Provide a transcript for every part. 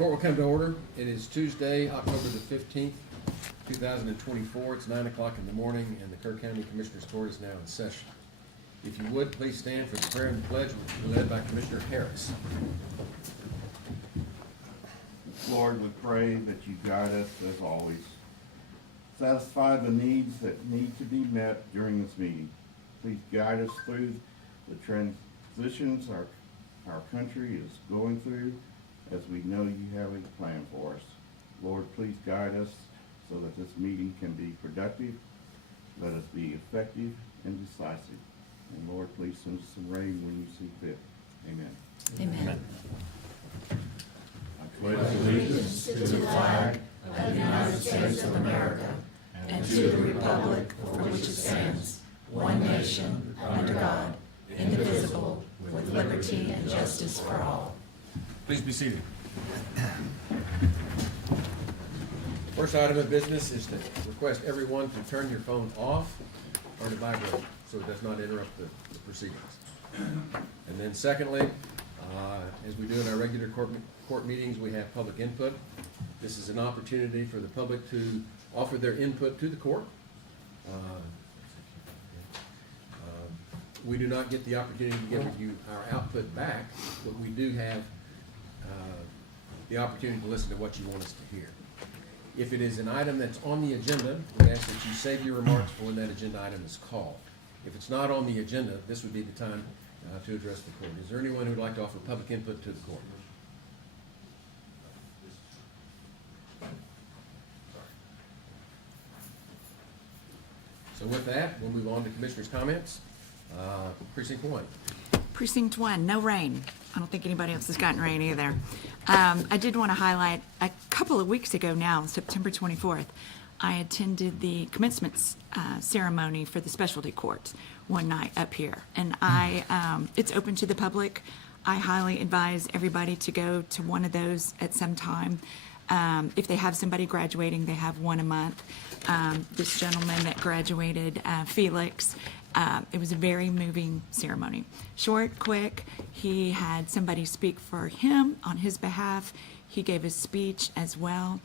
Court will come to order. It is Tuesday, October the 15th, 2024. It's 9 o'clock in the morning, and the Kerr County Commissioners Court is now in session. If you would, please stand for the prayer and the pledge, which will be led by Commissioner Harris. Lord, we pray that you guide us as always. Satisfy the needs that need to be met during this meeting. Please guide us through the transitions our country is going through, as we know you have a plan for us. Lord, please guide us so that this meeting can be productive. Let us be effective and decisive. And Lord, please send us some rain when you see fit. Amen. Amen. I pledge allegiance To the flag of the United States of America and to the republic for which it stands, one nation, under God, indivisible, with liberty and justice for all. Please be seated. First item of business is to request everyone to turn your phone off or to vibrate so it does not interrupt the proceedings. And then secondly, as we do in our regular court meetings, we have public input. This is an opportunity for the public to offer their input to the court. We do not get the opportunity to give you our output back, but we do have the opportunity to listen to what you want us to hear. If it is an item that's on the agenda, we ask that you save your remarks for when that agenda item is called. If it's not on the agenda, this would be the time to address the court. Is there anyone who would like to offer public input to the court? So with that, we'll move on to Commissioner's comments. Precinct 1. Precinct 1, no rain. I don't think anybody else has gotten rain either. I did want to highlight a couple of weeks ago now, September 24th, I attended the commencement ceremony for the specialty courts one night up here. And it's open to the public. I highly advise everybody to go to one of those at some time. If they have somebody graduating, they have one a month. This gentleman that graduated, Felix, it was a very moving ceremony. Short, quick. He had somebody speak for him on his behalf. He gave a speech as well.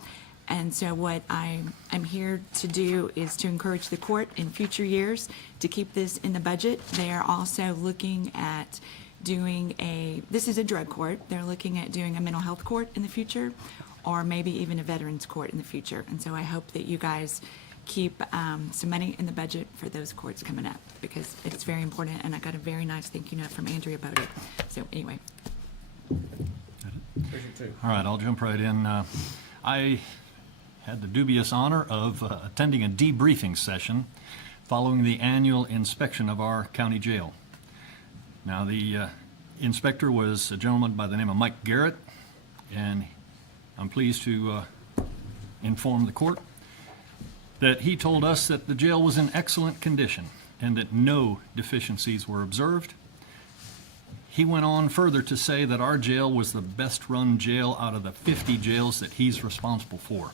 And so what I'm here to do is to encourage the court in future years to keep this in the budget. They are also looking at doing this is a drug court. They're looking at doing a mental health court in the future, or maybe even a veterans court in the future. And so I hope that you guys keep some money in the budget for those courts coming up, because it's very important, and I got a very nice thank you note from Andrea about it. So anyway. All right, I'll jump right in. I had the dubious honor of attending a debriefing session following the annual inspection of our county jail. Now, the inspector was a gentleman by the name of Mike Garrett, and I'm pleased to inform the court that he told us that the jail was in excellent condition and that no deficiencies were observed. He went on further to say that our jail was the best run jail out of the 50 jails that he's responsible for.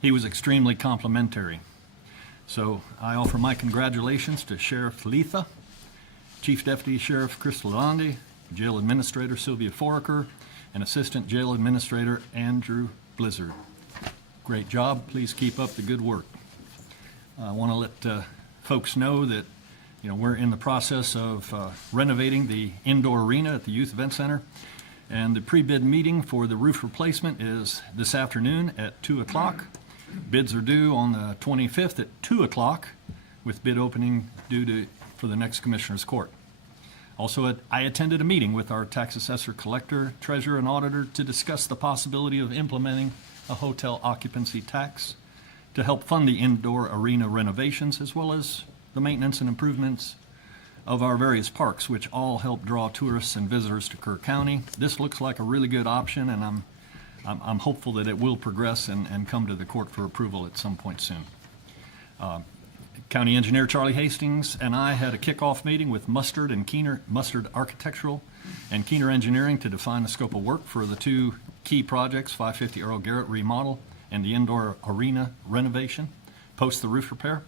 He was extremely complimentary. So I offer my congratulations to Sheriff Letha, Chief Deputy Sheriff Chris Lalonde, Jail Administrator Sylvia Foraker, and Assistant Jail Administrator Andrew Blizzard. Great job. Please keep up the good work. I want to let folks know that we're in the process of renovating the indoor arena at the Youth Event Center, and the pre-bid meeting for the roof replacement is this afternoon at 2 o'clock. Bids are due on the 25th at 2 o'clock, with bid opening due for the next Commissioner's Court. Also, I attended a meeting with our tax assessor, collector, treasurer, and auditor to discuss the possibility of implementing a hotel occupancy tax to help fund the indoor arena renovations, as well as the maintenance and improvements of our various parks, which all help draw tourists and visitors to Kerr County. This looks like a really good option, and I'm hopeful that it will progress and come to the court for approval at some point soon. County Engineer Charlie Hastings and I had a kickoff meeting with Mustard Architectural and Keener Engineering to define the scope of work for the two key projects, 550 Earl Garrett remodel and the indoor arena renovation, post the roof repair.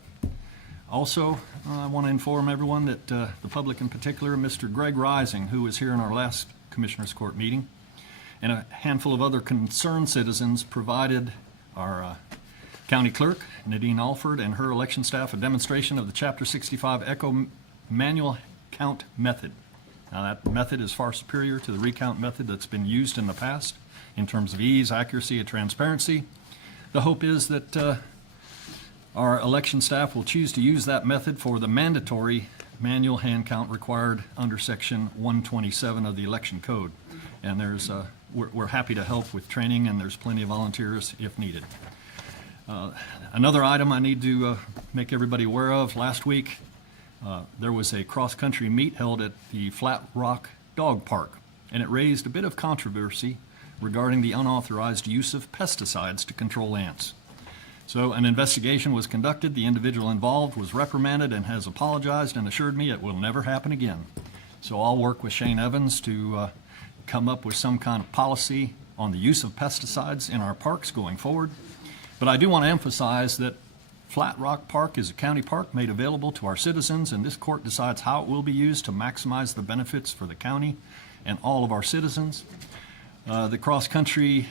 Also, I want to inform everyone that the public in particular, Mr. Greg Rising, who was here in our last Commissioners Court meeting, and a handful of other concerned citizens provided our county clerk, Nadine Alford, and her election staff a demonstration of the Chapter 65 Echo manual count method. Now, that method is far superior to the recount method that's been used in the past in terms of ease, accuracy, and transparency. The hope is that our election staff will choose to use that method for the mandatory manual hand count required under Section 127 of the Election Code. And we're happy to help with training, and there's plenty of volunteers if needed. Another item I need to make everybody aware of, last week there was a cross-country meet held at the Flat Rock Dog Park, and it raised a bit of controversy regarding the unauthorized use of pesticides to control ants. So an investigation was conducted, the individual involved was reprimanded and has apologized and assured me it will never happen again. So I'll work with Shane Evans to come up with some kind of policy on the use of pesticides in our parks going forward. But I do want to emphasize that Flat Rock Park is a county park made available to our citizens, and this court decides how it will be used to maximize the benefits for the county and all of our citizens. The cross-country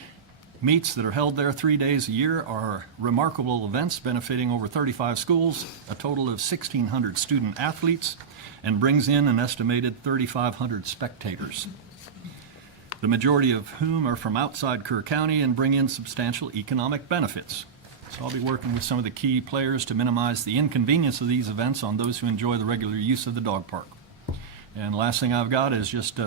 meets that are held there 3 days a year are remarkable events benefiting over 35 schools, a total of 1,600 student athletes, and brings in an estimated 3,500 spectators, the majority of whom are from outside Kerr County and bring in substantial economic benefits. So I'll be working with some of the key players to minimize the inconvenience of these events on those who enjoy the regular use of the dog park. And last thing I've got is just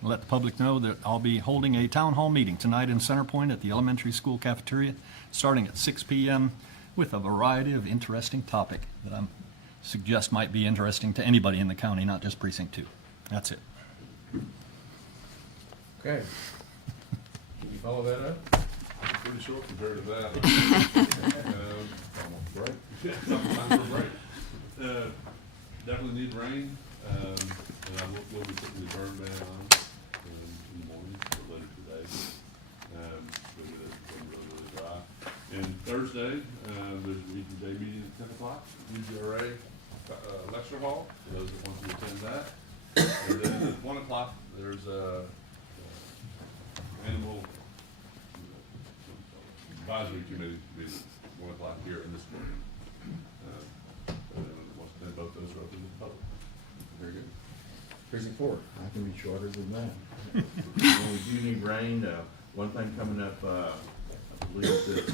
let the public know that I'll be holding a town hall meeting tonight in Center Point at the elementary school cafeteria, starting at 6 p.m. with a variety of interesting topic that I suggest might be interesting to anybody in the county, not just Precinct 2. That's it. Okay. Can you follow that up? Pretty short compared to that. Almost break. Yeah, sometimes we're break. Definitely need rain, and I will be putting the burn ban on in the morning or later today. Because it's really dry. And Thursday, there's a region day meeting at 10 o'clock, UGRA lecture hall, for those that want to attend that. And then at 1 o'clock, there's a animal advisory committee meeting, 1 o'clock here in this morning. And both those are open to the public. Very good. Precinct 4. I can be shorter than that. We do need rain. One thing coming up, I believe this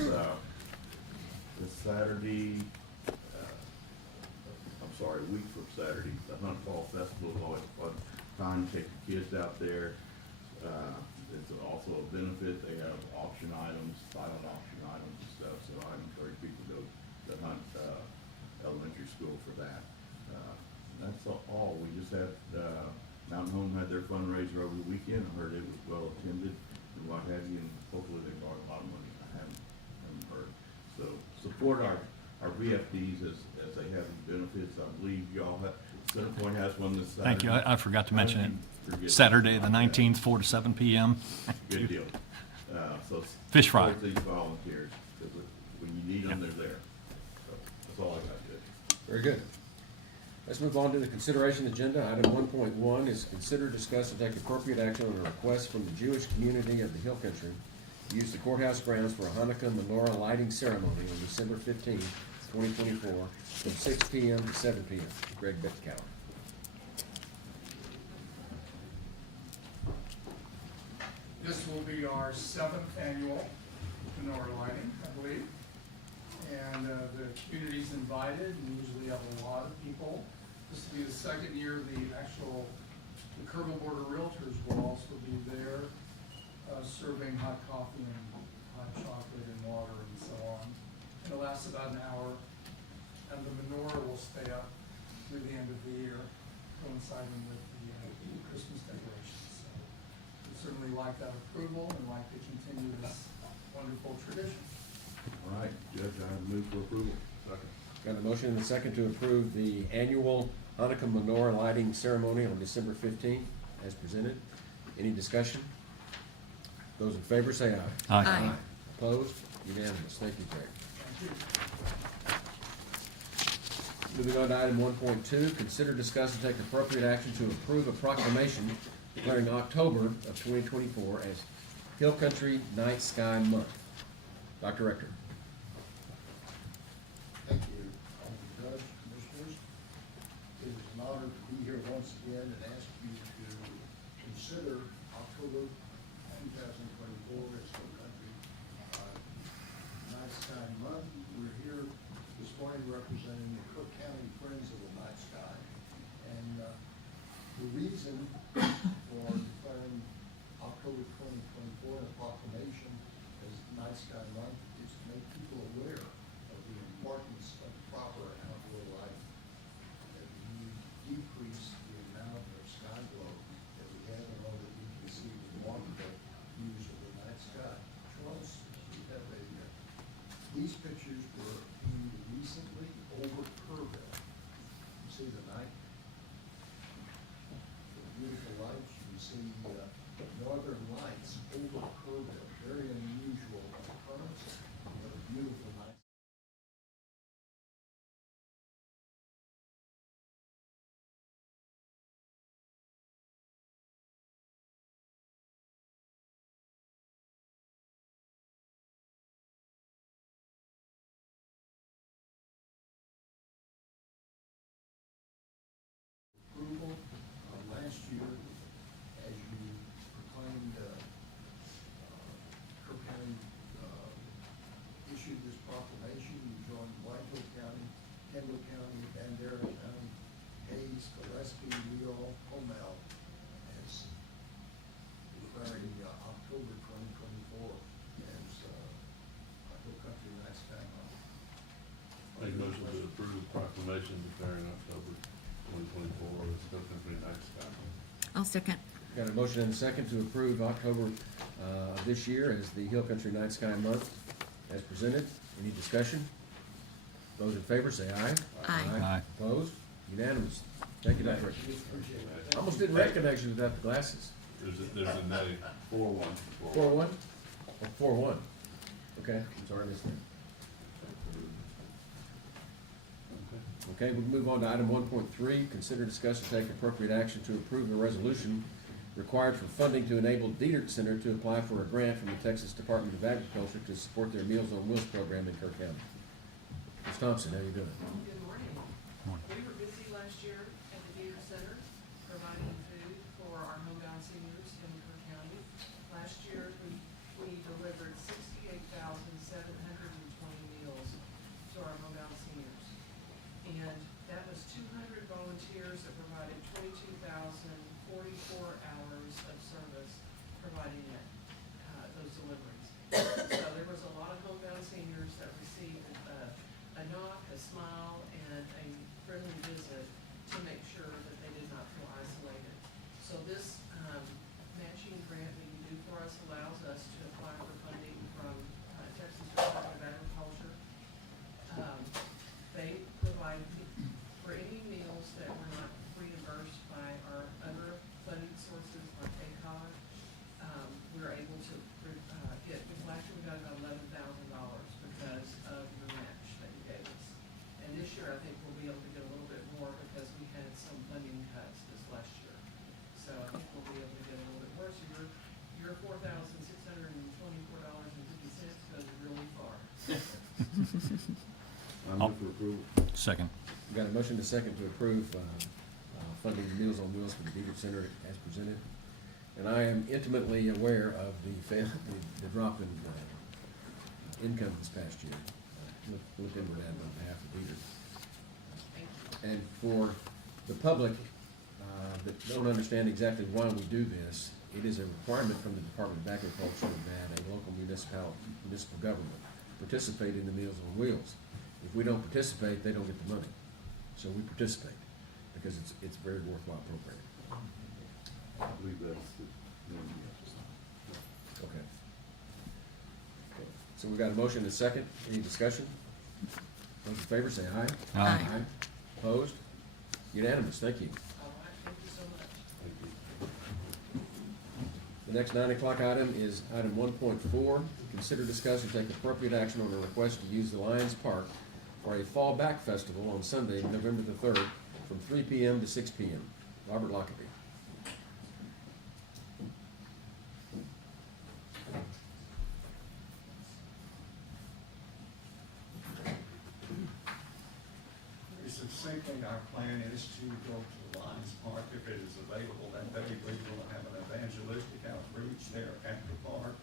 Saturday, a week from Saturday, the Hunt Fall Festival is always a fun time to take the kids out there. It's also a benefit. They have auction items, silent auction items and stuff, so I encourage people to go to Hunt Elementary School for that. That's all. We just had, Mountain Home had their fundraiser over the weekend. I heard it was well attended and what have you, and hopefully they brought a lot of money. I haven't heard. So support our VFDs as they have these benefits. I believe y'all have, Center Point has one this Saturday. Thank you. I forgot to mention it. Forget Saturday, the 19th, 4 to 7 p.m. Good deal. So Fish fry. support these volunteers, because when you need them, they're there. So that's all I got, Judge. Very good. Let's move on to the consideration agenda. Item 1.1 is consider, discuss, and take appropriate action on a request from the Jewish community of the Hill Country to use the courthouse grounds for a Hanukkah menorah lighting ceremony on December 15, 2024, from 6 p.m. to 7 p.m. Greg Betkow. This will be our 7th annual menorah lighting, I believe. And the community's invited, and usually have a lot of people. This will be the 2nd year the Kerr Border Realtors will also be there, serving hot coffee and hot chocolate and water and so on. And it lasts about an hour, and the menorah will stay up through the end of the year, coinciding with the Christmas decorations. So we certainly like that approval and like to continue this wonderful tradition. All right, Judge, I move for approval. Got a motion and a second to approve the annual Hanukkah menorah lighting ceremony on December 15th as presented. Any discussion? Those in favor say aye. Aye. Opposed? Unanimous. Thank you, Greg. Moving on to item 1.2, consider, discuss, and take appropriate action to approve a proclamation declaring October of 2024 as Hill Country Night Sky Month. Dr. Rector. Thank you, Judge, Commissioners. It is an honor to be here once again and ask you to consider October 2024 as Hill Country Night Sky Month. We're here this morning representing the Kerr County Friends of the Night Sky. And the reason for declaring October 2024 a proclamation as Night Sky Month is to make people aware of the importance of proper outdoor life, that we decrease the amount of sky glow that we have in order that we can see the wonderful views of the night sky. Once we have these pictures were obtained recently over Kerrville. You see the night, the beautiful lights. You see northern lights over Kerrville. Very unusual occurrence, but a beautiful night. Approval last year, as you proclaimed, Kerr County issued this proclamation. You joined Whiteville County, Kendall County, Bandera County, Hayes, Gillespie, Leal, Homel as declaring October 2024 as Hill Country Night Sky Month. Make a motion to approve proclamation declaring October 2024 as Hill Country Night Sky Month. I'll second. Got a motion and a second to approve October of this year as the Hill Country Night Sky Month as presented. Any discussion? Those in favor say aye. Aye. Aye. Opposed? Unanimous. Thank you, Dr. Rector. Appreciate it. Almost didn't recognize you without the glasses. There's a nay, 4-1. 4-1? Oh, 4-1. Okay, I'm sorry, I missed that. Okay, we'll move on to item 1.3, consider, discuss, and take appropriate action to approve a resolution required for funding to enable Diedert Center to apply for a grant from the Texas Department of Agriculture to support their Meals on Wheels program in Kerr County. Ms. Thompson, how you doing? Good morning. We were busy last year at the Deer Center providing food for our homebound seniors in Kerr County. Last year, we delivered 68,720 meals to our homebound seniors. And that was 200 volunteers that provided 22,044 hours of service providing it, those deliveries. So there was a lot of homebound seniors that received a knock, a smile, and a friendly visit to make sure that they did not feel isolated. So this matching grant that you do for us allows us to apply for funding from Texas Department of Agriculture. They provide for any meals that were not reimbursed by our other funding sources like ACOG. We're able to get, last year we got about $11,000 because of the match that you gave us. And this year, I think we'll be able to get a little bit more because we had some funding cuts this last year. So I think we'll be able to get a little bit more. So your $4,624.50 goes really far. I move for approval. Second. We got a motion to second to approve funding the Meals on Wheels for the Diedert Center as presented. And I am intimately aware of the drop in income this past year. Looked into that on behalf of Diedert. Thank you. And for the public that don't understand exactly why we do this, it is a requirement from the Department of Agriculture that a local municipal government participate in the Meals on Wheels. If we don't participate, they don't get the money. So we participate because it's a very worthwhile program. I believe that's the. Okay. So we got a motion and a second. Any discussion? Those in favor say aye. Aye. Opposed? Unanimous. Thank you. All right, thank you so much. Thank you. The next 9 o'clock item is item 1.4. Consider, discuss, and take appropriate action on a request to use the Lions Park for a Fall Back Festival on Sunday, November the 3rd, from 3 p.m. to 6 p.m. Robert Lockaby. succinctly, our plan is to go to the Lions Park if it is available that day. We will have an evangelistic outreach there at the park.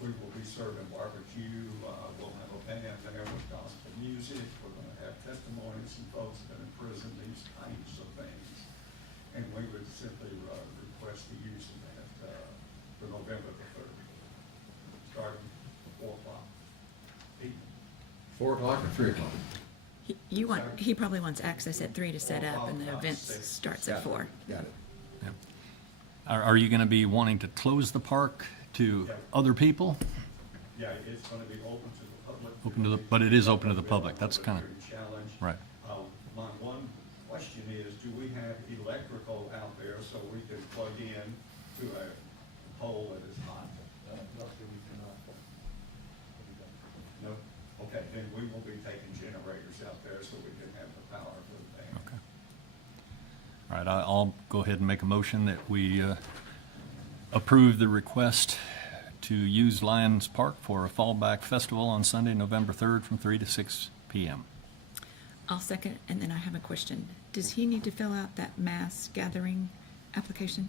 We will be serving barbecue, we'll have a band there with gospel music, we're gonna have testimonies from folks that are in prison, these kinds of things. And we would simply, request the use of that, for November the 3rd, starting at 4 o'clock. 4 o'clock or 3 o'clock? He probably wants access at 3 to set up, and the event starts at 4. Got it. Are you going to be wanting to close the park to other people? Yeah, it's gonna be open to the public. Open to the, but it is open to the public. That's kind of, Challenge. right. My one question is, do we have electrical out there so we can plug in to a pole that is hot? No? Okay, then we will be taking generators out there so we can have the power for the band. Okay. All right, I'll go ahead and make a motion that we approve the request to use Lions Park for a fallback festival on Sunday, November 3rd from 3 to 6 p.m. I'll second, and then I have a question. Does he need to fill out that mass gathering application?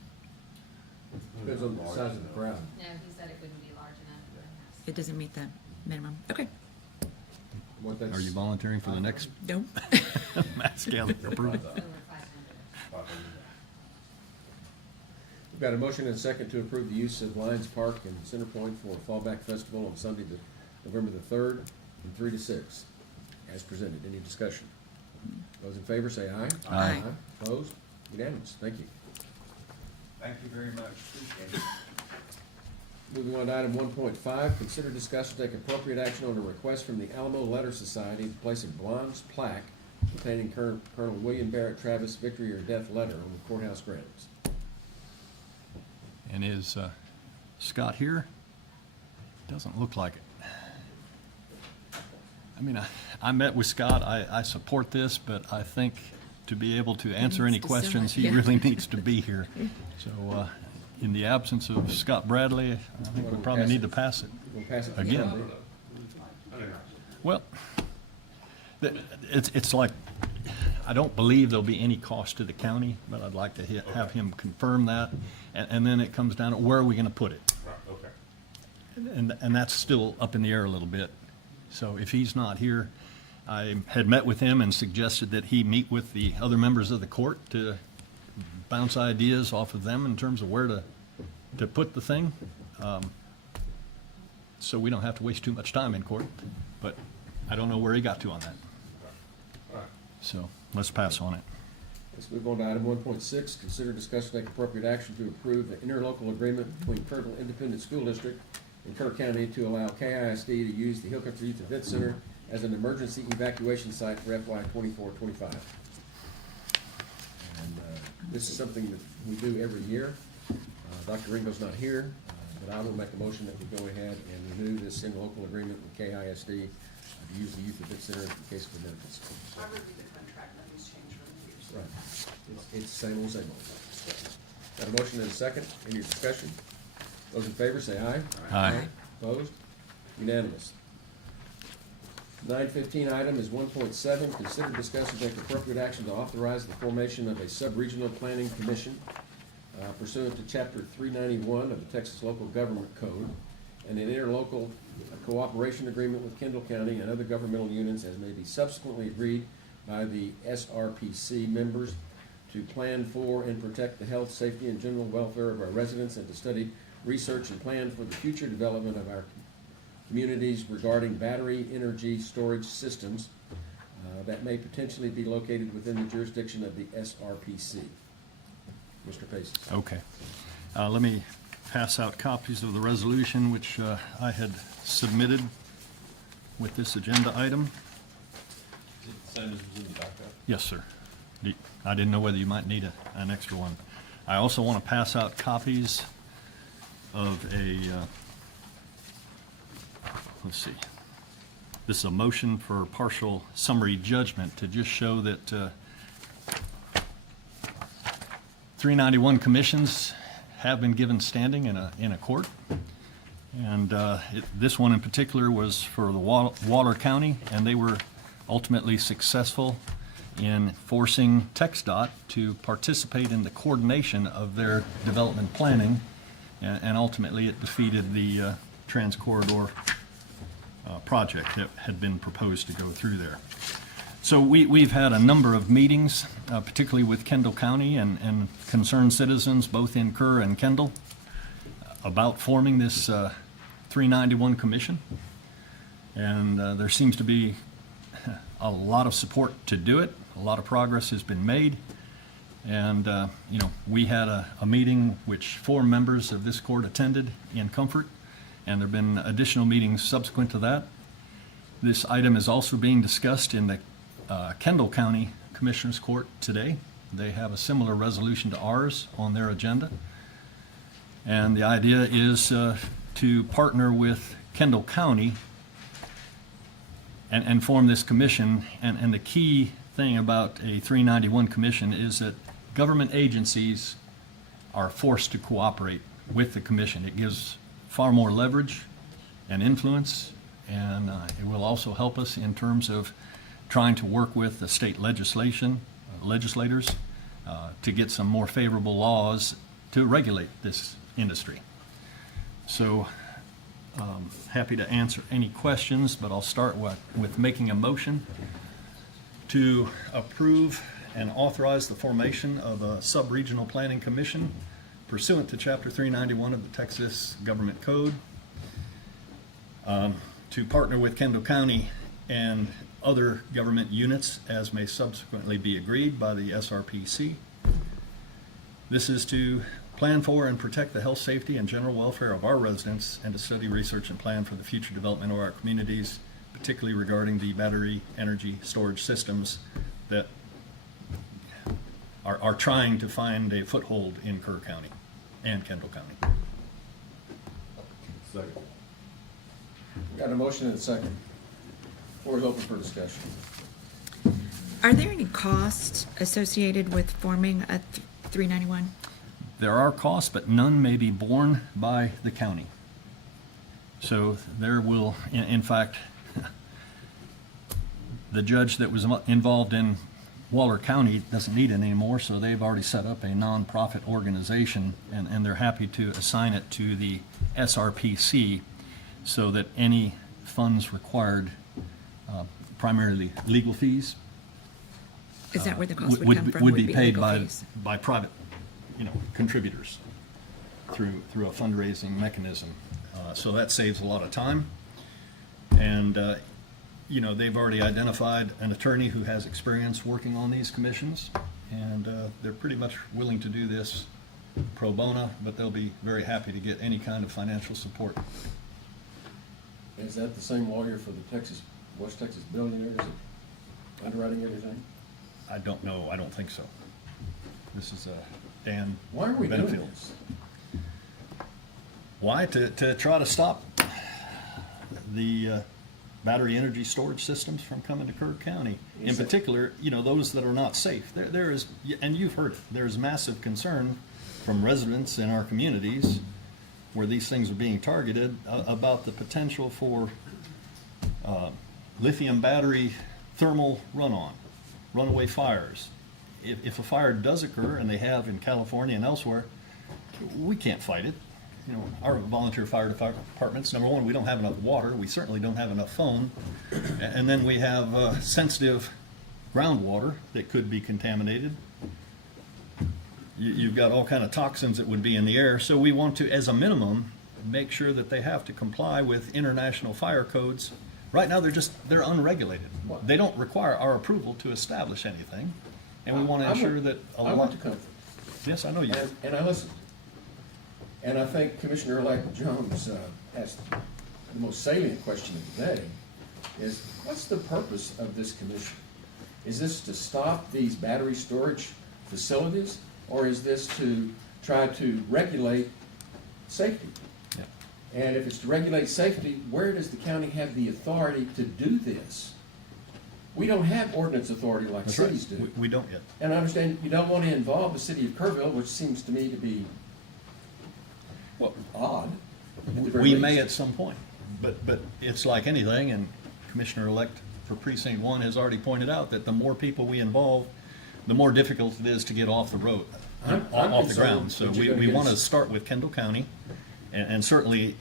Depends on the size of the crowd. No, he said it wouldn't be large enough for us. It doesn't meet the minimum. Okay. What that's. Are you volunteering for the next Nope. mass gathering approval? Over 500. We've got a motion and a second to approve the use of Lions Park and Center Point for a fallback festival on Sunday, November the 3rd, from 3 to 6, as presented. Any discussion? Those in favor say aye. Aye. Opposed? Unanimous. Thank you. Thank you very much, appreciate it. Moving on to item 1.5, consider, discuss, and take appropriate action on a request from the Alamo Letter Society to place a bronze plaque containing Colonel William Barrett Travis victory or death letter on the courthouse grounds. And is Scott here? Doesn't look like it. I mean, I met with Scott. I support this, but I think to be able to answer any needs to sell it, questions, he yeah. really needs to be here. So in the absence of Scott Bradley, I think we probably need to pass it. We'll pass it. Again. Well, it's like, I don't believe there'll be any cost to the county, but I'd like to have him confirm that. And then it comes down to where are we going to put it? Right, okay. And that's still up in the air a little bit. So if he's not here, I had met with him and suggested that he meet with the other members of the court to bounce ideas off of them in terms of where to put the thing. So we don't have to waste too much time in court, but I don't know where he got to on that. All right. So let's pass on it. Let's move on to item 1.6, consider, discuss, and take appropriate action to approve the interlocal agreement between Kerrville Independent School District and Kerr County to allow KISD to use the Hill Country Youth Event Center as an emergency evacuation site for FY 24-25. And this is something that we do every year. Dr. Ringo's not here, but I will make a motion that we go ahead and renew this interlocal agreement with KISD to use the Youth Event Center in case of emergency. I reviewed the contract, nothing's changed from the years. Right. It's the same old, same old. Got a motion and a second. Any discussion? Those in favor say aye. Aye. Opposed? Unanimous. 9:15 item is 1.7, consider, discuss, and take appropriate action to authorize the formation of a sub-regional planning commission pursuant to Chapter 391 of the Texas Local Government Code and an interlocal cooperation agreement with Kendall County and other governmental units as may be subsequently agreed by the SRPC members to plan for and protect the health, safety, and general welfare of our residents and to study, research, and plan for the future development of our communities regarding battery energy storage systems that may potentially be located within the jurisdiction of the SRPC. Mr. Paces. Okay. Let me pass out copies of the resolution which I had submitted with this agenda item. Is it the same as was in the backup? Yes, sir. I didn't know whether you might need an extra one. I also want to pass out copies of a, let's see. This is a motion for partial summary judgment to just show that 391 commissions have been given standing in a court. And this one in particular was for the Waller County, and they were ultimately successful in forcing TxDOT to participate in the coordination of their development planning, and ultimately it defeated the Trans-Corridor project that had been proposed to go through there. So we've had a number of meetings, particularly with Kendall County and concerned citizens, both in Kerr and Kendall, about forming this 391 commission. And there seems to be a lot of support to do it. A lot of progress has been made. And, we had a meeting which 4 members of this court attended in comfort, and there have been additional meetings subsequent to that. This item is also being discussed in the Kendall County Commissioners Court today. They have a similar resolution to ours on their agenda. And the idea is to partner with Kendall County and form this commission. And the key thing about a 391 commission is that government agencies are forced to cooperate with the commission. It gives far more leverage and influence, and it will also help us in terms of trying to work with the state legislators to get some more favorable laws to regulate this industry. So happy to answer any questions, but I'll start with making a motion to approve and authorize the formation of a sub-regional planning commission pursuant to Chapter 391 of the Texas Government Code, to partner with Kendall County and other government units as may subsequently be agreed by the SRPC. This is to plan for and protect the health, safety, and general welfare of our residents, and to study, research, and plan for the future development of our communities, particularly regarding the battery energy storage systems that are trying to find a foothold in Kerr County and Kendall County. Second. Got a motion and a second. Floor is open for discussion. Are there any costs associated with forming a 391? There are costs, but none may be borne by the county. So there will, in fact, the judge that was involved in Waller County doesn't need it anymore, so they've already set up a nonprofit organization, and they're happy to assign it to the SRPC so that any funds required, primarily legal fees, Is that where the cost would come from? would be paid legal by fees? private, contributors through a fundraising mechanism. So that saves a lot of time. And, they've already identified an attorney who has experience working on these commissions, and they're pretty much willing to do this pro bono, but they'll be very happy to get any kind of financial support. Is that the same lawyer for the West Texas billionaires that underwriting everything? I don't know. I don't think so. This is Dan Why are we doing Benfield. this? Why? To try to stop the battery energy storage systems from coming to Kerr County. In particular, those that are not safe. There is, and you've heard it, there's massive concern from residents in our communities where these things are being targeted about the potential for lithium battery thermal runaway fires. If a fire does occur, and they have in California and elsewhere, we can't fight it. Our volunteer fire departments, number one, we don't have enough water. We certainly don't have enough phone. And then we have sensitive groundwater that could be contaminated. You've got all kind of toxins that would be in the air. So we want to, as a minimum, make sure that they have to comply with international fire codes. Right now, they're unregulated. They don't require our approval to establish anything. And we want to ensure that a lot. I went to comfort. Yes, I know you. And I listened. And I think Commissioner-elect Jones asked the most salient question of the day is, what's the purpose of this commission? Is this to stop these battery storage facilities, or is this to try to regulate safety? Yeah. And if it's to regulate safety, where does the county have the authority to do this? We don't have ordinance authority like That's cities right. do. We don't yet. And I understand you don't want to involve the city of Kerrville, which seems to me to be odd. at the very We may least. at some point, but it's like anything, and Commissioner-elect for Precinct 1 has already pointed out that the more people we involve, the more difficult it is to get off the road, I'm off the concerned ground. So that you're we gonna get want to us- start with Kendall County, and certainly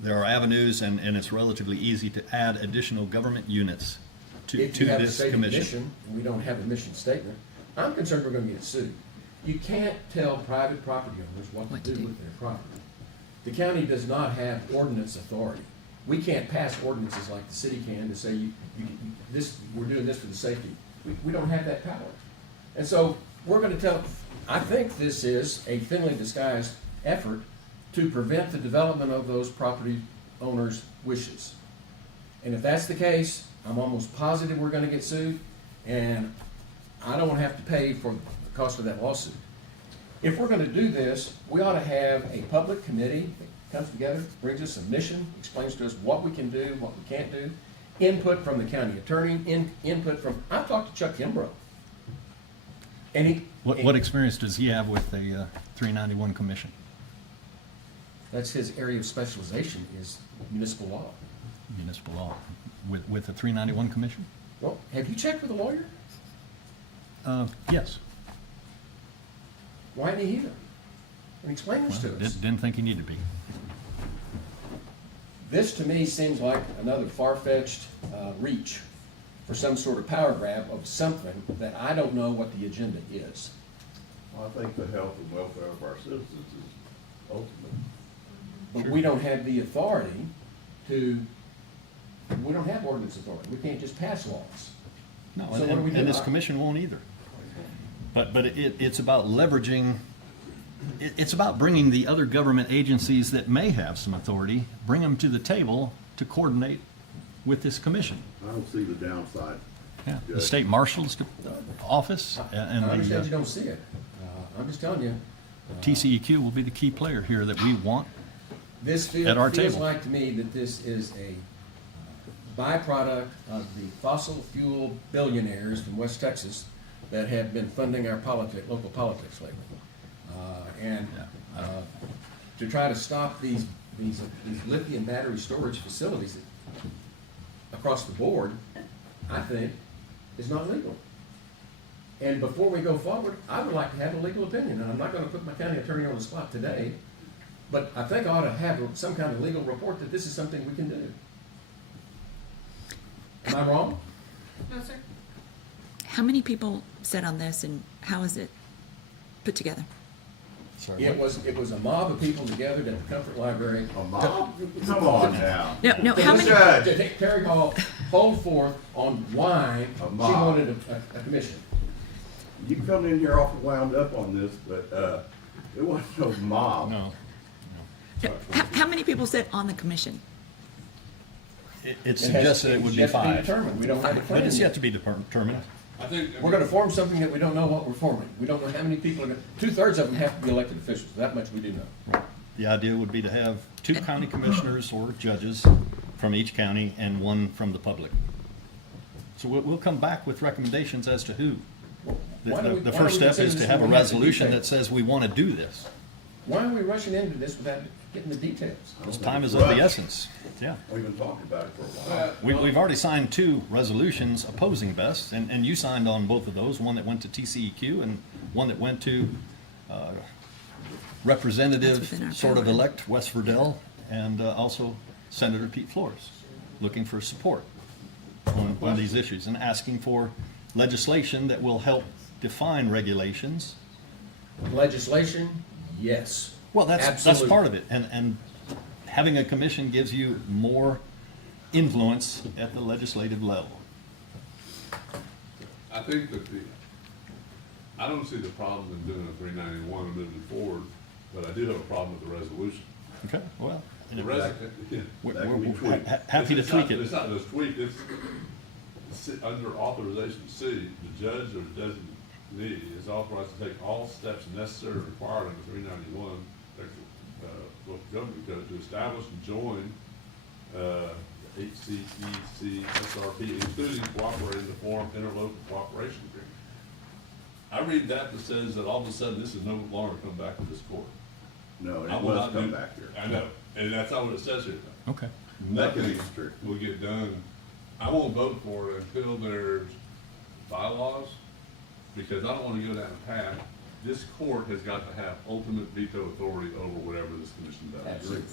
there are avenues, and it's relatively easy to add additional government units to If you have a this stated commission. mission, and we don't have a mission statement, I'm concerned we're gonna get sued. You can't tell private property owners what to do with their property. The county does not have ordinance authority. We can't pass ordinances like the city can to say, we're doing this for the safety. We don't have that power. And so, we're gonna I think this is a thinly disguised effort to prevent the development of those property owners' wishes. And if that's the case, I'm almost positive we're gonna get sued, and I don't wanna have to pay for the cost of that lawsuit. If we're gonna do this, we ought to have a public committee that comes together, brings us a mission, explains to us what we can do, what we can't do, input from the county attorney, input from, I've talked to Chuck Kimbrough. And What experience does he have with the 391 Commission? that's his area of specialization, is municipal law. Municipal law, with the 391 Commission? Well, have you checked with a lawyer? Yes. Why isn't he here? And explain this to Well, us. didn't think he needed to be. This, to me, seems like another far-fetched reach for some sort of power grab of something that I don't know what the agenda is. I think the health and welfare of our citizens is ultimate. But we don't have the authority we don't have ordinance authority. We can't just pass laws. No, So what do we do? and this commission won't either. But it's about leveraging, it's about bringing the other government agencies that may have some authority, bring them to the table to coordinate with this commission. I don't see the downside. Yeah, the Good. state marshal's office I and understand you the don't see it. I'm just telling you, TCEQ will be the key player here that we want. this At our feels table. like to me that this is a byproduct of the fossil fuel billionaires from West Texas that have been funding our local politics lately. To try to stop these lithium battery storage facilities across the board, I think, is not legal. And before we go forward, I would like to have a legal opinion, and I'm not gonna put my county attorney on the spot today, but I think I ought to have some kind of legal report that this is something we can do. Am I wrong? No, sir. How many people sit on this, and how is it put together? It was a mob of people gathered at the Comfort Library. A mob? Come on now. No, how many? Judge. To take Terry Hall, hold forth on why A she mob. wanted a commission. You come in here awful wound up on this, but, it wasn't no mob. No. How many people sit on the commission? It suggested it would be It's yet to 5. determined. We don't have a But plan it's yet. yet to be determined. I think. We're gonna form something that we don't know what we're forming. We don't know how many people are gonna, 2/3 of them have to be elected officials. That much we do know. The idea would be to have 2 county commissioners or judges from each county and 1 from the public. So we'll come back with recommendations as to who. Why don't we- The why first don't we step consider is to this have a when we have the resolution that details? says we want to do this. Why are we rushing into this without getting the details? This time is of the essence. Yeah. We've been talking about it for a while. We've already signed 2 resolutions opposing BEST, and you signed on both of those, one that went to TCEQ and one that went to That's Representative within our sort of power. elect West Verdell, and also Senator Pete Flores, looking for support on these issues and asking for legislation that will help define regulations. Legislation, yes. Well, that's Absolutely. part of it, and having a commission gives you more influence at the legislative level. I think that I don't see the problem in doing a 391 and moving forward, but I do have a problem with the resolution. Okay, well, The res, yeah. That can be we're tweaked. happy to It's tweak not- It's it. not just tweak, it's under authorization C, the judge or designee is authorized to take all steps necessary or required under 391, local government code to establish and join, HCEC, SRP, including cooperating to form interlocal cooperation agreement. I read that says that all of a sudden this is no longer come back to this court. No, I it will was not come do- back here. I know, and that's not what it says here. Okay. That can be Nothing true. will get done I won't vote for it until there's bylaws, because I don't wanna go down a path. This court has got to have ultimate veto authority over whatever this commission does. Absolutely,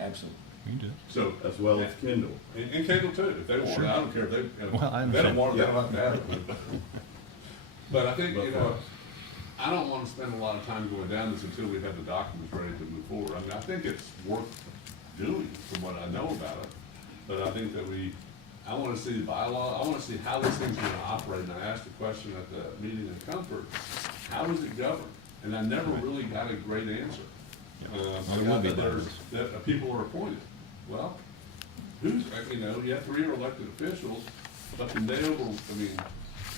absolutely. You do. So. As well as Kendall. And Kendall too, if they want Sure. it, I don't care if they, if Well, I they don't understand. want it, they don't have to have it. But I think, you But know, I don't wanna spend a lot of time going down this until we have the documents ready to move forward. I mean, I think it's worth doing from what I know about it, but I think that I wanna see the bylaw, I wanna see how this thing's gonna operate, and I asked the question at the meeting in Comfort, how is it governed? And I never really got a great answer. I There will got be that there's, that. that people are appointed. Well, who's, you know, you have 3 are elected officials, but can they I mean,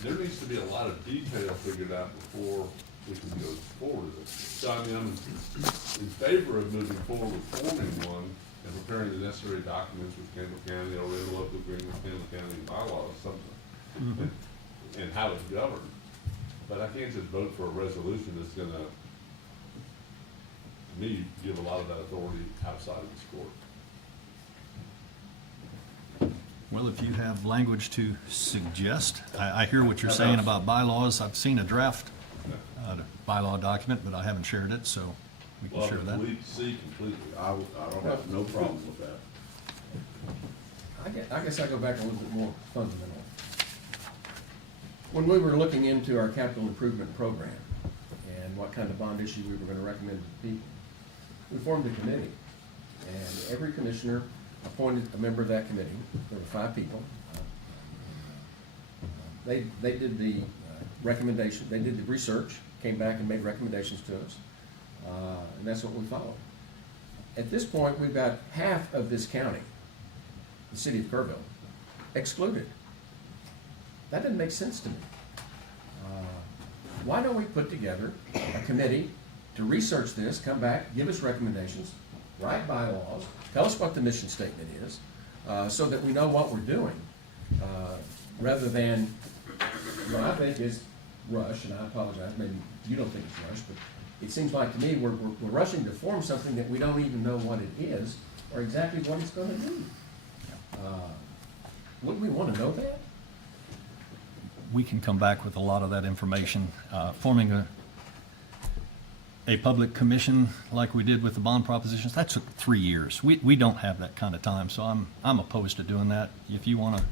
there needs to be a lot of detail figured out before we can go forward with it. So, I mean, I'm in favor of moving forward with forming one and preparing the necessary documents with Kendall County, or in local agreement with Kendall County bylaws, something, and how it's governed. But I can't just vote for a resolution that's gonna, to me, give a lot of that authority outside of this court. Well, if you have language to suggest, I hear what you're saying about bylaws. I've seen a draft bylaw document, but I haven't shared it, so we can Well, share that. delete C completely. I don't have no problem with that. I guess I go back a little bit more fundamental. When we were looking into our capital improvement program and what kind of bond issue we were gonna recommend to the people, we formed a committee, and every commissioner appointed a member of that committee. There were 5 people. They did the recommendation, they did the research, came back and made recommendations to us, and that's what we followed. At this point, we've got half of this county, the city of Kerrville, excluded. That didn't make sense to me. Why don't we put together a committee to research this, come back, give us recommendations, write bylaws, tell us what the mission statement is, so that we know what we're doing, rather than what I think is rush, and I apologize, maybe you don't think it's rush, but it seems like to me we're rushing to form something that we don't even know what it is or exactly what it's gonna do. Wouldn't we wanna know that? We can come back with a lot of that information. Forming a public commission like we did with the bond propositions, that took 3 years. We don't have that kind of time, so I'm opposed to doing that. If you want to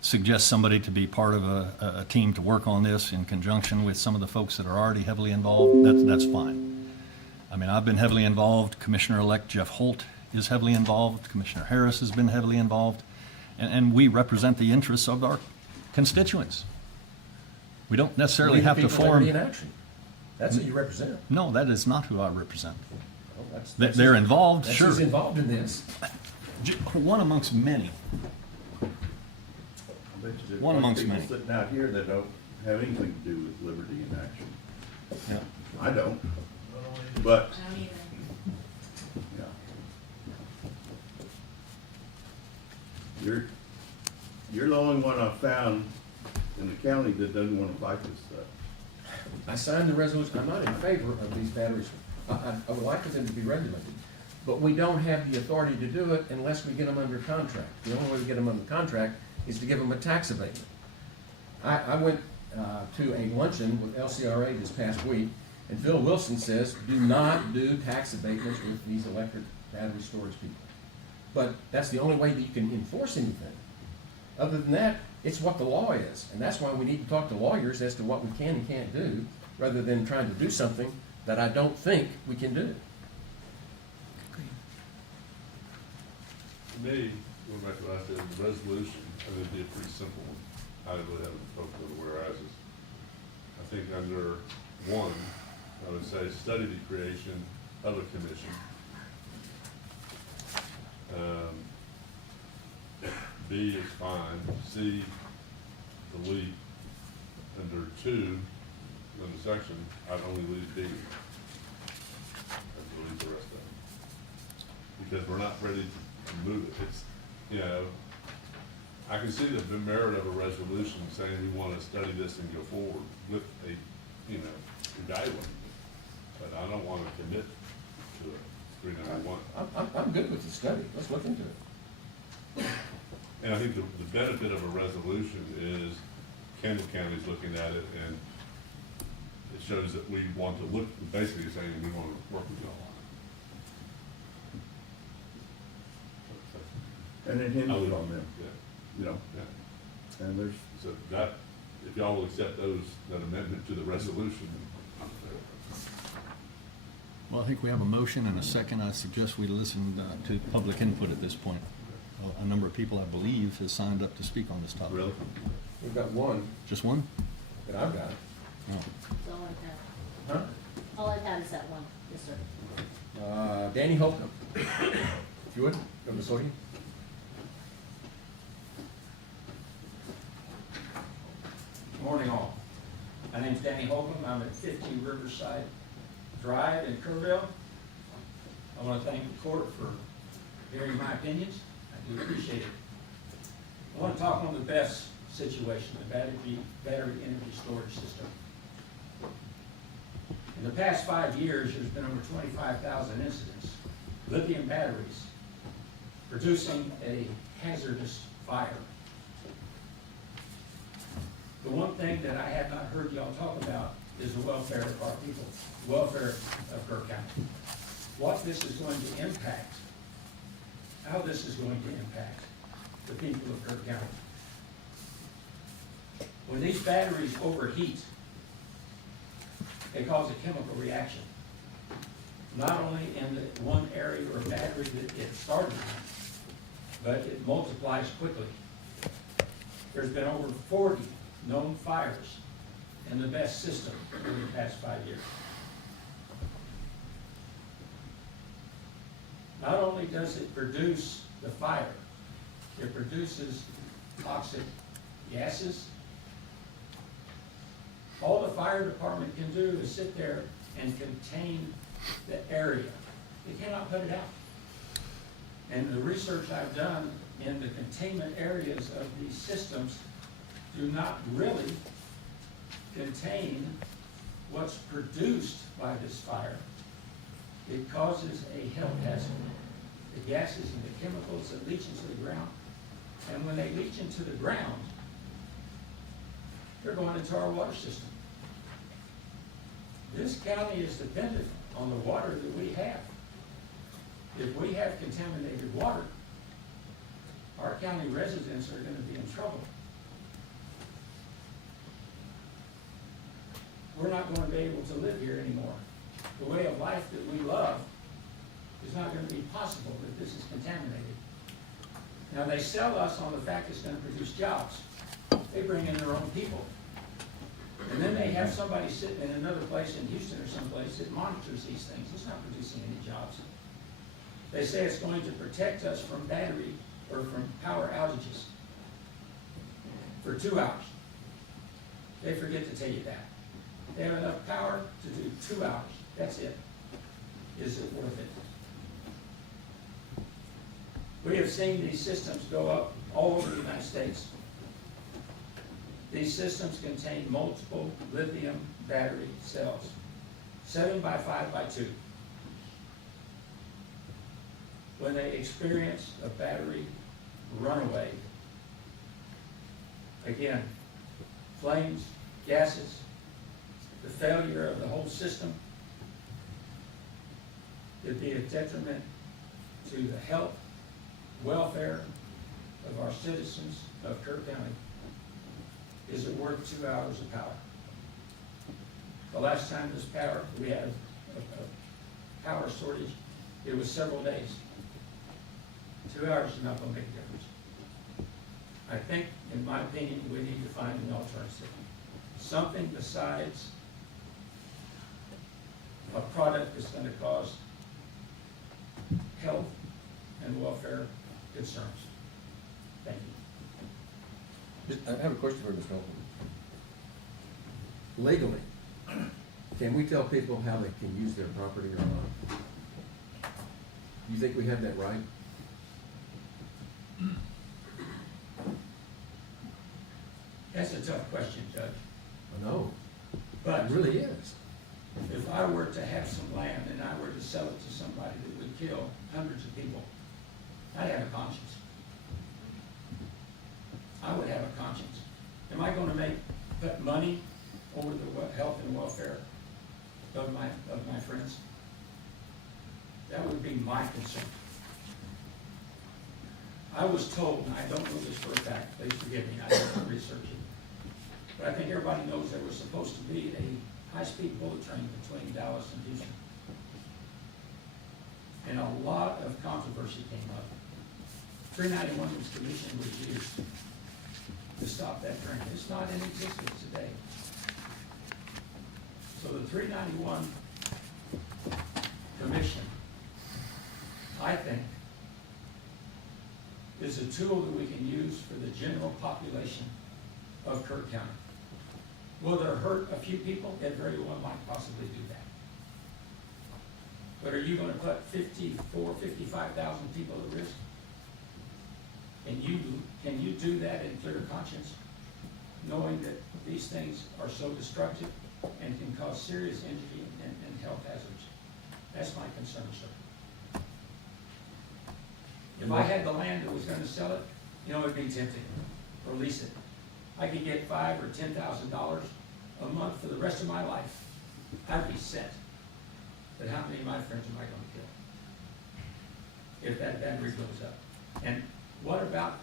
suggest somebody to be part of a team to work on this in conjunction with some of the folks that are already heavily involved, that's fine. I mean, I've been heavily involved. Commissioner-elect Jeff Holt is heavily involved. Commissioner Harris has been heavily involved. And we represent the interests of our constituents. We don't necessarily We the have to people that are form. in action. That's who you represent. No, that is not who I represent. Well, that's- They're involved, That's sure. who's involved in this. One amongst many. I bet you there's One amongst people many. sitting out here that don't have anything to do with liberty in action. Yeah. I don't, but, I don't either. yeah. You're the only one I've found in the county that doesn't wanna fight this stuff. I signed the resolution, I'm not in favor of these batteries. I would like for them to be regulated, but we don't have the authority to do it unless we get them under contract. The only way we get them under contract is to give them a tax abatement. I went to a luncheon with LCRA this past week, and Phil Wilson says, do not do tax abatements with these electric battery storage people. But that's the only way that you can enforce anything. Other than that, it's what the law is, and that's why we need to talk to lawyers as to what we can and can't do, rather than trying to do something that I don't think we can do. To me, going back to what I said, the resolution, I think it'd be a pretty simple one. I really haven't spoken to the whereases. I think under 1, I would say study the creation of a commission. B is fine. C, delete. Under 2, in the section, I'd only leave D. I'd delete the rest of it. Because we're not ready to move it. It's, you know, I can see the merit of a resolution saying we want to study this and go forward with a, you know, evaluate it. But I don't want to commit to it, 391. I'm good with the study, let's look into it. And I think the benefit of a resolution is Kendall County's looking at it, and it shows that we want to look, basically saying we want to work with y'all on it. And it hinges on them, Yeah, you know, yeah. and there's, So that, if y'all will accept that amendment to the resolution, Well, I think we have a motion and a second. I suggest we listen to public input at this point. A number of people, I believe, has signed up to speak on this topic. really? We've got one Just one? that I've got. Oh. That's all I've had. Huh? All I've had is that one, yes, sir. Danny Holcomb. If you would, come to Sawyer. Morning all. My name's Danny Holcomb. I'm at 50 Riverside Drive in Kerrville. I want to thank the court for hearing my opinions. I do appreciate it. I want to talk on the best situation, the battery energy storage system. In the past 5 years, there's been over 25,000 incidents. Lithium batteries producing a hazardous fire. The one thing that I have not heard y'all talk about is the welfare of our people, the welfare of Kerr County. What this is going to impact, how this is going to impact the people of Kerr County. When these batteries overheat, they cause a chemical reaction. Not only in the one area or battery that it started in, but it multiplies quickly. There's been over 40 known fires in the BEST system over the past 5 years. Not only does it produce the fire, it produces toxic gases. All the fire department can do is sit there and contain the area. They cannot put it out. And the research I've done in the containment areas of these systems do not really contain what's produced by this fire. It causes a health hazard. The gases and the chemicals that leach into the ground. And when they leach into the ground, they're going into our water system. This county is dependent on the water that we have. If we have contaminated water, our county residents are going to be in trouble. We're not going to be able to live here anymore. The way of life that we love is not going to be possible if this is contaminated. Now, they sell us on the fact it's going to produce jobs. They bring in their own people. And then they have somebody sitting in another place in Houston or someplace that monitors these things. It's not producing any jobs. They say it's going to protect us from battery or from power outages for 2 hours. They forget to tell you that. They have enough power to do 2 hours. That's it. Is it worth it? We have seen these systems go up all over the United States. These systems contain multiple lithium battery cells, 7 by 5 by 2. When they experience a battery runaway, again, flames, gases, the failure of the whole system, it'd be a detriment to the health, welfare of our citizens of Kerr County. Is it worth 2 hours of power? The last time we had a power shortage, it was several days. 2 hours is not going to make a difference. I think, in my opinion, we need to find an alternative. Something besides a product that's going to cause health and welfare concerns. Thank you. I have a question for Mr. Holcomb. Legally, can we tell people how they can use their property or not? Do you think we have that right? That's a tough question, Judge. I know, But it really is. if I were to have some land and I were to sell it to somebody that would kill hundreds of people, I'd have a conscience. conscience. Am I gonna put money over the health and welfare of my friends? That would be my concern. I was told, and I don't know this for a fact, please forgive me, I didn't research it, but I think everybody knows there was supposed to be a high-speed bullet train between Dallas and Houston. And a lot of controversy came up. 391 was commission was used to stop that train. It's not in existence today. So the 391 commission, I think, is a tool that we can use for the general population of Kerr County. Will it hurt a few people? It very well might possibly do that. But are you gonna put 55,000 people at risk? Can you do that in clear conscience, knowing that these things are so destructive and can cause serious injury and health hazards? That's my concern, sir. If I had the land that was gonna sell it, it'd be tempting, or lease it. I could get $5,000 or $10,000 a month for the rest of my life. I'd be set. But how many of my friends am I gonna kill if that battery goes up? And what about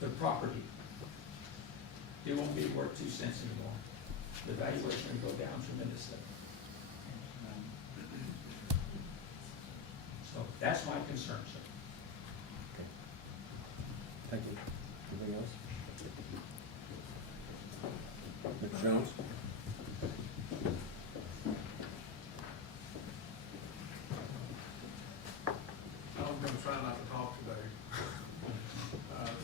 the property? It won't be worth 2 cents anymore. The valuation will go down tremendously. So that's my concern, sir. Thank you. Anything else? Mr. Jones? I'm gonna try not to talk today.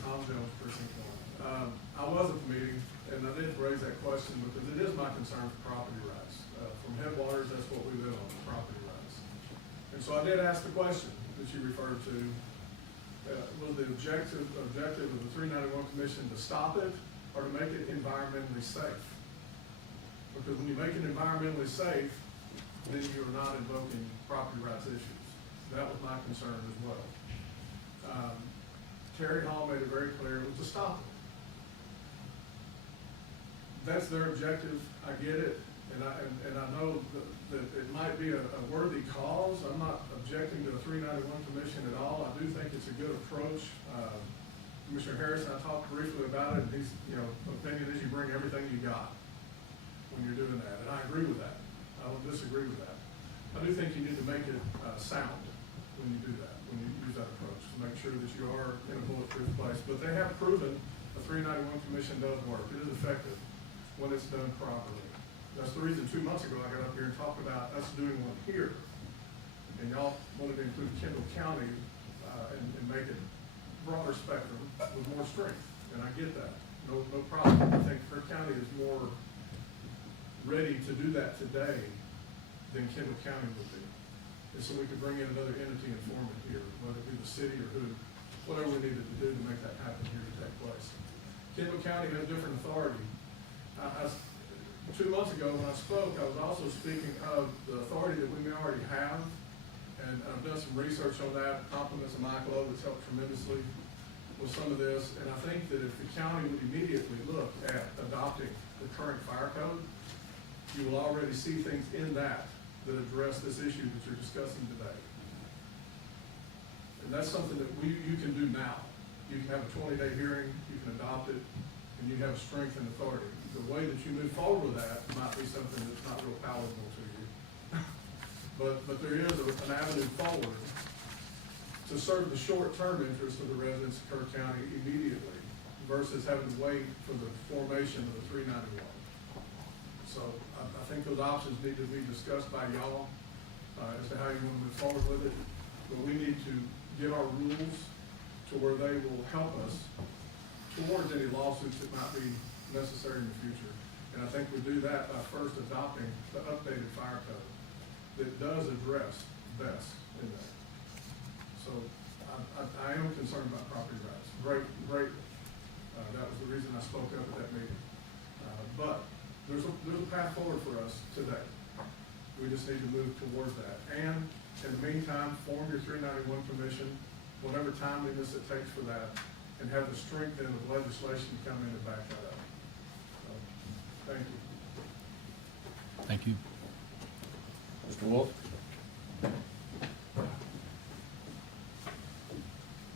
Tom Jones, precinct 1. I was at the meeting, and I did raise that question because it is my concern for property rights. From headwaters, that's what we live on, property rights. And so I did ask the question that you referred to. Was the objective of the 391 Commission to stop it or to make it environmentally safe? Because when you make it environmentally safe, then you're not invoking property rights issues. That was my concern as well. Terry Hall made it very clear it was to stop it. That's their objective, I get it, and I know that it might be a worthy cause. I'm not objecting to the 391 Commission at all. I do think it's a good approach. Commissioner Harris and I talked briefly about it, and his opinion is you bring everything you got when you're doing that, and I agree with that. I don't disagree with that. I do think you need to make it sound when you do that, when you use that approach, to make sure that you are in a bulletproof place. But they have proven the 391 Commission does work. It is effective when it's done properly. That's the reason 2 months ago I got up here and talked about us doing one here. And y'all wanted to include Kendall County and make it broader spectrum with more strength. And I get that. No problem. I think Kerr County is more ready to do that today than Kendall County would be. And so we could bring in another entity and form it here, whether it be the city or who, whatever we needed to do to make that happen here to take place. Kendall County has different authority. 2 months ago when I spoke, I was also speaking of the authority that we may already have, and I've done some research on that, compliments of Michael that's helped tremendously with some of this, and I think that if the county would immediately look at adopting the current fire code, you will already see things in that address this issue that you're discussing today. And that's something that you can do now. You can have a 20-day hearing, you can adopt it, and you have strength and authority. The way that you move forward with that might be something that's not real palatable to you. But there is an avenue forward to serve the short-term interest of the residents of Kerr County immediately versus having to wait for the formation of the 391. So I think those options need to be discussed by y'all as to how you want to move forward with it. But we need to get our rules to where they will help us towards any lawsuits that might be necessary in the future. And I think we do that by first adopting the updated fire code that does address best in that. So I am concerned about property rights. Great. That was the reason I spoke up at that meeting. But there's a path forward for us today. We just need to move towards that. And in the meantime, form your 391 Commission, whatever timeliness it takes for that, and have the strength then of legislation to come in and back that up. So, thank you. Thank you. Mr. Wolf?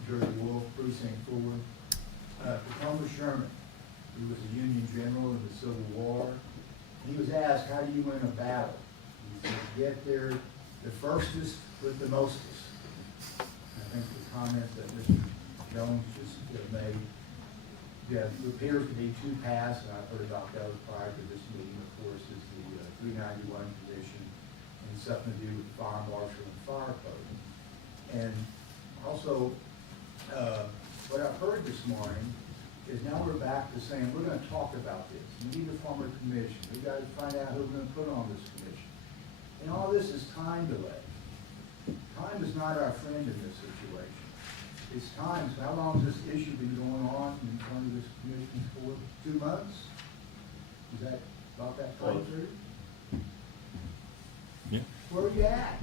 Jerry Wolf, Precinct 4. Tacoma Sherman, he was a Union general in the Civil War. He was asked, how do you win a battle? He said, get there the firstest with the mostest. I think the comment that Mr. Jones just made, there appears to be two paths, and I've heard about those prior to this meeting, of course, is the 391 position and something to do with fire marshal and fire code. And also, what I've heard this morning is now we're back to saying, we're gonna talk about this. We need to form a commission. We gotta find out who we're gonna put on this commission. And all this is time delay. Time is not our friend in this situation. It's time. So how long has this issue been going on in front of this commission for? 2 months? Is that about that time period? Yeah. Where are you at?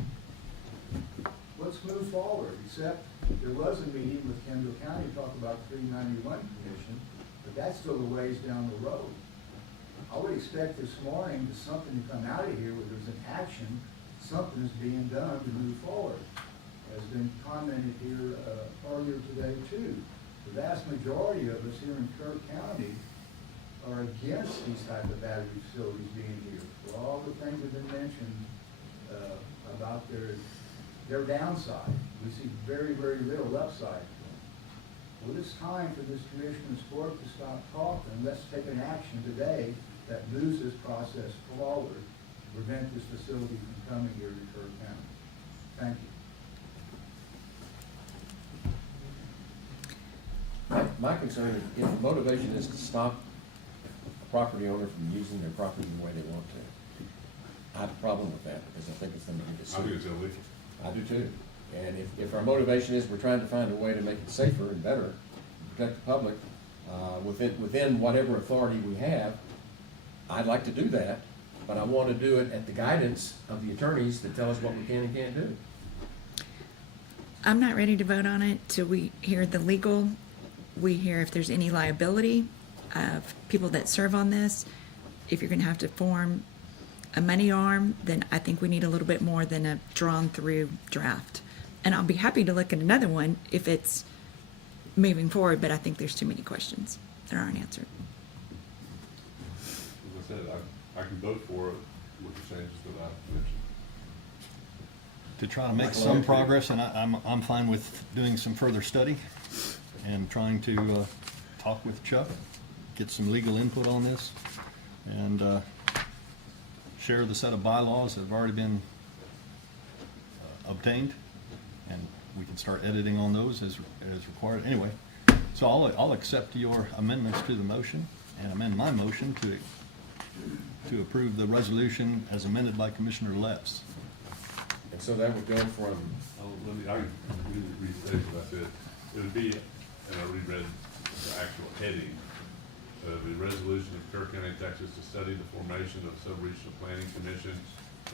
Let's move forward, except there was a meeting with Kendall County to talk about 391 commission, but that's still a ways down the road. I would expect this morning that something to come out of here where there's an action, something is being done to move forward. Has been commented here earlier today too. The vast majority of us here in Kerr County are against these type of battery facilities being here. For all the things that have been mentioned about their downside. We see very, very little upside. Well, it's time for this commission's court to stop talking. Let's take an action today that moves this process forward to prevent this facility from coming here to Kerr County. Thank you. My concern is if the motivation is to stop a property owner from using their property the way they want to, I have a problem with that because I think it's something to I think it's illegal. I do too. And if our motivation is we're trying to find a way to make it safer and better, protect the public, within whatever authority we have, I'd like to do that, but I want to do it at the guidance of the attorneys that tell us what we can and can't do. I'm not ready to vote on it till we hear the legal, we hear if there's any liability of people that serve on this. If you're gonna have to form a money arm, then I think we need a little bit more than a drawn-through draft. And I'll be happy to look at another one if it's moving forward, but I think there's too many questions that aren't answered. As I said, I can vote for it with the changes that I mentioned. To try to make some progress, and I'm fine with doing some further study and trying to talk with Chuck, get some legal input on this, and share the set of bylaws that have already been obtained, and we can start editing on those as required. Anyway, so I'll accept your amendments to the motion and amend my motion to approve the resolution as amended by Commissioner Letts. And so that would go from, I can restate what I said. It would be, and I reread the actual heading, the resolution of Kerr County, Texas, to study the formation of sub-regional planning commission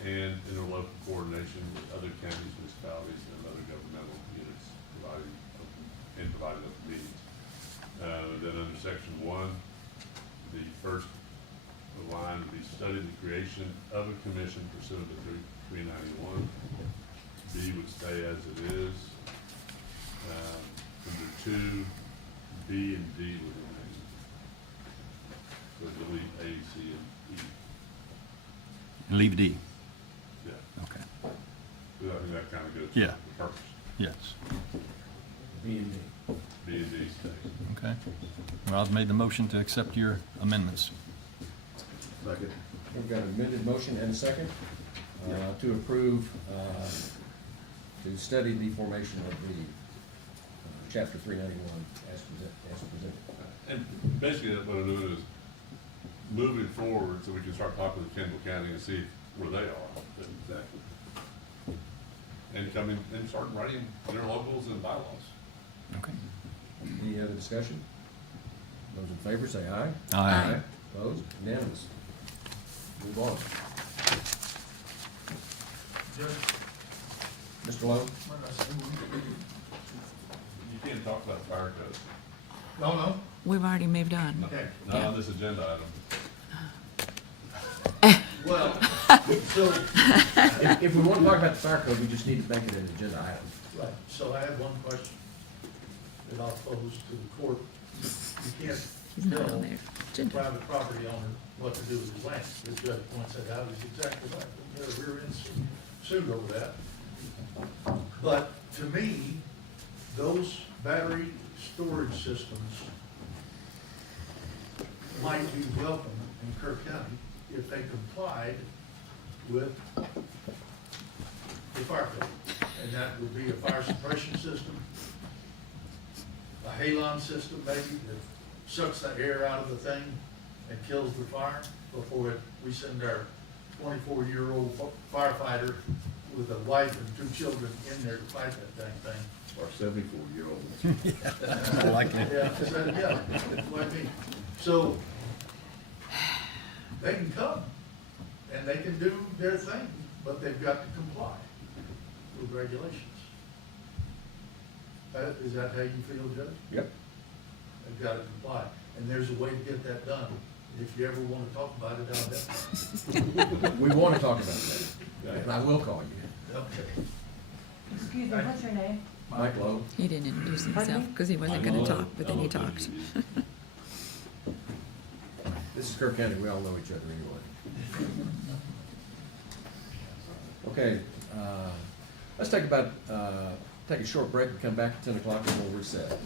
and interlocal coordination with other counties, municipalities, and other governmental units providing open meetings. Then under section 1, the first line would be study the creation of a commission pursuant to 391. B would stay as it is. Under 2, B and D would remain. So delete A, C, and E. And leave D. Yeah. Okay. So I think that kind of goes Yeah. to the purpose. Yes. B and D. B and D stays. Okay. Well, I've made the motion to accept your amendments. Second. We've got an amended motion and a second to approve, to study the formation of the chapter 391 as presented. And basically what I'm doing is moving forward so we can start talking with Kendall County and see where they are. Exactly. And coming and start writing interlocals and bylaws. Okay. Any other discussion? Those in favor say aye. Aye. Opposed? Unanimous. Move on. Mr. Lowe? You can't talk about fire code. No. We've already moved on. Okay. Not on this agenda item. Well, so, If we want to talk about the fire code, we just need to make it an agenda item. right, so I have one question that I'll pose to the court. You can't He's not on tell there. a Agenda. private property owner what to do with his land. The judge points that out, he's exactly right. We're in sued over that. But to me, those battery storage systems might be welcome in Kerr County if they complied with the fire code. And that would be a fire suppression system, a halon system maybe that sucks the air out of the thing and kills the fire before we send our 24-year-old firefighter with a wife and 2 children in there to fight that dang thing. Or 74-year-old. I like that. Yeah, like me. So, they can come, and they can do their thing, but they've got to comply with regulations. Is that how you feel, Judge? Yep. They've got to comply, and there's a way to get that done. If you ever want to talk about it, I'll definitely. We want to talk about that, and I will call you. Okay. Excuse me, what's your name? Mike Lowe. He didn't introduce Pardon himself me? because he wasn't going to talk, but then he talked. This is Kirk County, we all know each other anyway. Okay, let's take a short break and come back at 10 o'clock and we'll reset.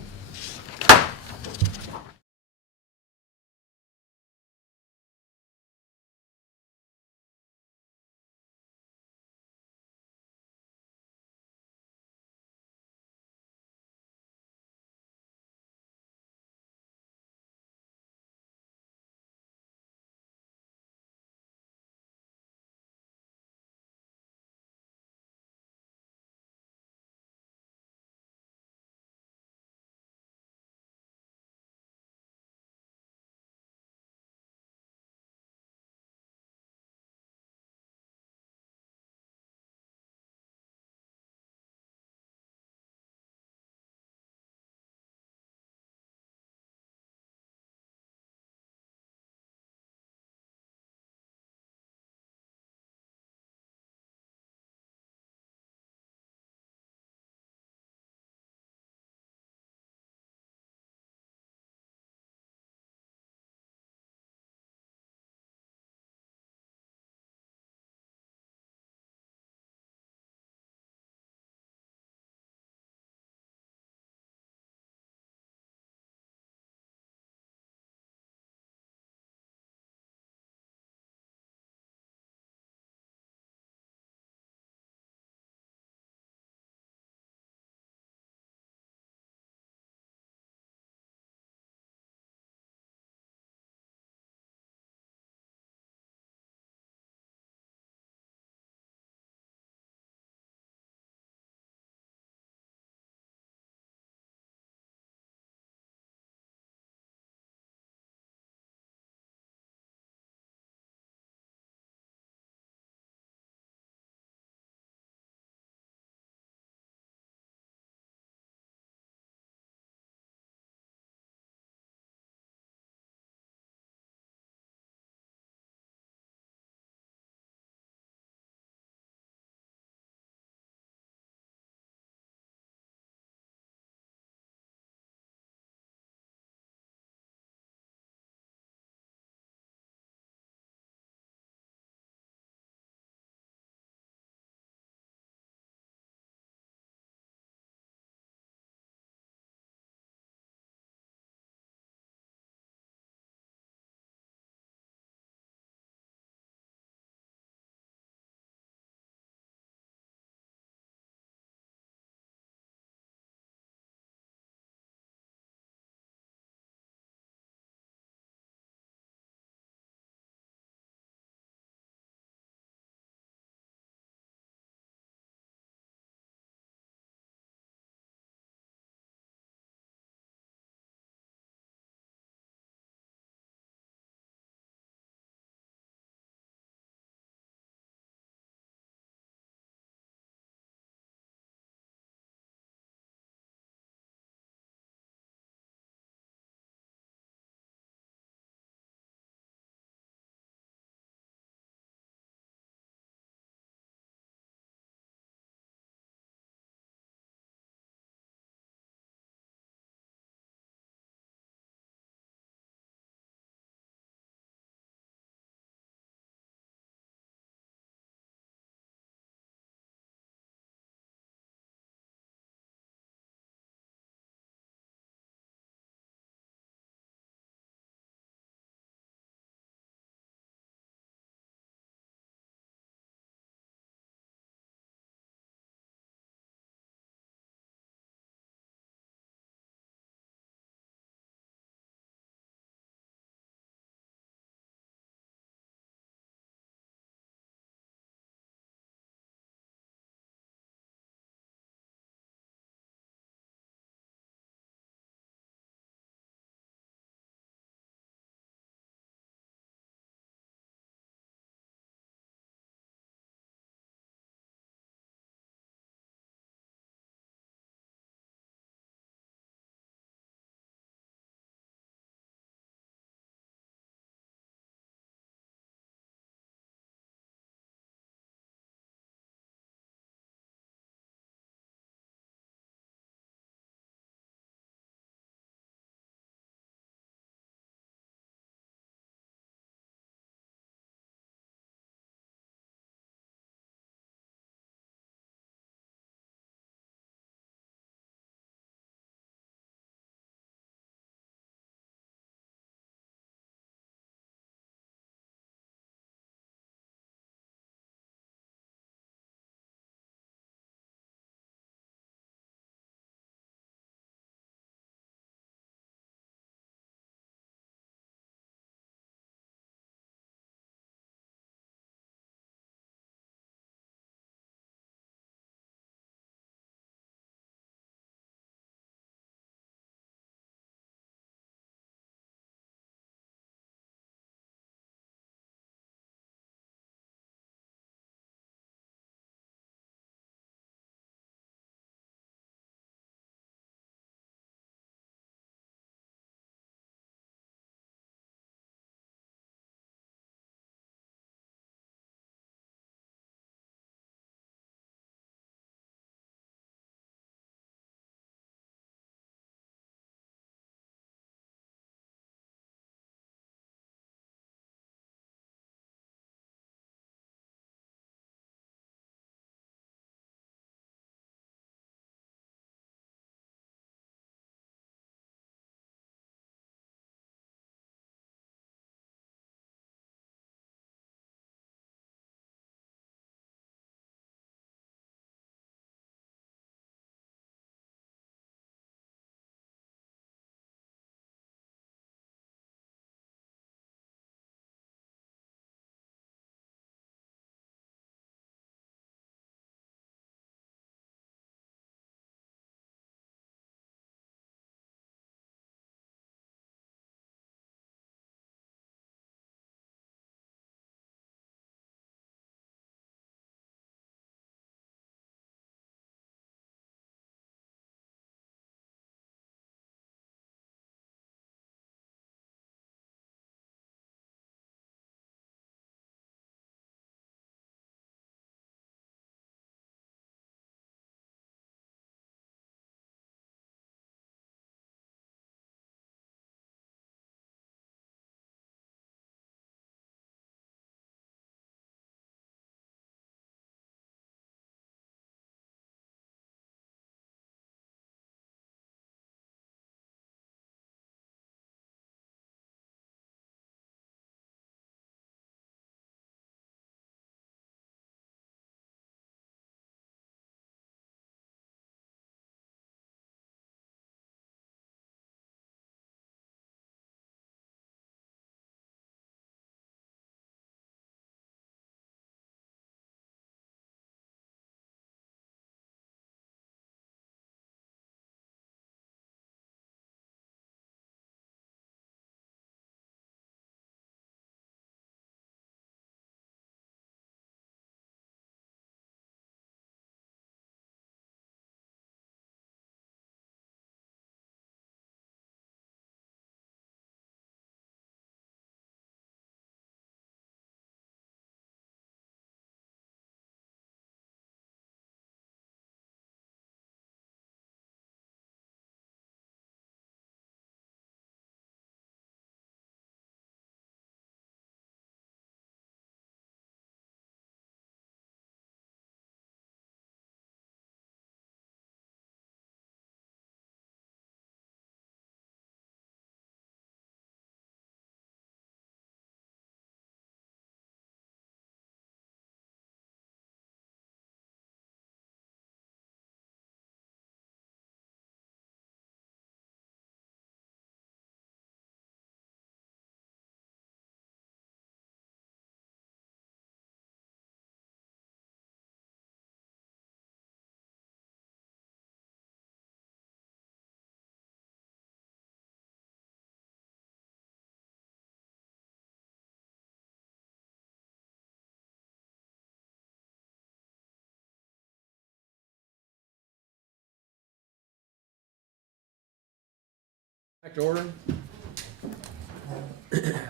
Back to order.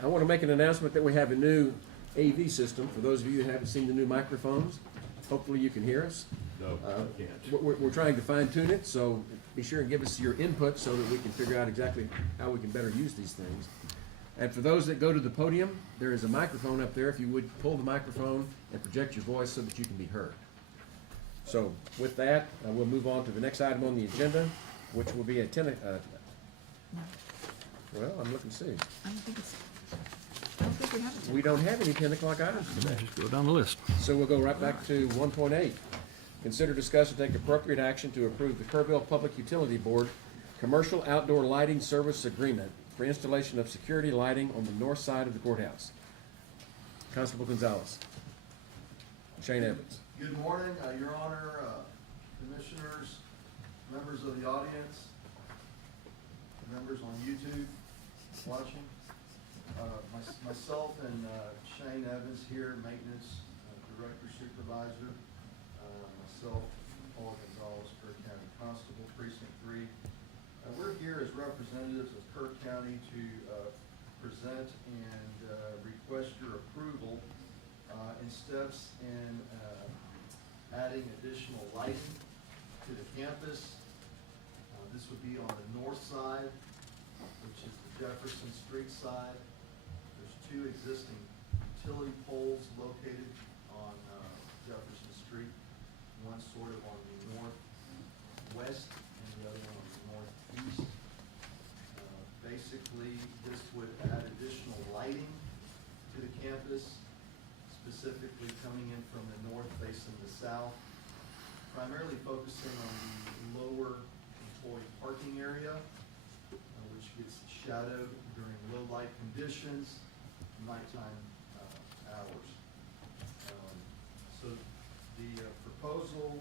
I want to make an announcement that we have a new AV system. For those of you that haven't seen the new microphones, hopefully you can hear us. No, I can't. We're trying to fine tune it, so be sure and give us your input so that we can figure out exactly how we can better use these things. And for those that go to the podium, there is a microphone up there. If you would pull the microphone and project your voice so that you can be heard. So with that, we'll move on to the next item on the agenda, which will be a well, I'm looking to see. I don't think we have it. We don't have any 10 o'clock items today. Just go down the list. So we'll go right back to 1.8. Consider, discuss, and take appropriate action to approve the Kerrville Public Utility Board Commercial Outdoor Lighting Service Agreement for installation of security lighting on the north side of the courthouse. Constable Gonzalez. Shane Evans. Good morning, Your Honor, commissioners, members of the audience, members on YouTube watching. Myself and Shane Evans here, maintenance director supervisor. Myself, Paul Gonzalez, Kerr County Constable, Precinct 3. We're here as representatives of Kerr County to present and request your approval in steps in adding additional lighting to the campus. This would be on the north side, which is the Jefferson Street side. There's two existing utility poles located on Jefferson Street. One sort of on the northwest and the other one on the northeast. Basically, this would add additional lighting to the campus, specifically coming in from the north facing the south, primarily focusing on the lower employee parking area, which gets shadowed during low light conditions, nighttime hours. So the proposal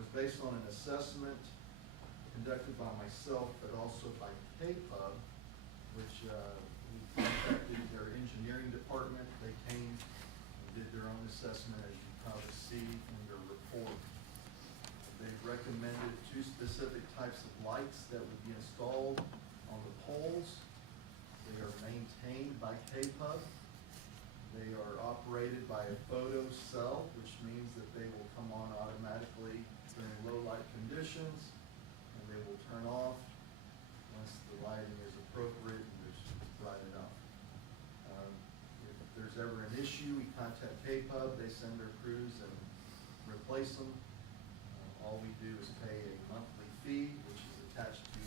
was based on an assessment conducted by myself, but also by KPUB, which we contacted their engineering department. They came and did their own assessment, as you probably see in their report. They've recommended two specific types of lights that would be installed on the poles. They are maintained by KPUB. They are operated by a photo cell, which means that they will come on automatically during low light conditions, and they will turn off once the lighting is appropriate and there's bright enough. If there's ever an issue, we contact KPUB, they send their crews and replace them. All we do is pay a monthly fee, which is attached to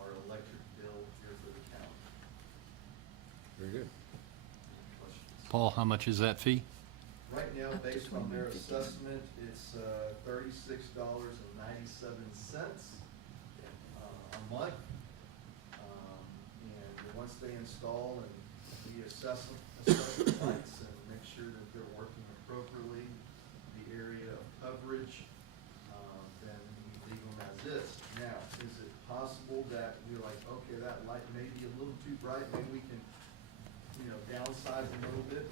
our electric bill here for the county. Very good. Any questions? Paul, how much is that fee? Right now, Up to based on their $21.50. assessment, it's $36.97 a month. And once they install and we assess the lights and make sure that they're working appropriately, the area of coverage, then we leave them as is. Now, is it possible that we're like, okay, that light may be a little too bright, maybe we can, downsize a little bit?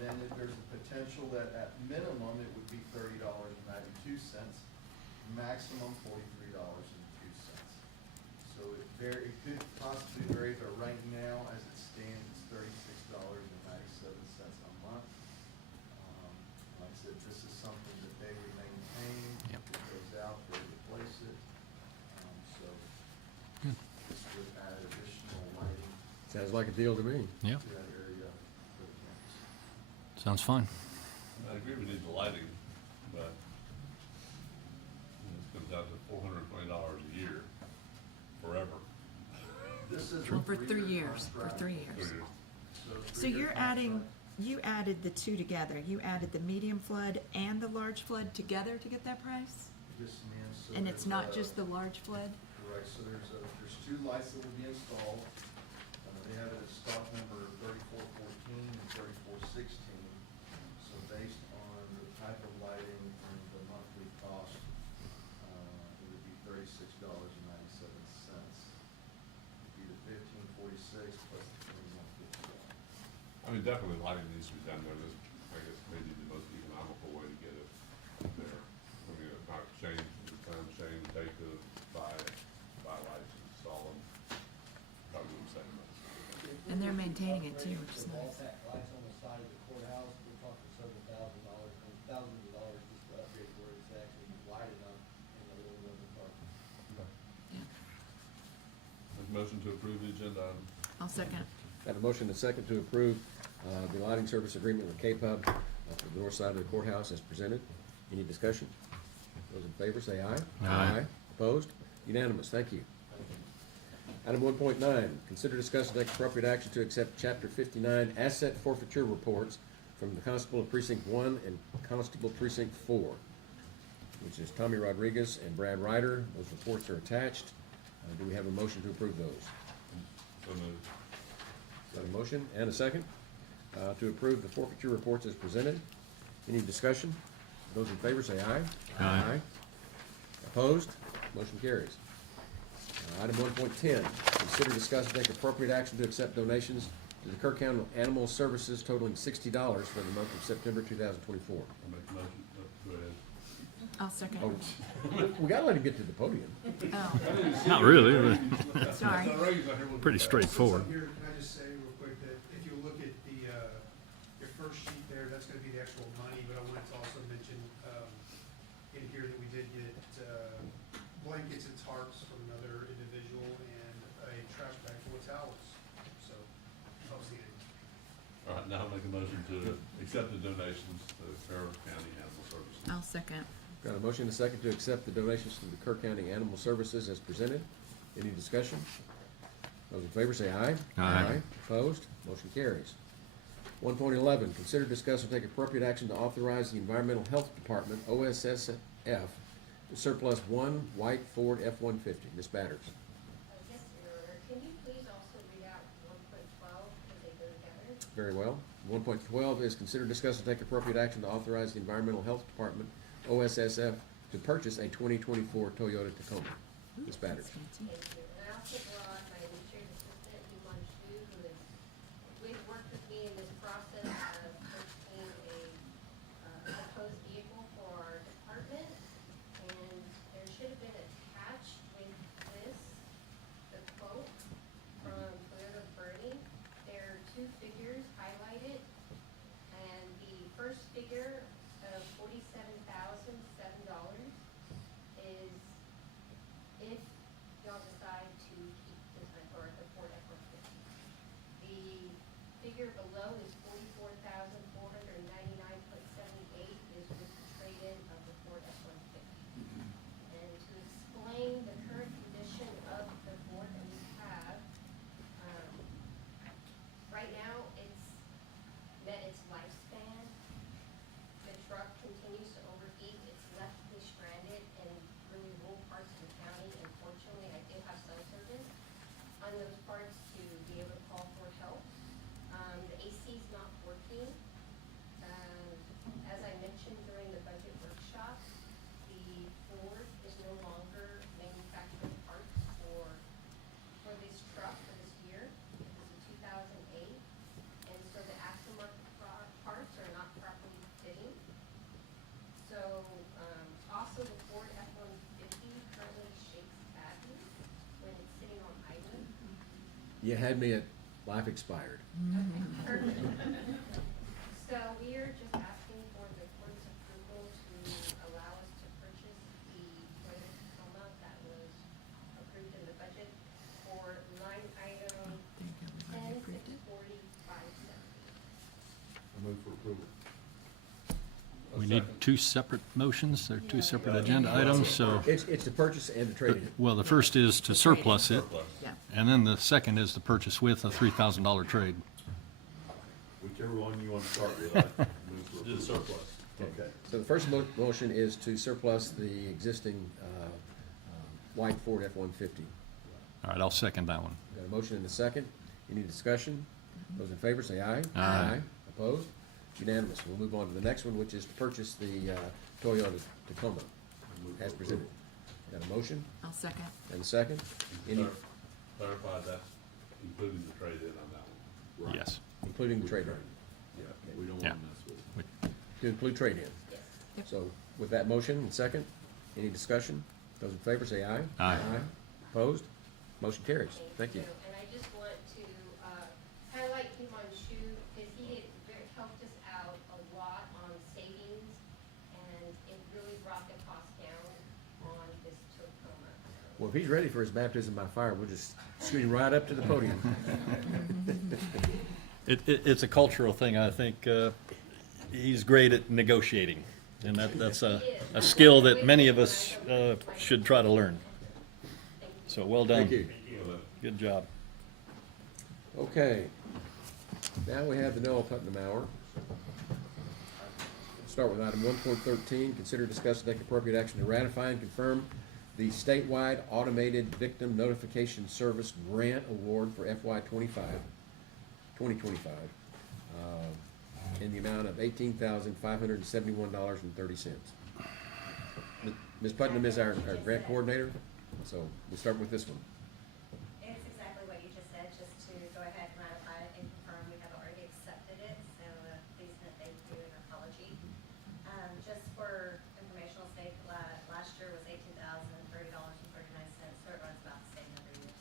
Then if there's a potential that at minimum, it would be $30.92, maximum $43.02. So it could possibly vary, but right now, as it stands, it's $36.97 a month. Like I said, this is something that they would maintain. Yep. If it goes out, they replace it. So this would add additional lighting Sounds like a deal to me. Yeah, to that area for the campus. sounds fine. I agree we need the lighting, but this comes out to $420 a year, forever. This is a For 3 three-year years, for contract. 3 years. So three-year you're adding, contract. you added the two together. You added the medium flood and the large flood together to get that price? Yes, ma'am. So And it's there's, not just the large flood? Correct, so there's two lights that will be installed. They have it at stock number 3414 and 3416. So based on the type of lighting and the monthly cost, it would be $36.97. It'd be the 1546 plus the 2151. I mean, definitely lighting needs to be done there. This, I guess, maybe the most economical way to get it there. I mean, not Shane, the time Shane take to buy lights and install them. maintaining it too, which is The wall nice. pack lights on the side of the courthouse, we're talking several $1,000s, thousands of dollars just to upgrade where it's actually wide enough in the little Roman park. Yeah. Make a motion to approve the agenda item. I'll second. Got a motion and a second to approve the lighting service agreement with K-Pub for the north side of the courthouse as presented. Any discussion? Those in favor say aye. Aye. Opposed? Unanimous. Thank you. Item 1.9, consider, discuss, and take appropriate action to accept Chapter 59 asset forfeiture reports from the Constable of Precinct 1 and Constable Precinct 4, which is Tommy Rodriguez and Brad Ryder. Those reports are attached. Do we have a motion to approve those? So moved. Got a motion and a second to approve the forfeiture reports as presented. Any discussion? Those in favor say aye. Aye. Opposed? Motion carries. Item 1.10, consider, discuss, and take appropriate action to accept donations to the Kerr County Animal Services totaling $60 for the month of September 2024. I'll make the motion. Go ahead. I'll second. Oh, we gotta let him get to the podium. Oh, Not really, but sorry. pretty straightforward. Here, can I just say real quick that if you look at the, your first sheet there, that's gonna be the actual money, but I wanted to also mention, in here that we did get, blankets and tarps from another individual and a trash bag full of towels, so, helps the end. All right, now I'll make a motion to accept the donations to Kerr County Animal Services. I'll second. Got a motion and a second to accept the donations to the Kerr County Animal Services as presented. Any discussion? Those in favor say aye. Aye. Opposed? Motion carries. 1.11, consider, discuss, and take appropriate action to authorize the Environmental Health Department, OSSF, to surplus one white Ford F-150. Ms. Batters. Yes, Your Honor. Can you please also read out 1.12 because they go together? Very well. 1.12 is consider, discuss, and take appropriate action to authorize the Environmental Health Department, OSSF, to purchase a 2024 Toyota Tacoma. Ms. Batters. Fancy. Thank you. And I also brought my administrative assistant, Yvonne Shu, who has worked with me in this process of purchasing a proposed vehicle for our department. And there should have been attached with this, the quote from Toyota Bernie. There are two figures highlighted. And the first figure of $47,007 is if y'all decide to keep this, or the Ford F-150. The figure below is $44,499.78 is with the trade-in of the Ford F-150. And to explain the current condition of the Ford that we have, right now it's met its lifespan. The truck continues to overheat, it's left me stranded in really rural parts of the county. Unfortunately, I do have cell service on those parts to be able to call for help. The AC is not working. As I mentioned during the budget workshop, the Ford is no longer manufacturing parts for this truck for this year. This is a 2008, and so the aftermarket parts are not properly fitting. So, also the Ford F-150 currently shakes badly when it's sitting on idle. You had me at life expired. Okay, perfect. So we are just asking for the court's approval to allow us to purchase the Toyota Tacoma that was approved in the budget for line item There you go. We already approved it. 10-640-570. I move for approval. We need two separate motions. They're two separate agenda items, so, It's the purchase and the trade-in. well, the first is to surplus it, Surplus. Yeah. and then the second is the purchase with a $3,000 trade. Whichever one you want to start with, I move for approval. Surplus. Okay. So the first motion is to surplus the existing white Ford F-150. All right, I'll second that one. Got a motion and a second. Any discussion? Those in favor say aye. Aye. Opposed? Unanimous. We'll move on to the next one, which is to purchase the Toyota Tacoma as presented. Got a motion I'll second. and a second? Any, Clarify that, including the trade-in on that one. Yes. including the trade-in? Yeah, we don't Yeah. want to mess with it. To include trade-in? Yep. So with that motion and second, any discussion? Those in favor say aye. Aye. Opposed? Motion carries. Thank you. And I just want to highlight Well, if he's ready for his baptism by fire, we'll just scoot him right up to the podium. It's a cultural thing, I think. He's great at negotiating, and that's a skill that many of us should try to learn. So well done. Thank you. Good job. Okay, now we have the Noah Putnam Hour. Start with item 1.13, consider, discuss, and take appropriate action to ratify and confirm the statewide automated victim notification service grant award for FY 2025, in the amount of $18,571.30. Ms. Putnam is our grant coordinator, so we'll start with this one. It's exactly what you just said, just to go ahead and ratify it and confirm we have already accepted it, so please note thank you and apology. Just for informational sake, last year was $18,030.39, so it runs about the same every year.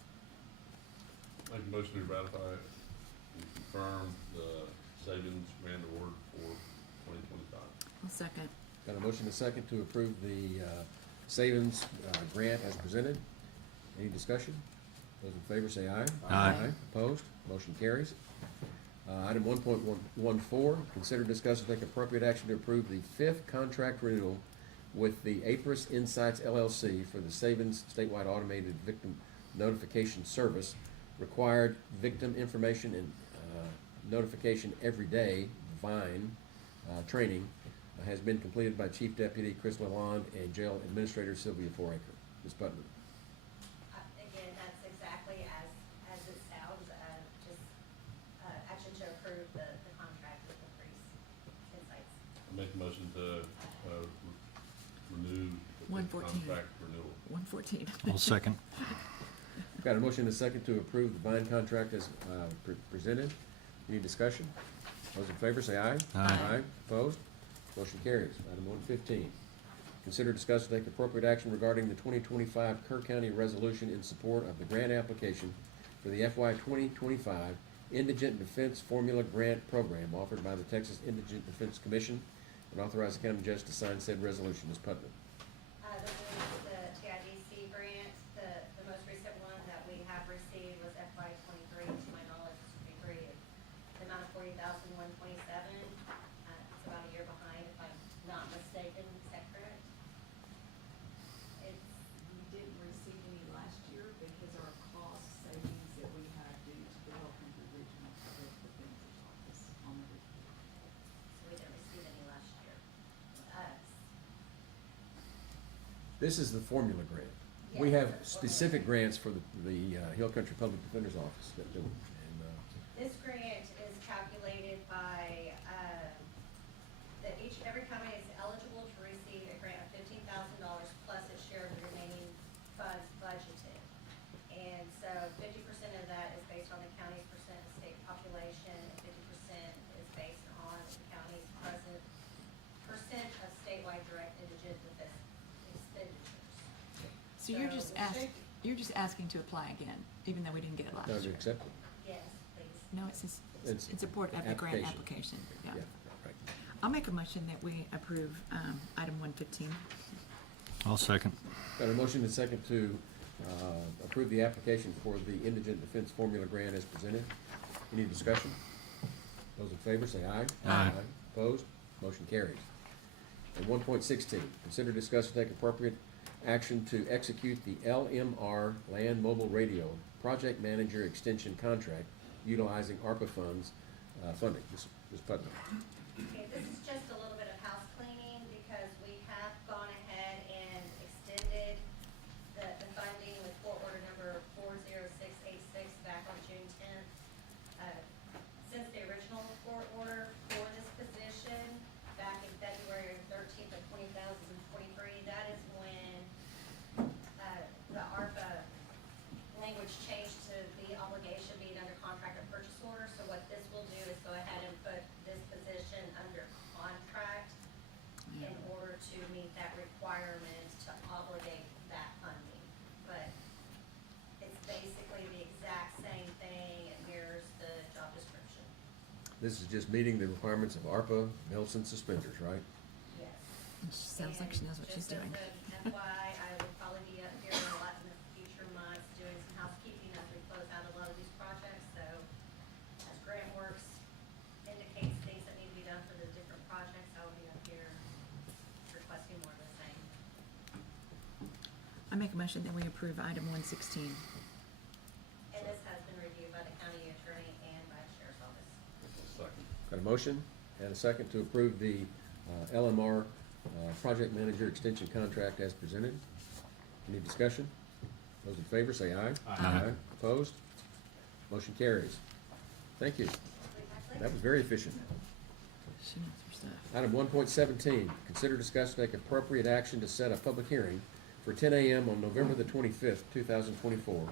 Make a motion to ratify and confirm the savings grant award for 2025. I'll second. Got a motion and a second to approve the savings grant as presented. Any discussion? Those in favor say aye. Aye. Opposed? Motion carries. Item 1.14, consider, discuss, and take appropriate action to approve the 5th contract renewal with the Apris Insights LLC for the Savings Statewide Automated Victim Notification Service, required victim information and notification every day, VINE, training, has been completed by Chief Deputy Chris Lalonde and Jail Administrator Sylvia Foraker. Ms. Putnam. Again, that's exactly as it sounds, just action to approve the contract with the Apris Insights. I make a motion to renew the 114. contract renewal. 114. I'll second. Got a motion and a second to approve the VINE contract as presented. Any discussion? Those in favor say aye. Aye. Opposed? Motion carries. Item 115. Consider, discuss, and take appropriate action regarding the 2025 Kerr County resolution in support of the grant application for the FY 2025 Indigent Defense Formula Grant Program offered by the Texas Indigent Defense Commission, and authorize the county judge to sign said resolution. Ms. Putnam. This is the TIDC grant. The most recent one that we have received was FY 23. To my knowledge, this would be free. The amount of $40,127. It's about a year behind, if I'm not mistaken. Is that correct? It's, We didn't receive any last year because our cost savings that we had due to developing the regional defender's office on the region. so we didn't receive any last year. This is the formula grant. We Yes. have specific grants for the Hill Country Public Defender's Office that do it. And, This grant is calculated by, that every county is eligible to receive a grant of $15,000 plus its share of the remaining funds budgeted. And so 50% of that is based on the county's percent of state population, and 50% is based on the county's present percent of statewide direct indigent defense expenditures. So you're just So the you're just asking to apply again, even though we didn't get it last no, to year? accept it. Yes, please. No, it's just, It's in support of the grant application. application. Yeah. Right. I'll make a motion that we approve item 115. I'll second. Got a motion and a second to approve the application for the Indigent Defense Formula Grant as presented. Any discussion? Those in favor say aye. Aye. Opposed? Motion carries. And 1.16, consider, discuss, and take appropriate action to execute the LMR Land Mobile Radio Project Manager Extension Contract utilizing ARPA funds funding. Ms. Putnam. Okay, this is just a little bit of house cleaning because we have gone ahead and extended the funding with court order number 40686 back on June 10th. Since the original court order for this position back in February 13th of 2023, that is when the ARPA language changed to the obligation being under contract or purchase order. So what this will do is go ahead and put this position under contract in order to meet that requirement to obligate that funding. But it's basically the exact same thing. It mirrors the job description. This is just meeting the requirements of ARPA, belts and suspenders, right? Yes. Sounds like she knows what she's doing. Just as an FYI, I will probably be up here in make a motion that we approve item 116. And this has been reviewed by the county attorney and by the sheriff's office. Second. Got a motion and a second to approve the LMR Project Manager Extension Contract as presented. Any discussion? Those in favor say aye. Aye. Opposed? Motion carries. Thank you. That was very efficient. She knows her stuff. Item 1.17, consider, discuss, take appropriate action to set a public hearing for 10 a.m. on November the 25th, 2024,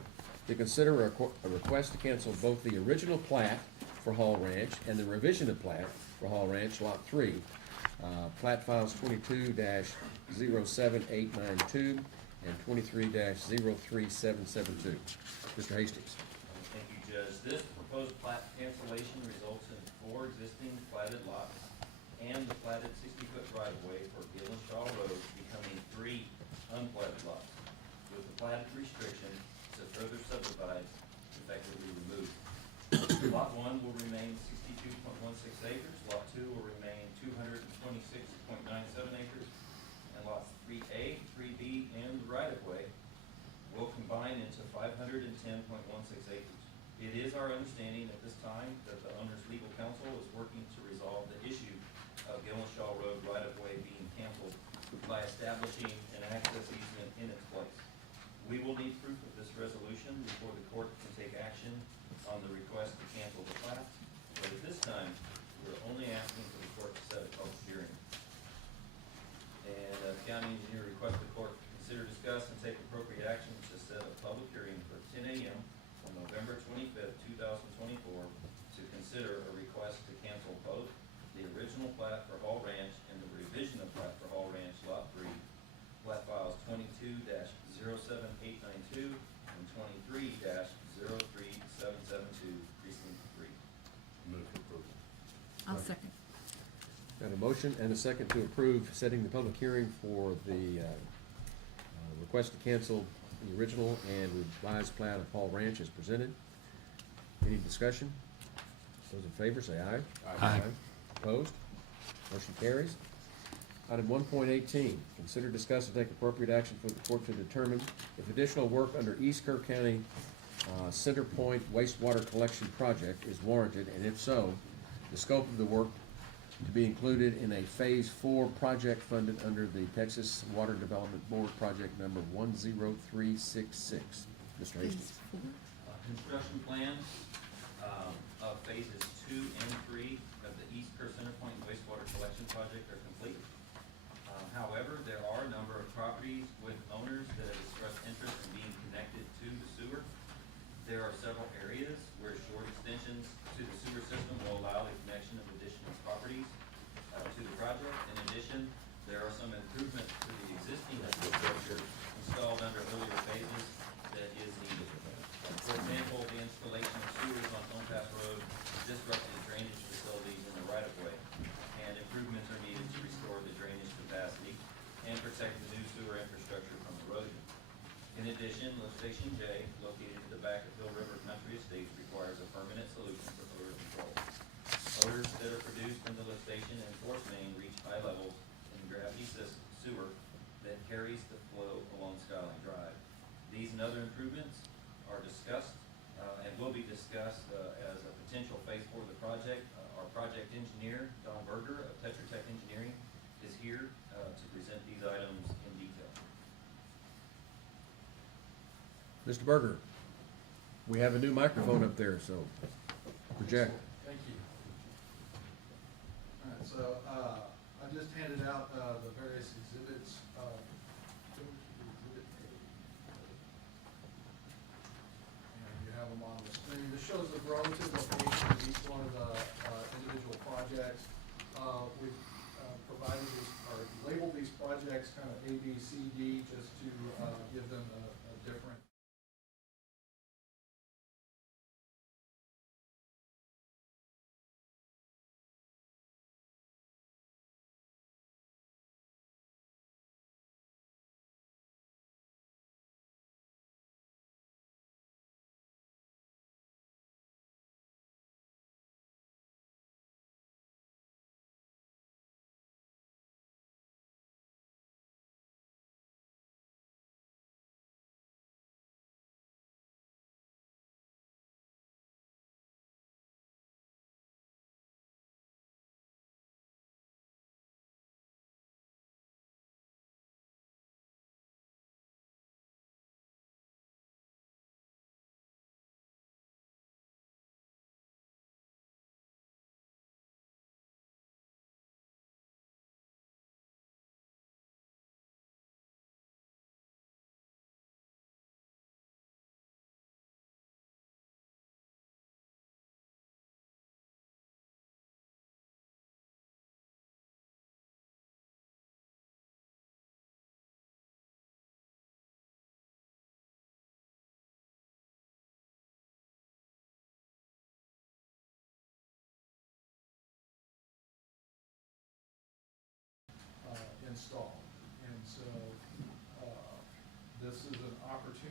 to consider a request to cancel both the original plat for Hall Ranch and the revision of plat for Hall Ranch Lot 3, plat files 22-07892 and 23-03772. Mr. Hastings. Thank you, Judge. This proposed plat cancellation results in 4 existing platted lots and the platted 60-foot right-of-way for Gillenshaw Road becoming 3 unplatted lots, with the platted restriction to further subdivide effectively removed. Lot 1 will remain 62.16 acres, Lot 2 will remain 226.97 acres, and Lots 3A, 3B, and the right-of-way will combine into 510.16 acres. It is our understanding at this time that the owner's legal counsel is working to resolve the issue of Gillenshaw Road right-of-way being canceled by establishing an access easement in its place. We will need proof of this resolution before the court can take action on the request to cancel the plat, but at this time, we're only asking for the court to set a public hearing. And the county engineer requests the court consider, discuss, and take appropriate action to set a public hearing for 10 a.m. on November 25th, 2024, to consider a request to cancel both the original plat for Hall Ranch and the revision of plat for Hall Ranch Lot 3, plat files 22-07892 and 23-03772, precinct 3. Move for approval. I'll second. Got a motion and a second to approve setting the public hearing for the request to cancel the original and revised plat of Hall Ranch as presented. Any discussion? Those in favor say aye. Aye. Opposed? Motion carries. Item 1.18, consider, discuss, and take appropriate action for the court to determine if additional work under East Kerr County Center Point Wastewater Collection Project is warranted, and if so, the scope of the work to be included in a Phase 4 project funded under the Texas Water Development Board Project number 10366. Mr. Hastings. Construction plans of phases 2 and 3 of the East Kerr Center Point wastewater collection project are complete. However, there are a number of properties with owners that have expressed interest in being connected to the sewer. There are several areas where short extensions to the sewer system will allow the connection of additional properties to the project. In addition, there are some improvements to the existing infrastructure installed under earlier phases that is needed. For example, the installation of sewers on Home Pass Road disrupted drainage facilities in the right-of-way, and improvements are needed to restore the drainage capacity and protect the new sewer infrastructure from erosion. In addition, Lift Station J, located at the back of Hill River Country Estates, requires a permanent solution for odor control. Odors that are produced from the lift station and force main reach high levels in gravity sewer that carries the flow along Skyline Drive. These and other improvements are discussed and will be discussed as a potential phase 4 of the project. Our project engineer, Don Berger of Tetra Tech Engineering, is here to present these items in detail. Mr. Berger, we have a new microphone up there, so project. Thank you. All right, so, I just handed out, the various exhibits, and you have them on the screen. This shows the relative location of each one of the, individual projects. We've, provided these, or labeled these projects kind of A, B, C, D, just to, give them a different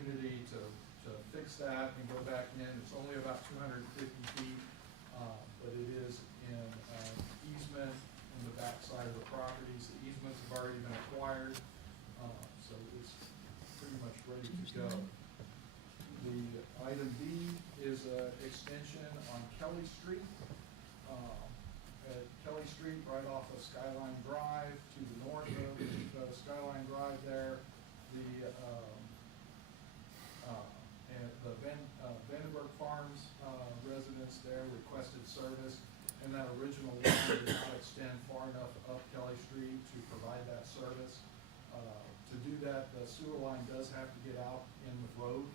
opportunity to fix that and go back in. It's only about 250 feet, but it is in easement in the backside of the properties. The easements have already been acquired, so it's pretty much ready to go. The item B is an extension on Kelly Street. At Kelly Street, right off of Skyline Drive to the north of Skyline Drive there, the Vandenberg Farms residents there requested service, and that original line did not extend far enough up Kelly Street to provide that service. To do that, the sewer line does have to get out in the road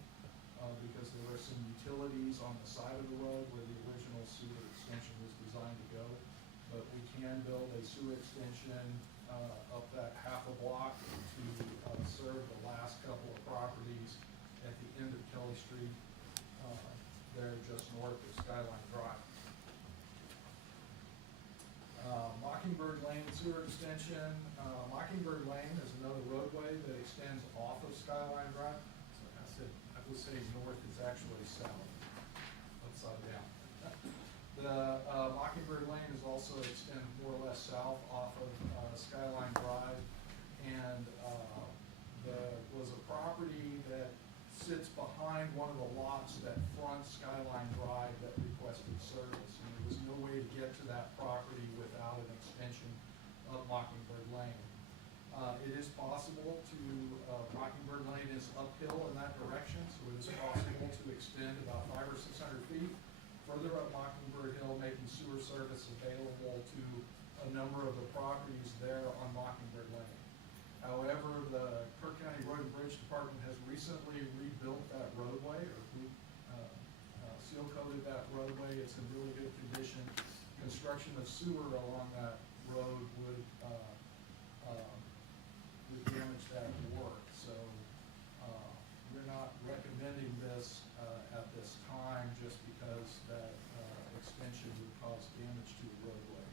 because there were some utilities on the side of the road where the original sewer extension was designed to go. But we can build a sewer extension up that half a block to serve the last couple of properties at the end of Kelly Street, there just north of Skyline Drive. Mockingbird Lane sewer extension. Mockingbird Lane is another roadway that extends off of Skyline Drive. So I would say north, is actually south, upside down. The Mockingbird Lane is also extend more or less south off of Skyline Drive, and there was a property that sits behind one of the lots that fronts Skyline Drive that requested service, and there was no way to get to that property without an extension of Mockingbird Lane. It is possible to, Mockingbird Lane is uphill in that direction, so it is possible to extend about 500 or 600 feet further up Mockingbird Hill, making sewer service available to a number of the properties there on Mockingbird Lane. However, the Kerr County Road and Bridge Department has recently rebuilt that roadway, or seal coated that roadway. It's in really good condition. Construction of sewer along that road would damage that work. So we're not recommending this at this time just because that extension would cause damage to the roadway.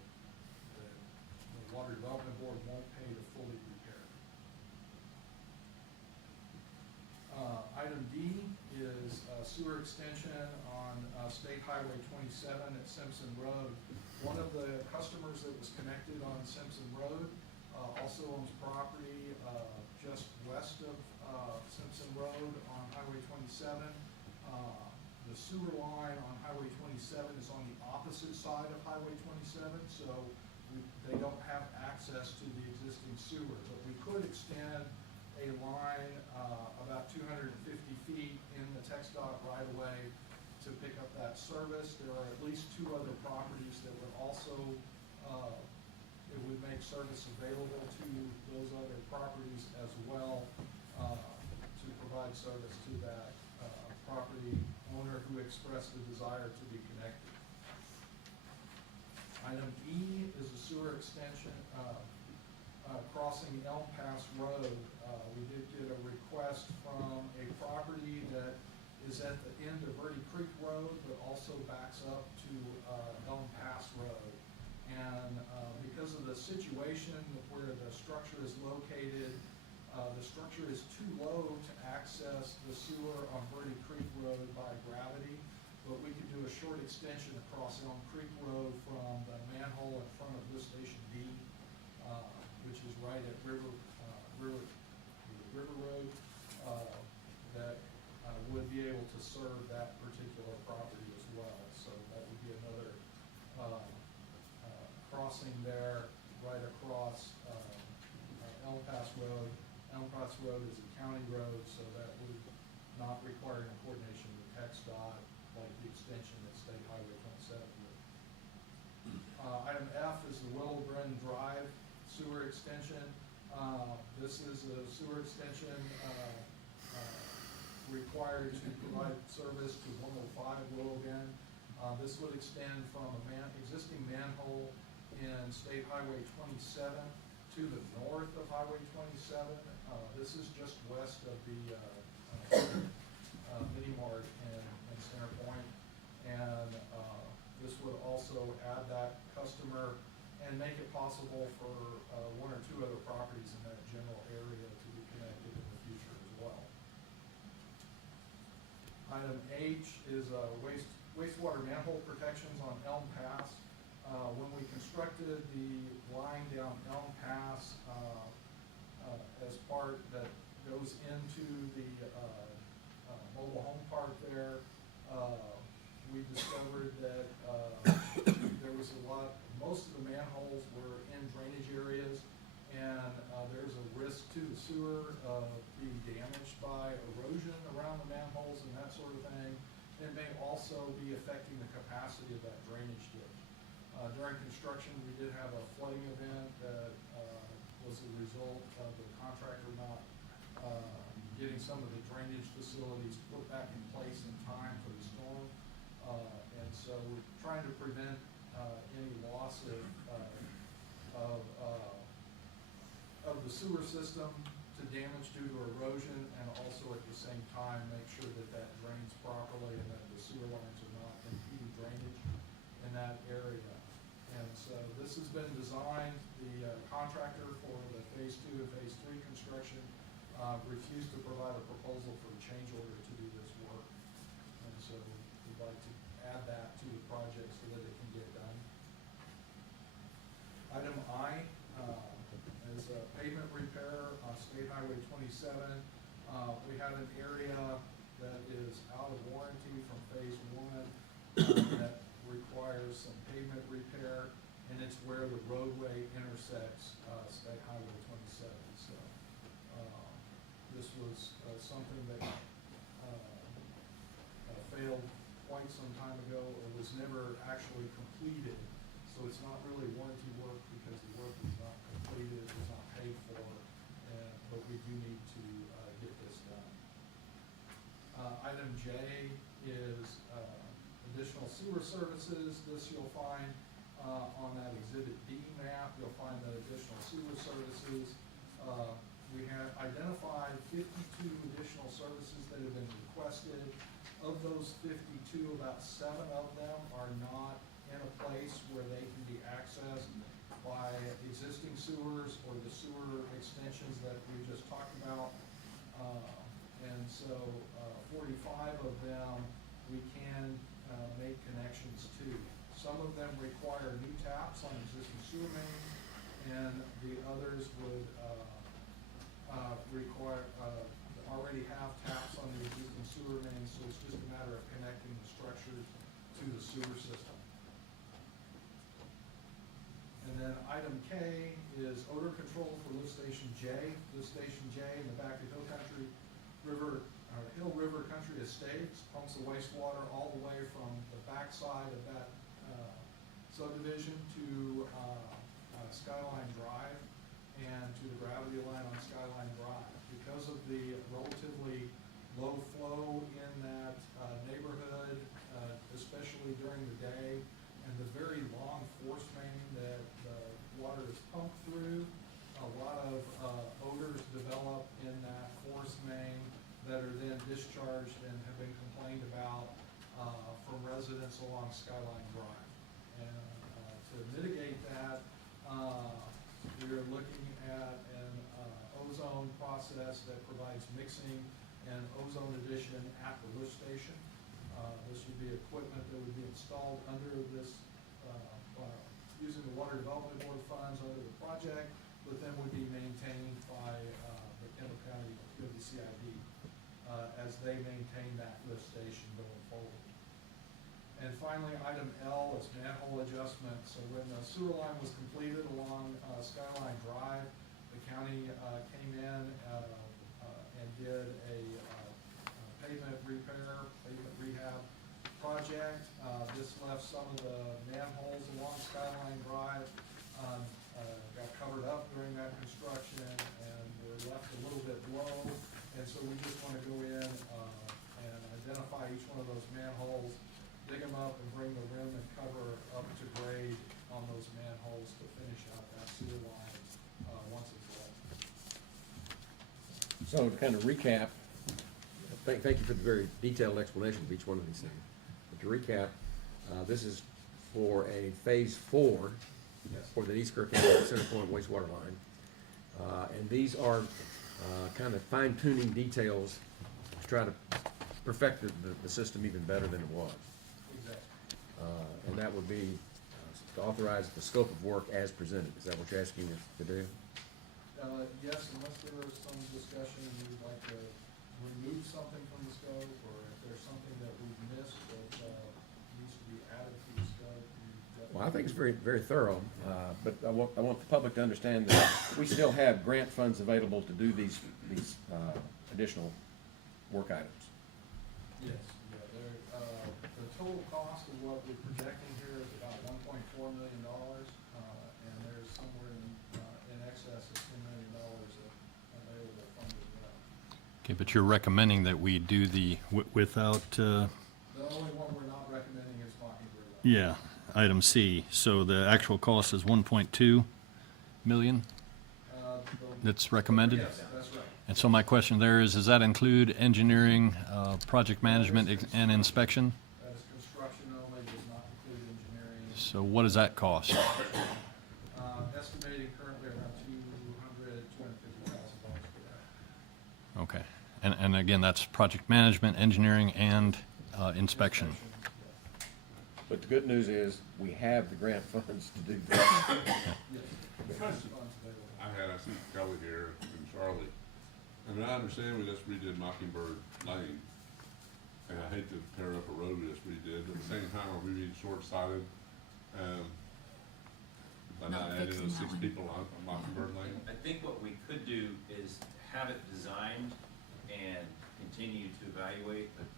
The Water Development Board won't pay to fully repair. Item D is sewer extension on State Highway 27 at Simpson Road. One of the customers that was connected on Simpson Road also owns property just west of Simpson Road on Highway 27. The sewer line on Highway 27 is on the opposite side of Highway 27, so they don't have access to the existing sewer. But we could extend a line about 250 feet in the TxDOT right-of-way to pick up that service. There are at least two other properties that would also, it would make service available to those other properties as well to provide service to that property owner who expressed the desire to be connected. Item E is a sewer extension crossing Elm Pass Road. We did get a request from a property that is at the end of Verde Creek Road, but also backs up to Elm Pass Road. And because of the situation where the structure is located, the structure is too low to access the sewer on Verde Creek Road by gravity, but we could do a short extension across Elm Creek Road from the manhole in front of lift station D, which is right at River Road, that would be able to serve that particular property as well. So that would be another crossing there right across Elm Pass Road. Elm Pass Road is a county road, so that would not require any coordination with TxDOT like the extension at State Highway 27 would. Item F is the Willow Glen Drive sewer extension. This is a sewer extension required to provide service to 105 Willow Glen. This would extend from existing manhole in State Highway 27 to the north of Highway 27. This is just west of the Mini Mart in Center Point. And this would also add that customer and make it possible for one or two other properties in that general area to be connected in the future as well. Item H is wastewater manhole protections on Elm Pass. When we constructed the line down Elm Pass, as part that goes into the mobile home park there, we discovered that there was most of the manholes were in drainage areas, and there's a risk to the sewer of being damaged by erosion around the manholes and that sort of thing. It may also be affecting the capacity of that drainage ditch. During construction, we did have a flooding event that was a result of the contractor not getting some of the drainage facilities put back in place in time for the storm. And so we're trying to prevent any loss of the sewer system to damage due to erosion, and also at the same time make sure that that drains properly and that the sewer lines are not impeding drainage in that area. And so this has been designed, the contractor for the phase 2 and phase 3 construction refused to provide a proposal for a change order to do this work. And so we'd like to add that to the project so that it can get done. Item I is pavement repair on State Highway 27. We have an area that is out of warranty from phase 1 that requires some pavement repair, and it's where the roadway intersects State Highway 27. So this was something that failed quite some time ago. It was never actually completed, so it's not really warranty work because the work is not completed, it was not paid for, but we do need to get this done. Item J is additional sewer services. This you'll find on that Exhibit D map. You'll find the additional sewer services. We have identified 52 additional services that have been requested. Of those 52, about 7 of them are not in a place where they can be accessed by existing sewers or the sewer extensions that we just talked about. And so 45 of them we can make connections to. Some of them require new taps on existing sewer mains, and the others would already have taps on the existing sewer mains, so it's just a matter of connecting the structures to the sewer system. And then item K is odor control for lift station J. Lift station J in the back of Hill River Country Estates pumps the wastewater all the way from the backside of that subdivision to Skyline Drive and to the gravity line on Skyline Drive. Because of the relatively low flow in that neighborhood, especially during the day, and the very long force main that the water is pumped through, a lot of odors develop in that force main that are then discharged and have been complained about from residents along Skyline Drive. And to mitigate that, we're looking at an ozone process that provides mixing and ozone addition at the lift station. This would be equipment that would be installed under this, using the Water Development Board funds under the project, but then would be maintained by the Kendall County WCID as they maintain that lift station going forward. And finally, item L is manhole adjustment. So when the sewer line was completed along Skyline Drive, the county came in and did a pavement repair, pavement rehab project. This left some of the manholes along Skyline Drive, got covered up during that construction, and were left a little bit low. And so we just want to go in and identify each one of those manholes, dig them up, and bring the rim and cover up to grade on those manholes to finish out that sewer line once it's wet. So to kind of recap, thank you for the very detailed explanation of each one of these things. But to recap, this is for a phase 4 for the East Kerr County Center Point wastewater line. And these are kind of fine-tuning details to try to perfect the system even better than it was. Exactly. And that would be to authorize the scope of work as presented. Is that what you're asking us to do? Yes, unless there is some discussion and you would like to remove something from the scope, or if there's something that we've missed that needs to be added to the scope. Well, I think it's very, very thorough, but I want the public to understand that we still have grant funds available to do these additional work items. Yes, yeah, the total cost of what we're projecting here is about $1.4 million, and there's somewhere in excess of $10 million of available funds as well. Okay, but you're recommending that we do the, without, The only one we're not recommending is Mockingbird Lane. yeah, item C. So the actual cost is 1.2 million that's recommended? Yes, that's right. And so my question there is, does that include engineering, project management, and inspection? That is construction only, does not include engineering. So what does that cost? Estimated currently around $250,000 for that. Okay. And again, that's project management, engineering, and inspection. But the good news is, we have the grant funds to do that. Question I see Kelly here and Charlie. I mean, I understand we just redid Mockingbird Lane, and I hate to tear up a road we just redid, but at the same time, are we being short-sighted, by not adding fixing those that 6 one. people on Mockingbird Lane? I think what we could do is have it designed and continue to evaluate, but,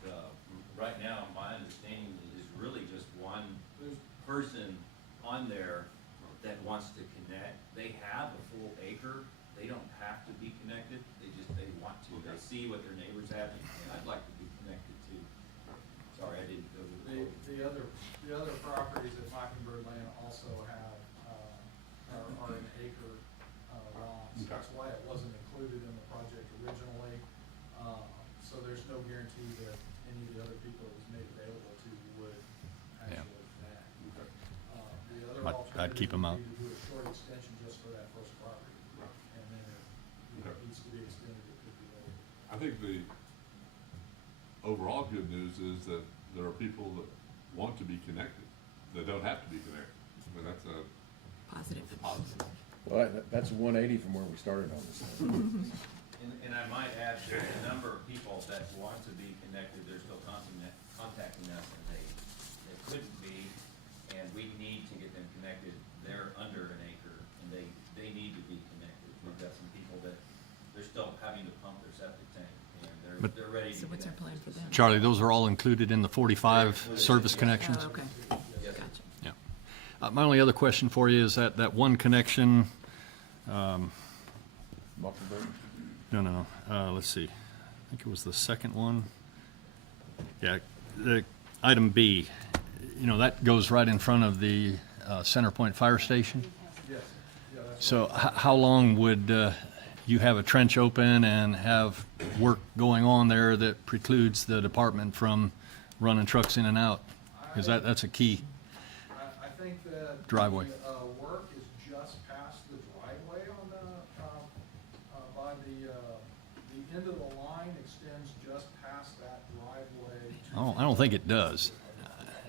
right now, my understanding is really just one person on there that wants to connect. They have a full acre, they don't have to be connected, they want to. They see what their neighbors have, and I'd like to be connected too. Sorry, I didn't go to The other properties at Mockingbird Lane also have, are an acre, lots. Okay. That's why it wasn't included in the project originally. So there's no guarantee that any of the other people it was made available to would Yeah. actually connect. Okay. The other I'd keep 'em out. alternative would be to do a short extension just for that first property. And then if it Okay. needs to be extended, it could be later. I think the overall good news is that there are people that want to be connected, that don't have to be connected. I mean, that's a Positive. positive. Well, that's 180 from where we started on this thing. And I might add, there's a number of people that want to be connected, they're still contacting us, and they couldn't be, and we need to get them connected. They're under an acre, and they need to be connected. We've got some people that, they're still having to pump their septic tank, and But- they're ready to So what's our connect. plan for them? Charlie, those are all included in the 45 service connections? Oh, okay. Yes. Gotcha. Yeah. My only other question for you is that one connection, Mockingbird? no, let's see. I think it was the second one. Yeah, the item B, that goes right in front of the Center Point Fire Station. Yes, yeah, that's. So how long would you have a trench open and have work going on there that precludes the department from running trucks in and out? Because that's a key. I think that. Driveway. The, work is just past the driveway on the, by the end of the line extends just past that driveway. I don't think it does.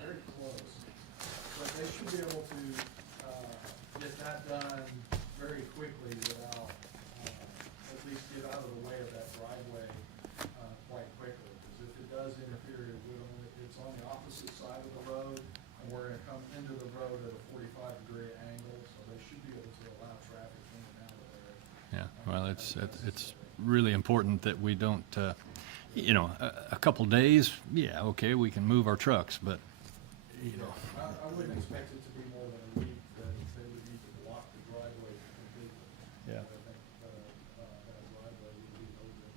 Very close. But they should be able to, get that done very quickly without, at least get out of the way of that driveway, quite quickly. Because if it does interfere, it's on the opposite side of the road, and we're gonna come into the road at a 45-degree angle, so they should be able to allow traffic in and out of there. Yeah, well, it's really important that we don't, a couple days, yeah, okay, we can move our trucks, but, I wouldn't expect it to be more than a week that they would need to block the driveway completely. Yeah. I think, that driveway would be open.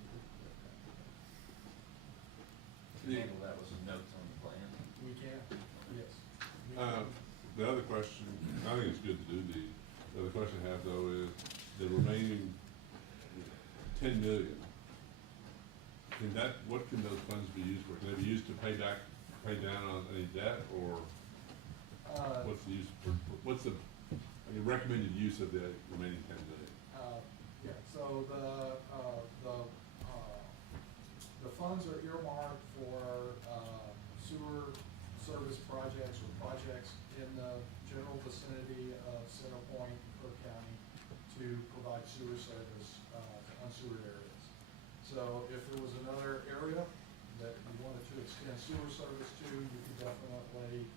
Handle that with some notes on the plan. We can, yes. The other question, I think it's good to do these. The other question I have though is, the remaining 10 million, what can those funds be used for? Can they be used to pay down on any debt, or what's the recommended use of the remaining 10 million? Yeah, so the funds are earmarked for, sewer service projects or projects in the general vicinity of Center Point, Kerr County, to provide sewer service, to unsewered areas. So if there was another area that you wanted to extend sewer service to, you could definitely,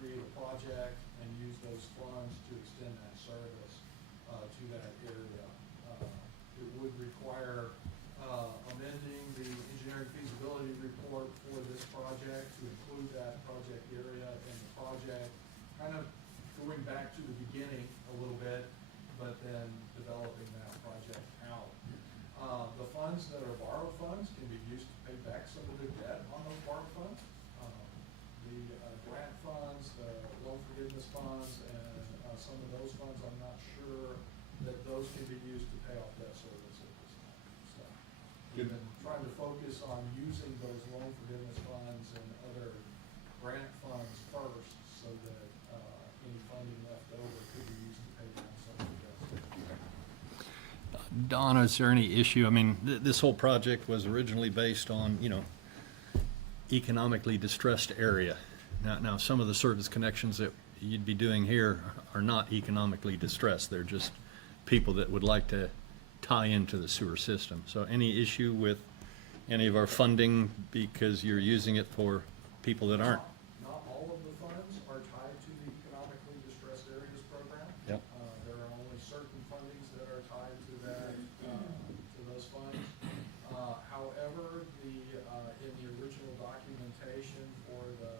create a project and use those funds to extend that service, to that area. It would require, amending the engineering feasibility report for this project to include that project area and the project, kind of going back to the beginning a little bit, but then developing that project out. The funds that are borrowed funds can be used to pay back some of the debt on those borrowed funds. The grant funds, the loan forgiveness funds, and some of those funds, I'm not sure that those can be used to pay off debt service at this time. So we've been trying to focus on using those loan forgiveness funds and other grant funds first, so that any funding left over could be used to pay down some of the debt service. Donna, is there any issue? I mean, this whole project was originally based on, economically distressed area. Now, some of the service connections that you'd be doing here are not economically distressed. They're just people that would like to tie into the sewer system. So any issue with any of our funding because you're using it for people that aren't? Not all of the funds are tied to the economically distressed areas program. Yep. There are only certain fundings that are tied to that, to those funds. However, in the original documentation for the,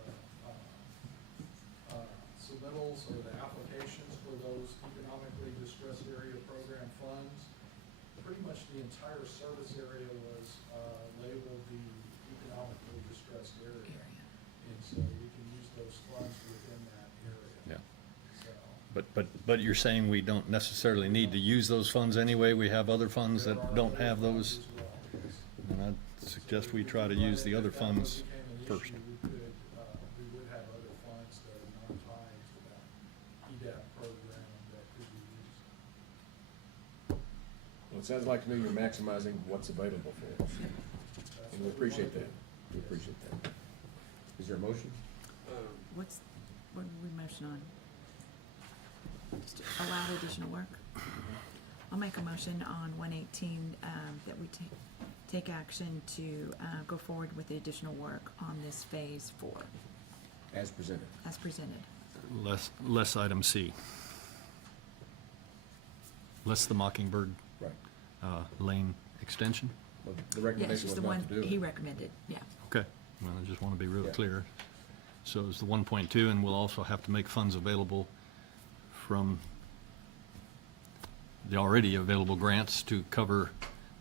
submittals or the applications for those economically distressed area program funds, pretty much the entire service area was, labeled the economically distressed area. And so we can use those funds within that area. Yeah. So. But you're saying we don't necessarily need to use those funds anyway? We have other funds that don't have those? And I'd suggest we try to use the other funds first. We would have other funds that are not tied to that EDAP program that could be used. Well, it sounds like to me you're maximizing what's available for us, and we appreciate that. We appreciate that. Is there a motion? What did we motion on? Just to allow additional work? I'll make a motion on 118, that we take action to go forward with the additional work on this phase 4, As presented. as presented. Less item C. Less the Mockingbird Right. Lane extension? Well, the Yeah, it's recommendation just was the not one to do it. he recommended, yeah. Okay, well, I just want to be real Yeah. clear. So it's the 1.2, and we'll also have to make funds available from the already available grants to cover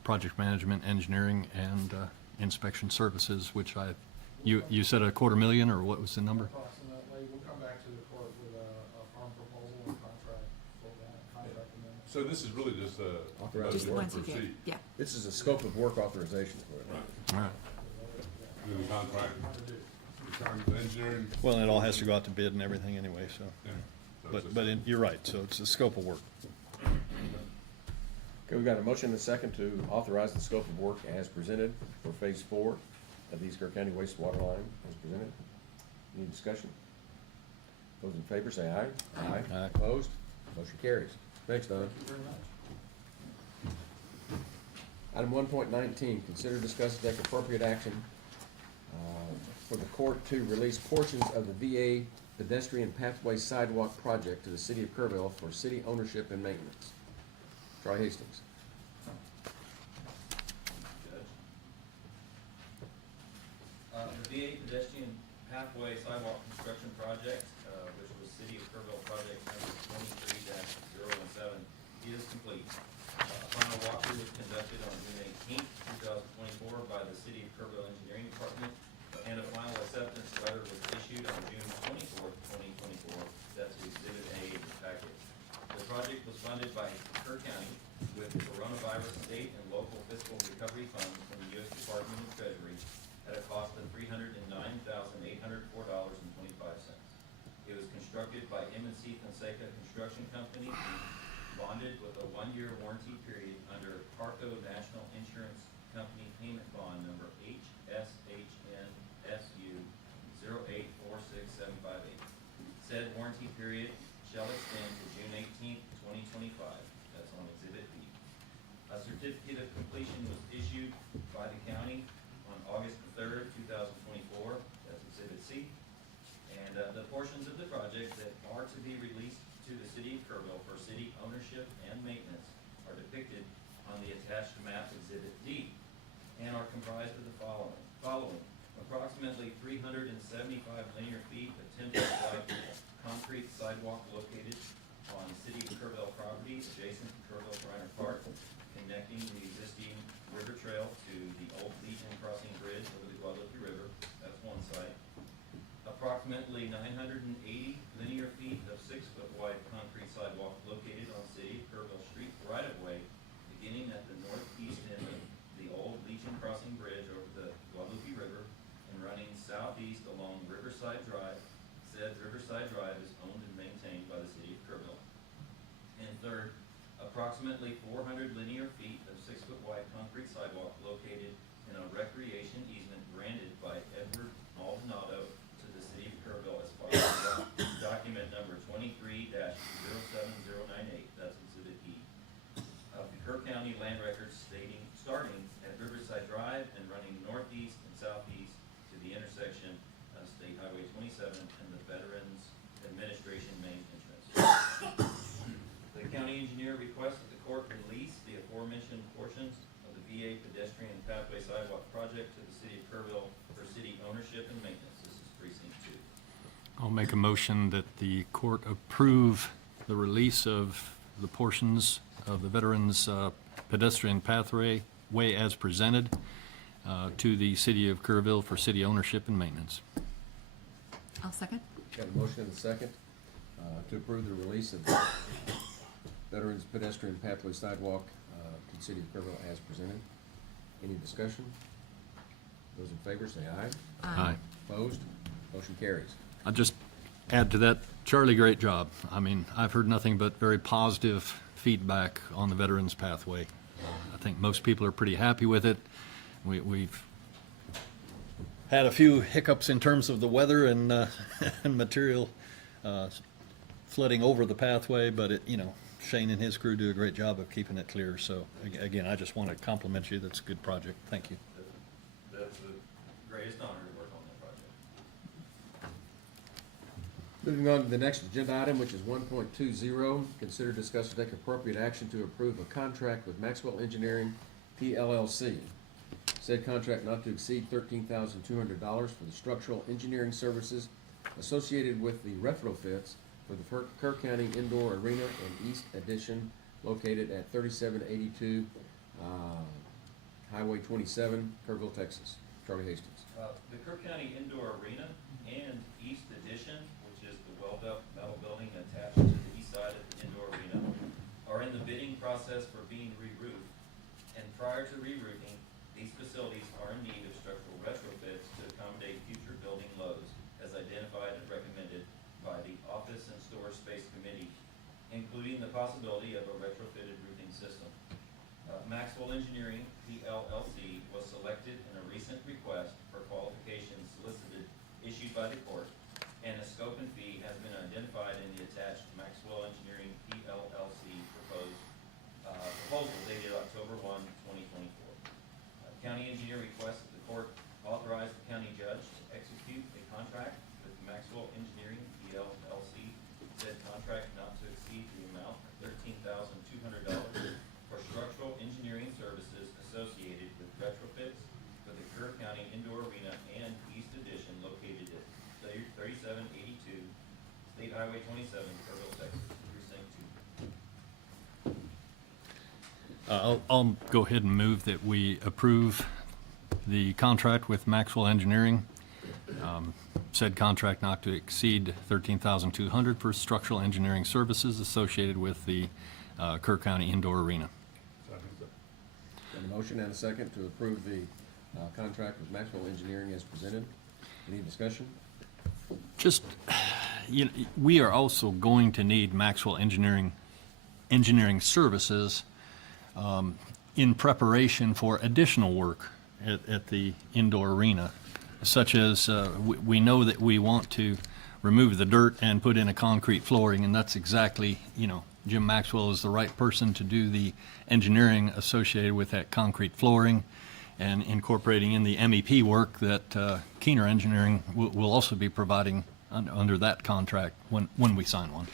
project management, engineering, and inspection services, which you said $250,000, or what was the number? Approximately, we'll come back to the court with a firm proposal and contract for that, contract amendment. So this is really just Authorized Just the work ones he gave, proceed. yeah. This is a scope of work authorization for it. Right. All right. Do the contract, the engineering. Well, it all has to go out to bid and everything anyway, so. Yeah. So it's But just- you're right, so it's the scope of work. Okay, we've got a motion and a second to authorize the scope of work as presented for phase 4 of the East Kerr County wastewater line as presented. Any discussion? Those in favor say aye. Aye. Aye. Opposed? Motion carries. Thanks, Don. Thank you very much. Item 1.19, consider, discuss, and take appropriate action for the court to release portions of the VA pedestrian pathway sidewalk project to the city of Kerrville for city ownership and maintenance. Troy Hastings. The VA pedestrian pathway sidewalk construction project, which was City of Kerrville project number 23-017, is complete. A final walkthrough was conducted on June 18th, 2024 by the City of Kerrville Engineering Department, and a final acceptance letter was issued on June 24th, 2024. That's Exhibit A in the packet. The project was funded by Kerr County with coronavirus state and local fiscal recovery funds from the U.S. Department of Treasury at a cost of $309,804.25. It was constructed by M&C Fonseca Construction Company, bonded with a 1-year warranty period under Parco National Insurance company payment bond number HSHNSU 0846758. Said warranty period shall extend to June 18th, 2025. That's on Exhibit B. A certificate of completion was issued by the county on August the 3rd, 2024. That's Exhibit C. And the portions of the project that are to be released to the city of Kerrville for city ownership and maintenance are depicted on the attached map Exhibit D and are comprised of the following. Approximately 375 linear feet of 10-foot wide concrete sidewalk located on city of Kerrville property adjacent to Kerrville Reiner Park, connecting the existing river trail to the old Legion Crossing Bridge over the Guadalupe River. That's one site. Approximately 980 linear feet of 6-foot wide concrete sidewalk located on city of Kerrville Street right-of-way, beginning at the northeast end of the old Legion Crossing Bridge over the Guadalupe River and running southeast along Riverside Drive. Said Riverside Drive is owned and maintained by the city of Kerrville. And third, approximately 400 linear feet of 6-foot wide concrete sidewalk located in a recreation easement granted by Edward Maldonado to the city of Kerrville as part of document number 23-07098. That's Exhibit E. Of the Kerr County land records starting at Riverside Drive and running northeast and southeast to the intersection of State Highway 27 and the Veterans Administration main entrance. The county engineer requests that the court release the aforementioned portions of the VA pedestrian pathway sidewalk project to the city of Kerrville for city ownership and maintenance. This is precinct 2. I'll make a motion that the court approve the release of the portions of the Veterans Pedestrian Pathway as presented to the city of Kerrville for city ownership and maintenance. I'll second. Got a motion and a second to approve the release of the Veterans Pedestrian Pathway Sidewalk to the city of Kerrville as presented. Any discussion? Those in favor say aye. Aye. Opposed? Motion carries. I'll just add to that, Charlie, great job. I mean, I've heard nothing but very positive feedback on the Veterans Pathway. I think most people are pretty happy with it. We've had a few hiccups in terms of the weather and, and material flooding over the pathway, but Shane and his crew do a great job of keeping it clear. So again, I just want to compliment you. That's a good project. Thank you. That's the greatest honor to work on that project. Moving on to the next agenda item, which is 1.20, consider, discuss, and take appropriate action to approve a contract with Maxwell Engineering PLLC. Said contract not to exceed $13,200 for the structural engineering services associated with the retrofits for the Kerr County Indoor Arena and East Addition located at 3782 Highway 27, Kerrville, Texas. Charlie Hastings. The Kerr County Indoor Arena and East Addition, which is the welded-up metal building attached to the east side of the indoor arena, are in the bidding process for being re-roofed. And prior to re-roofing, these facilities are in need of structural retrofits to accommodate future building loads as identified and recommended by the Office and Storage Space Committee, including the possibility of a retrofitted roofing system. Maxwell Engineering PLLC was selected in a recent request for qualifications solicited issued by the court, and a scope and fee has been identified in the attached Maxwell Engineering PLLC proposal dated October 1, 2024. County engineer requests that the court authorize the county judge to execute a contract with Maxwell Engineering PLLC, said contract not to exceed the amount of $13,200 for structural engineering services associated with retrofits for the Kerr County Indoor Arena and East Addition located at 3782 State Highway 27, Kerrville, Texas, precinct 2. I'll go ahead and move that we approve the contract with Maxwell Engineering. Said contract not to exceed $13,200 for structural engineering services associated with the Kerr County Indoor Arena. Got a motion and a second to approve the contract with Maxwell Engineering as presented. Any discussion? Just, we are also going to need Maxwell Engineering services. in preparation for additional work at the indoor arena, such as we know that we want to remove the dirt and put in a concrete flooring, and that's exactly, Jim Maxwell is the right person to do the engineering associated with that concrete flooring and incorporating in the MEP work that Keener Engineering will also be providing under that contract when we sign one.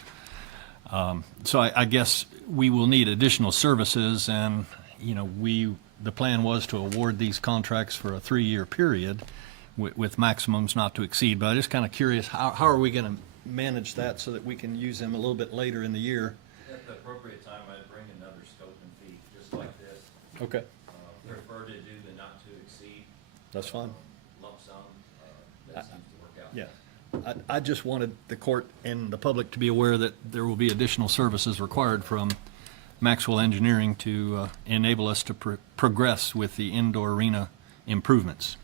So I guess we will need additional services, and the plan was to award these contracts for a 3-year period with maximums not to exceed. But I'm just kind of curious, how are we going to manage that so that we can use them a little bit later in the year? At the appropriate time, I'd bring another scope and fee, just like this. Okay, Prefer to do the not to exceed. that's fine. Lump sum, that seems to work out. Yeah. I just wanted the court and the public to be aware that there will be additional services required from Maxwell Engineering to enable us to progress with the indoor arena improvements.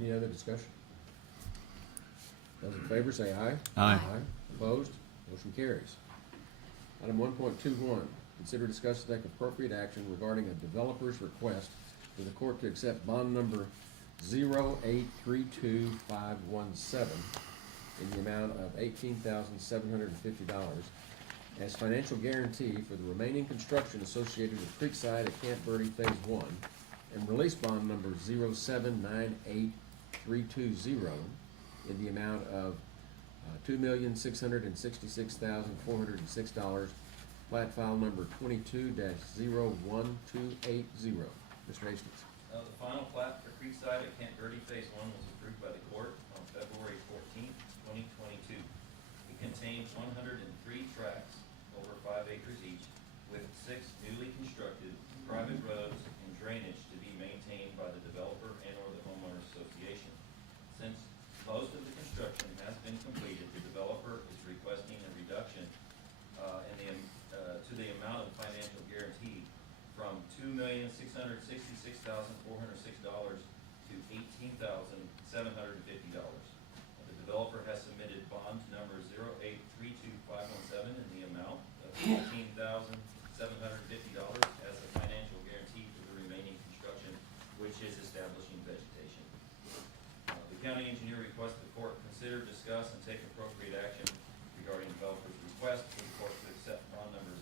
Any other discussion? Those in favor say aye. Aye. Opposed? Motion carries. Item 1.21, consider discuss and take appropriate action regarding a developer's request for the court to accept bond number 0832517 in the amount of $18,750 as financial guarantee for the remaining construction associated with Creekside at Camp Verde Phase 1, and release bond number 0798320 in the amount of $2,666,406, plat file number 22-01280. Mr. Hastings. The final plat for Creekside at Camp Verde Phase 1 was approved by the court on February 14th, 2022. It contains 103 tracts over 5 acres each, with 6 newly constructed private roads and drainage to be maintained by the developer and/or the homeowners association. Since most of the construction has been completed, the developer is requesting a reduction to the amount of financial guarantee from $2,666,406 to $18,750. The developer has submitted bond number 0832517 in the amount of $18,750 as a financial guarantee for the remaining construction, which is establishing vegetation. The county engineer requests the court consider, discuss, and take appropriate action regarding developer's request for the court to accept bond number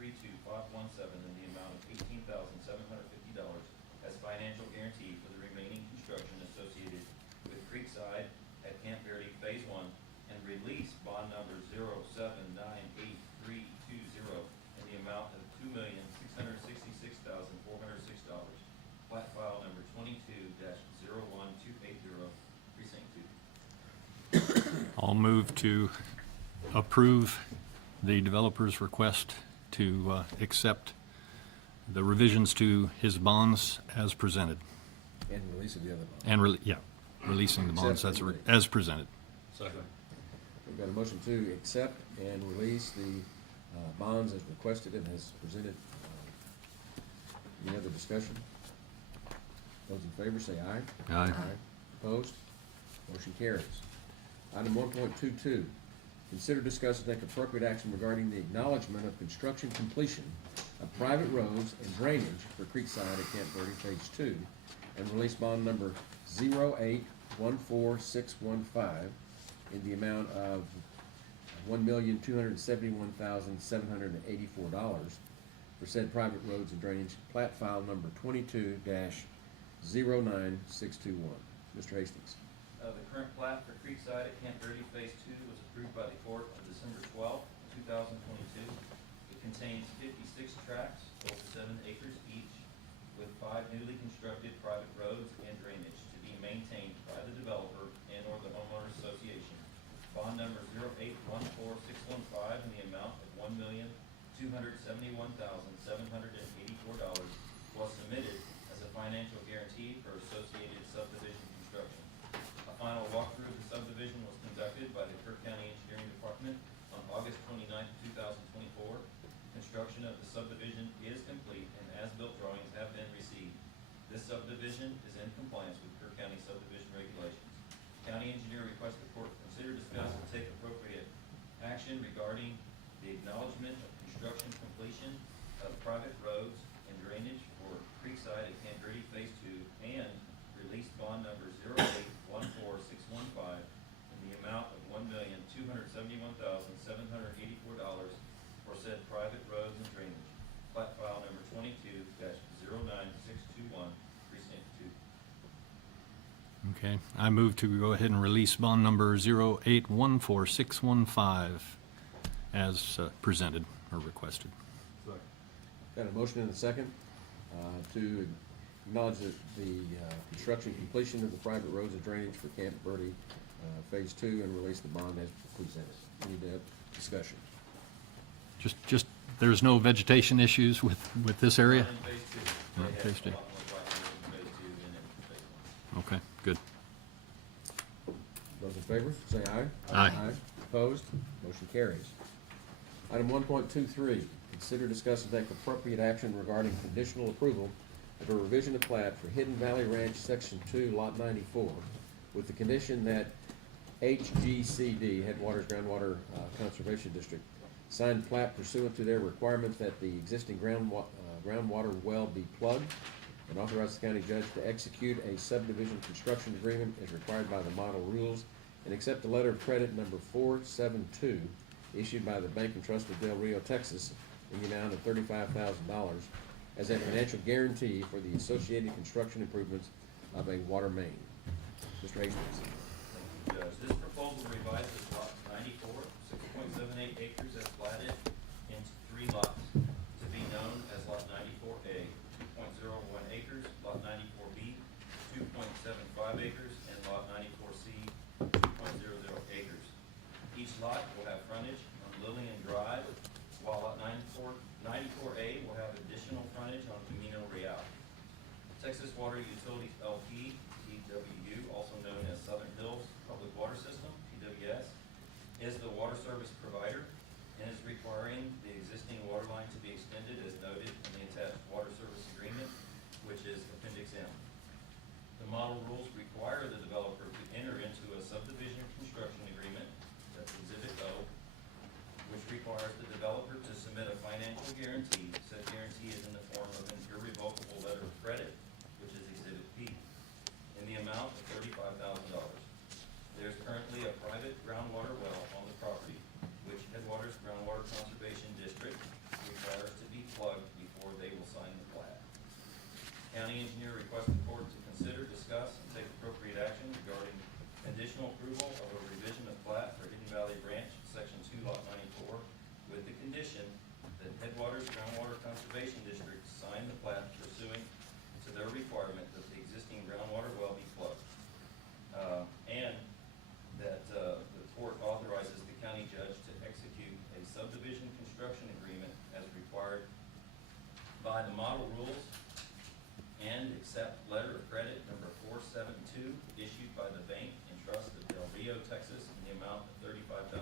0832517 in the amount of $18,750 as financial guarantee for the remaining construction associated with Creekside at Camp Verde Phase 1, and release bond number 0798320 in the amount of $2,666,406, plat file number 22-01280, precinct 2. I'll move to approve the developer's request to accept the revisions to his bonds as presented. And release of the other bond. And, releasing the bonds Accept and release. as presented. Second. We've got a motion to accept and release the bonds as requested and as presented. Any other discussion? Those in favor say aye. Aye. Opposed? Motion carries. Item 1.22, consider, discuss, and take appropriate action regarding the acknowledgement of construction completion of private roads and drainage for Creekside at Camp Verde Phase 2, and release bond number 0814615 in the amount of $1,271,784 for said private roads and drainage, plat file number 22-09621. Mr. Hastings. The current plat for Creekside at Camp Verde Phase 2 was approved by the court on December 12th, 2022. It contains 56 tracts over 7 acres each, with 5 newly constructed private roads and drainage to be maintained by the developer and/or the homeowners association. Bond number 0814615 in the amount of $1,271,784 was submitted as a financial guarantee for associated subdivision construction. A final walkthrough of the subdivision was conducted by the Kerr County Engineering Department on August 29th, 2024. Construction of the subdivision is complete and as-built drawings have been received. This subdivision is in compliance with Kerr County subdivision regulations. County engineer requests the court consider, discuss, and take appropriate action regarding the acknowledgement of construction completion of private said private roads and drainage. Plat file number 22-09621, precinct 2. Okay, I move to go ahead and release bond number 0814615 as presented or requested. Got a motion and a second to acknowledge that the construction completion of the private roads and drainage for Camp Verde Phase 2 and release the bond as presented. Any discussion? Just, there's no vegetation issues with this area? Not in phase 2. No, They had phase a 2. lot more white roads in phase 2 than in phase 1. Okay, good. Those in favor, say aye. Aye. Opposed? Motion carries. Item 1.23, consider, discuss, and take appropriate action regarding conditional approval of a revision of plat for Hidden Valley Ranch, Section 2, Lot 94, with the condition that HGCD, Headwaters Groundwater Conservation District, sign plat pursuant to their requirement that the existing groundwater well be plugged, and authorize the county judge to execute a subdivision construction agreement as required by the model rules, and accept a letter of credit number 472 issued by the Bank and Trust of Del Rio, Texas, in the amount of $35,000 as a financial guarantee for the associated construction improvements of a water main. Mr. Hastings. Thank you, Judge. This proposal revises lot 94, 6.78 acres as platted into 3 lots to be known as lot 94A, 2.01 acres, lot 94B, 2.75 acres, and lot 94C, 2.00 acres. Each lot will have frontage on Lillian Drive, while lot 94A will have additional frontage on Camino Real. Texas Water Utilities LP, TWU, also known as Southern Hills Public Water System, TWS, is the water service provider and is requiring the existing water line to be extended as noted in the attached water service agreement, which is Appendix M. The model rules require the developer to enter into a subdivision construction agreement, that's Exhibit O, which requires the developer to submit a financial guarantee. Said guarantee is in the form of an irrevocable letter of credit, which is Exhibit P, in the amount of $35,000. There's currently a private groundwater well on the property, which Headwaters Groundwater Conservation District requires to be plugged before they will sign the plat. County engineer requests the court to consider, discuss, and take appropriate action regarding conditional approval of a revision of plat for Hidden Valley Ranch, Section 2, Lot 94, with the condition that Headwaters Groundwater Conservation District sign the plat pursuant to their requirement that the existing groundwater well be plugged. And that the court authorizes the county judge to execute a subdivision construction agreement as required by the model rules and accept letter of credit number 472 issued by the Bank and Trust of Del Rio, Texas, in the amount of $35,000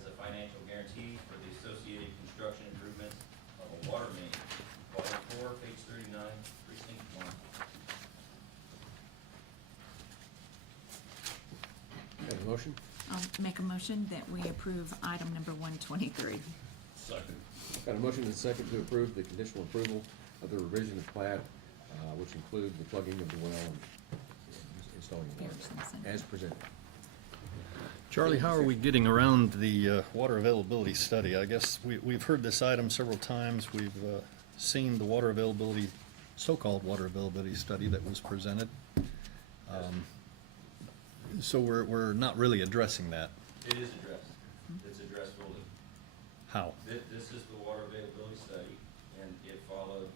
as a financial guarantee for the associated construction improvements of a water main. Volume 4, page 39, precinct 1. Have a motion? I'll make a motion that we approve item number 123. Second. Got a motion and a second to approve the conditional approval of the revision of plat, which include the plugging of the well and installing the water main, as presented. Charlie, how are we getting around the water availability study? I guess we've heard this item several times. We've seen the water availability, so-called water availability study that was presented. So we're not really addressing that. It is addressed. It's addressed fully. How? This is the water availability study, and it followed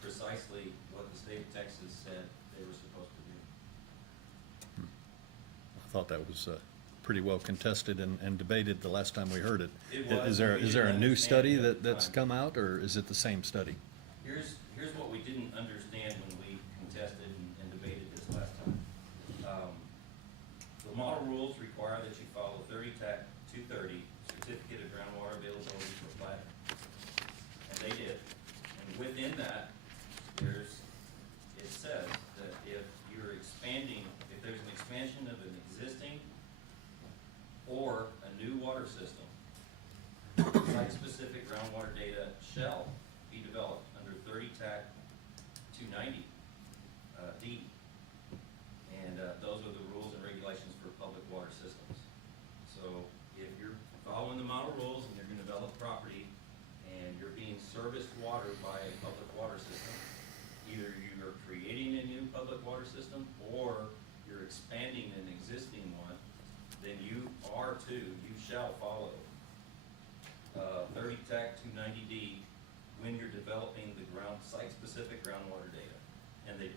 precisely what the state of Texas said they were supposed to do. I thought that was pretty well contested and debated the last time we heard it. It was. Is there We a didn't new understand study it at the that's time. come out, or is it the same study? Here's what we didn't understand when we contested and debated this last time. The model rules require that you follow 30 TAC 230, Certificate of Groundwater Availability for plat. And they did. And within that, it says that if you're expanding, if there's an expansion of an existing or a new water system, site-specific groundwater data shall be developed under 30 TAC 290 D. And those are the rules and regulations for public water systems. So if you're following the model rules and you're going to develop property, wastewater system, or you're expanding an existing one, then you are to, you shall follow 30 Tech 290D when you're developing the site-specific groundwater data, and they do.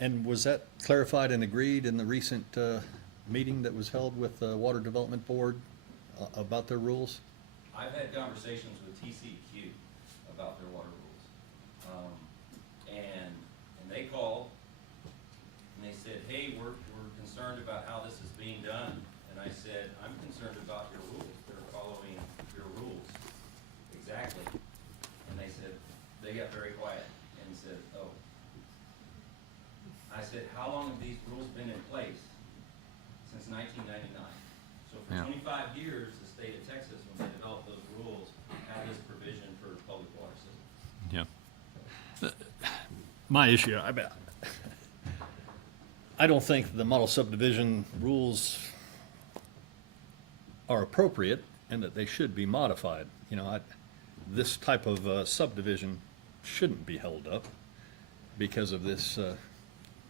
And was that clarified and agreed in the recent meeting that was held with the Water Development Board about their rules? I've had conversations with TCEQ about their water rules. And they called and they said, hey, we're concerned about how this is being done. And I said, I'm concerned about your rules. They're following your rules. Exactly. And they said, they got very quiet and said, oh. I said, how long have these rules been in place? Since 1999. So for Yeah. 25 years, the state of Texas, when they developed those rules, had this provision for public water systems. Yeah. My issue, I don't think the model subdivision rules are appropriate and that they should be modified. You know, this type of subdivision shouldn't be held up because of this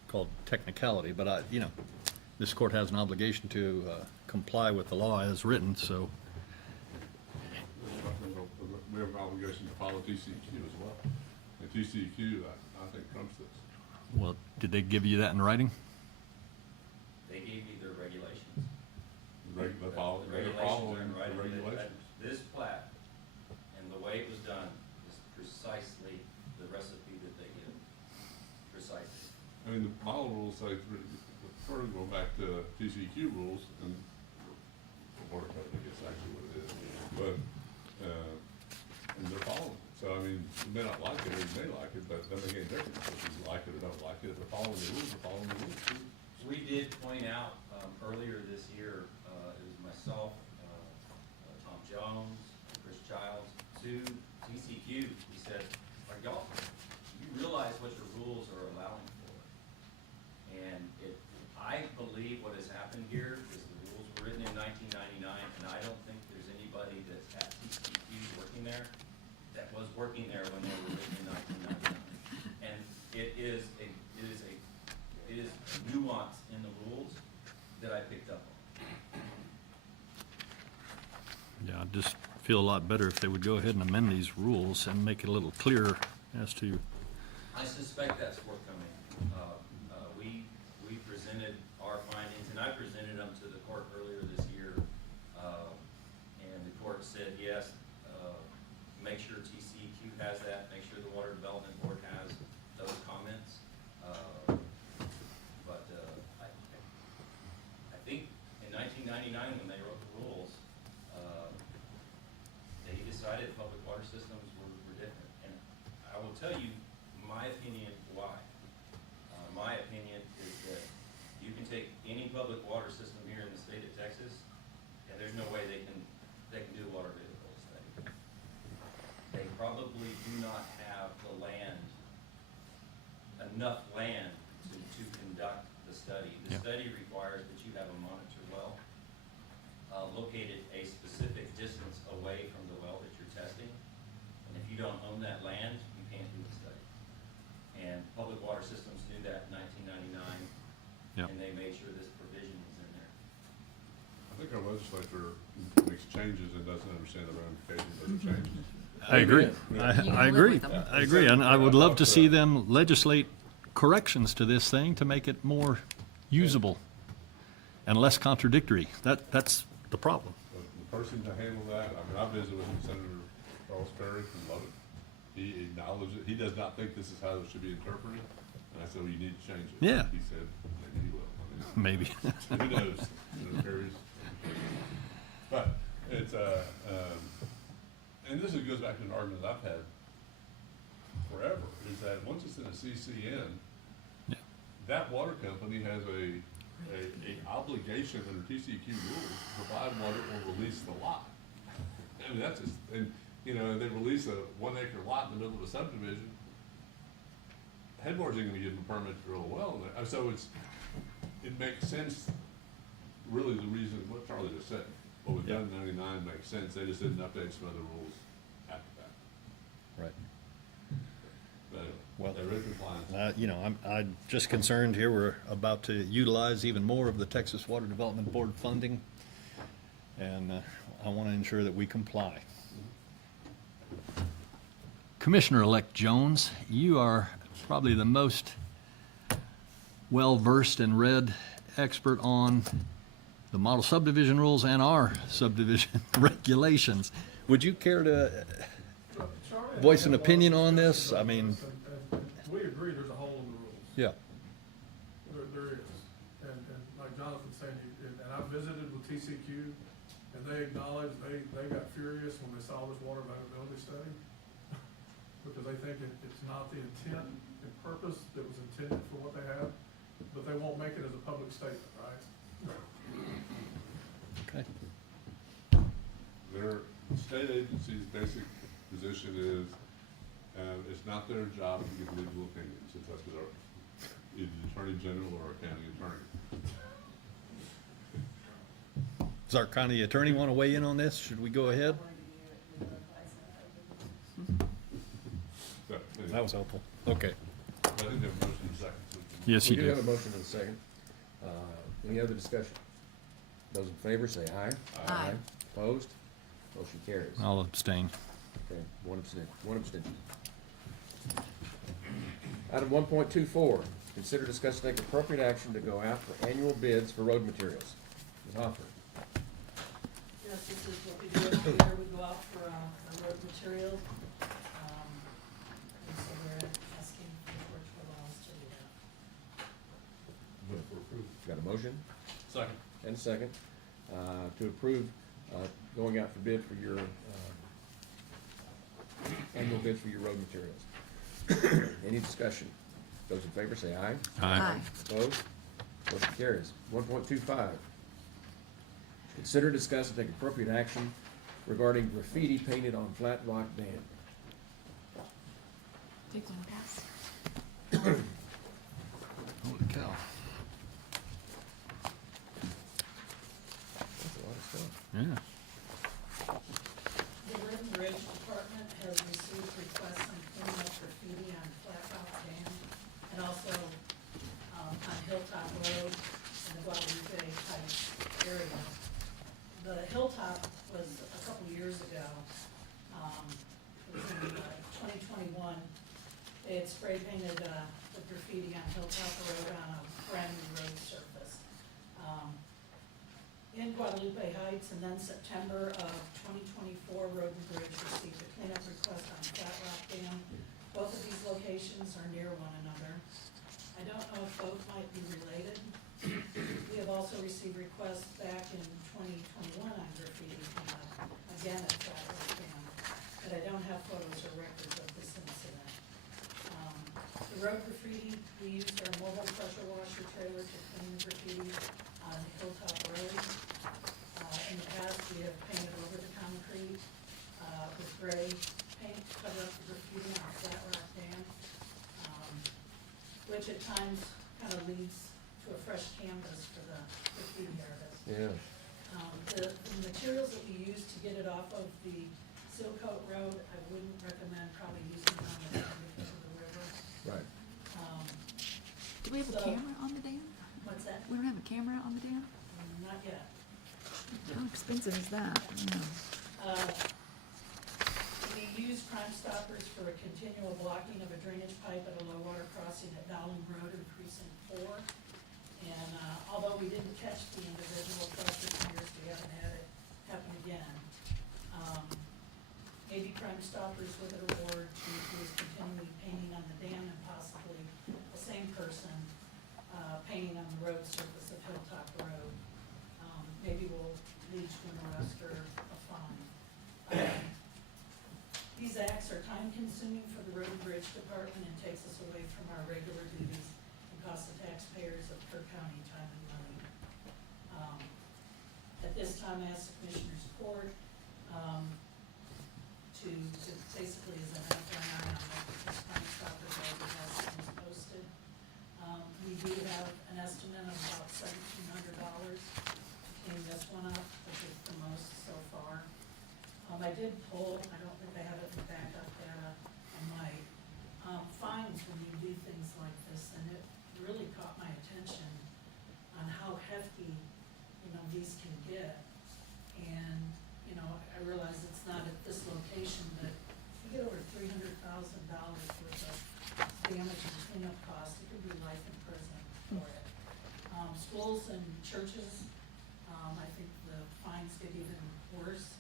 called technicality, but you know, this court has an obligation to comply with the law as written, so. We have an obligation to follow TCEQ as well. And TCEQ, I think, trumps this. Well, did they give you that in writing? They gave me their regulations. They're The following regulations are in the writing. regulations. This plat and the way it was done is precisely the recipe that they give. Precisely. I mean, the model rules say, further going back to TCEQ rules, and the water code, I guess actually what it is, but, and they're following it. So, I mean, you may not like it, or you may like it, but that doesn't make any difference if you like it or don't like it. If they're following the rules, they're following the rules. We did point out, earlier this year, it was myself, Tom Jones, Chris Childs, to TCQ. He said, y'all, you realize what your rules are allowing for? And I believe what has happened here is the rules were written in 1999, and I don't think there's anybody that's at TCQ working there that was working there when they were written in 1999. And it is nuance in the rules that I picked up on. Yeah, I just feel a lot better if they would go ahead and amend these rules and make it a little clearer as to. I suspect that's forthcoming. We presented our findings, and I presented them to the court earlier this year, and the court said, yes, make sure TCEQ has that, make sure the Water Development Board has those comments. But I think in 1999, when they wrote the rules, they decided public water systems were different. And I will tell you my opinion why. My opinion is that you can take any public water system here in the state of Texas, and there's no way they can do a water availability study. They probably do not have the land, enough land to conduct the study. The Yeah. study requires that you have a monitor well located a specific distance away from the well that you're testing. And if you don't own that land, you can't do the study. And public water systems knew that in 1999, Yeah. and they made sure this provision was in there. I think our legislature makes changes and doesn't understand the ramifications of the changes. I agree. Yeah. I agree. I agree. And I would love to see them legislate corrections to this thing to make it more usable and less contradictory. That's the problem. The person to handle that, I mean, I visited with Senator Charles Kerr from Lubbock. He acknowledged it. He does not think this is how it should be interpreted. And I said, well, you need to change it. Yeah. He said, maybe he will. I mean, Maybe. who knows? Senator Kerry's. But it's, and this goes back to an argument that I've had forever, is that once it's in a CCN, Yeah. that water company has a obligation under TCEQ rules to provide water or release the lot. I mean, that's just, and, you know, they release a 1 acre lot in the middle of a subdivision. Headwater's ain't gonna give them a permit to drill a well in there. So it makes sense, really the reason, what Charlie just said, what was done in 99 makes sense. They just didn't update some other rules after that. Right. Well, They're in compliance. I'm just concerned here, we're about to utilize even more of the Texas Water Development Board funding, and I want to ensure that we comply. Commissioner-elect Jones, you are probably the most well-versed and read expert on the model subdivision rules and our subdivision regulations. Would you care to Charlie and I voice an had a lot of opinion on discussions this? I about mean, this, and we agree there's a hole in the rules. yeah. There is. And like Jonathan's saying, and I visited with TCQ, and they acknowledged, they got furious when they saw this water viability study, because they think it's not the intent and purpose that was intended for what they have, but they won't make it as a public statement, right? Okay. Their state agency's basic position is, it's not their job to give legal opinions, it's up to either the Attorney General or a county attorney. Does our county attorney want to weigh in on this? Should we go ahead? So, anyway, That was helpful. Okay. I think they have a motion in a second. So Yes, We you do have do. a motion and a second. Any other discussion? Those in favor say aye. Aye. Opposed? Motion carries. I'll abstain. Okay, one abstention. Item 1.24, consider, discuss, and take appropriate action to go out for annual bids for road materials. Ms. Hoffer. Yes, this is what we do every year, we go out for, road material. And so we're asking for the board to allow us to do that. Move for approval. Got a motion Second. and a second to approve going out for bid for your annual bids for your road materials. Any discussion? Those in favor say aye. Aye. Opposed? Motion carries. 1.25, consider, discuss, and take appropriate action regarding graffiti painted on Flat Rock Dam. Take one pass. Holy cow. That's a lot of stuff. Yeah. The Road and Bridge Department has received requests on cleaning up graffiti on Flat Rock Dam and also, on Hilltop Road in the Guadalupe Heights area. The Hilltop was a couple years ago, it was in 2021. They had spray painted, the graffiti on Hilltop Road on a brand new road surface. In Guadalupe Heights, and then September of 2024, Road and Bridge received a cleanup request on Flat Rock Dam. Both of these locations are near one another. I don't know if both might be related. We have also received requests back in 2021 on graffiti cleanup, again at Flat Rock Dam, but I don't have photos or records of this incident. The road graffiti, we used our mobile pressure washer trailer to clean the graffiti on Hilltop Road. In the past, we have painted over the concrete, with gray paint to cover up the graffiti on Flat Rock Dam, which at times kind of leads to a fresh canvas for the graffiti artist. Yeah. The materials that we use to get it off of the Seal Coat Road, I wouldn't recommend probably using it on the dam because of the river. Right. Do we have a So- camera on the dam? What's that? We don't have a camera on the dam? Not yet. How expensive is that? No. We use Crime Stoppers for a continual blocking of a drainage pipe at a low water crossing at Dowling Road in Precinct 4. And although we didn't catch the individual across the years, we haven't had it happen again. Maybe Crime Stoppers with a reward to who is continually painting on the dam and possibly the same person painting on the road surface of Hilltop Road. Maybe we'll lead to an arrest or a fine. These acts are time consuming for the Road and Bridge Department and takes us away from our regular duties and costs the taxpayers of Kerr County time and money. At this time, I ask the Commissioners' Court, to basically as an FYI on what this Crime Stoppers already has things posted. We do have an estimate of about $1,700 to clean this one up, which is the most so far. I did pull, I don't think I have it in backup data, I might, fines when you do things like this, and it really caught my attention on how hefty, these can get. And, I realize it's not at this location, but you get over $300,000 worth of damage and cleanup costs, it could be life in prison for it. Schools and churches, I think the fines get even worse,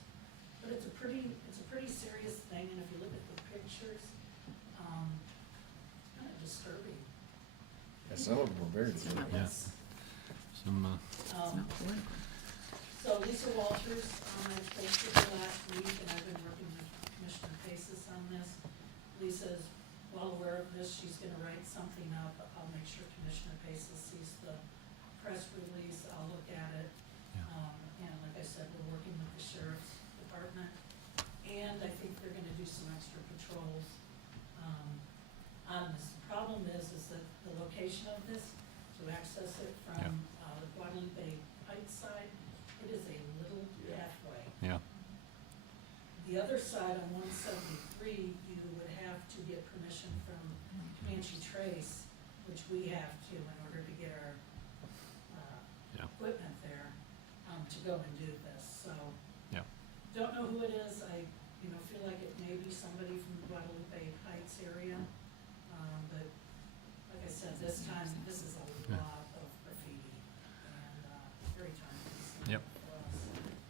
but it's a pretty serious thing, and if you look at the pictures, it's kind of disturbing. Yeah, some of them were very Some of good. us. Some, It's not political. So Lisa Walters, I spoke to her last week, and I've been working with Commissioner Paces on this. Lisa's well aware of this, she's gonna write something up, I'll make sure Commissioner Paces sees the press release, I'll look at it. Yeah. And like I said, we're working with the sheriff's department, and I think they're gonna do some extra patrols, on this. The problem is that the location of this, to access it from, the Guadalupe Heights side, it is a little pathway. yeah, The other side on 173, you would have to get permission from Comanche Trace, which we have to in order to get our Yeah. equipment there, to go and do this. So, yeah. don't know who it is. I, feel like it may be somebody from the Guadalupe Heights area. But like I said, this time, this is a Yeah. lot of graffiti and very time-consuming Yep.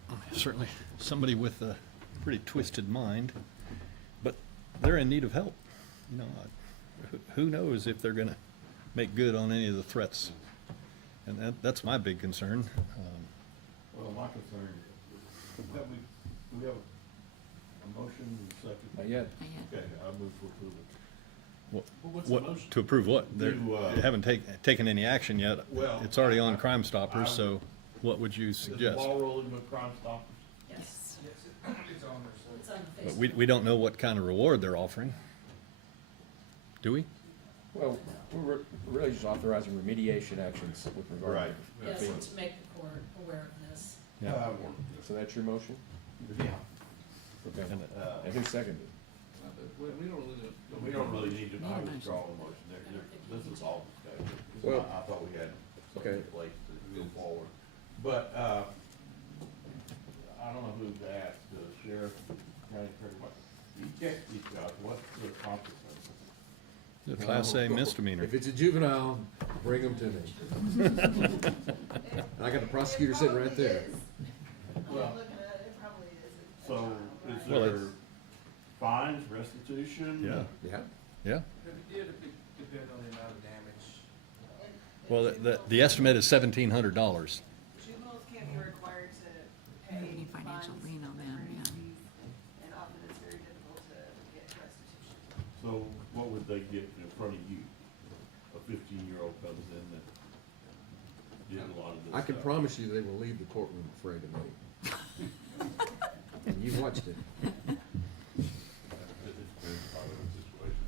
for us. Certainly somebody with a pretty twisted mind, but they're in need of help. Who knows if they're gonna make good on any of the threats? And that's my big concern. Well, my concern, do we have a motion and a second? Not yet. Not yet. Okay, I move for approval. What, what's the motion? to approve what? They To, haven't taken any action yet. Well, It's already on Crime I Stoppers, so what would you Is the suggest? ball rolling with Crime Stoppers? Yes, It's on there, so. it's on the But Facebook. we don't know what kind of reward they're offering. Do we? Well, we're really just authorizing remediation actions with regard Right. to. Yes, fees. and to make the court aware of this. Yeah. So that's your motion? Yeah. Okay. And, And who seconded it? We don't really need to, I withdraw the motion, this is all discussion. Well- I thought we had something in Okay. place to go forward. But, I don't know who to ask, the sheriff, county clerk, what, you check these guys, what's the consequences? The Class A misdemeanor. If it's a juvenile, bring them to me. And I got the prosecutor sitting right there. Well- Looking at it, it probably is a So, child, is right? Well, there it's- fines, restitution? Yeah, Yeah. yeah. It depends on the amount of damage. And Well, juveniles- the estimate is $1,700. Juveniles can't be required to Any pay financial fines lien on or them, yeah. fees, and often it's very difficult to get restitution. So what would they get in front of you? A 15-year-old comes in and did a lot of this I can stuff. promise you they will leave the courtroom afraid of me. And you've watched it. It's very part of the situation.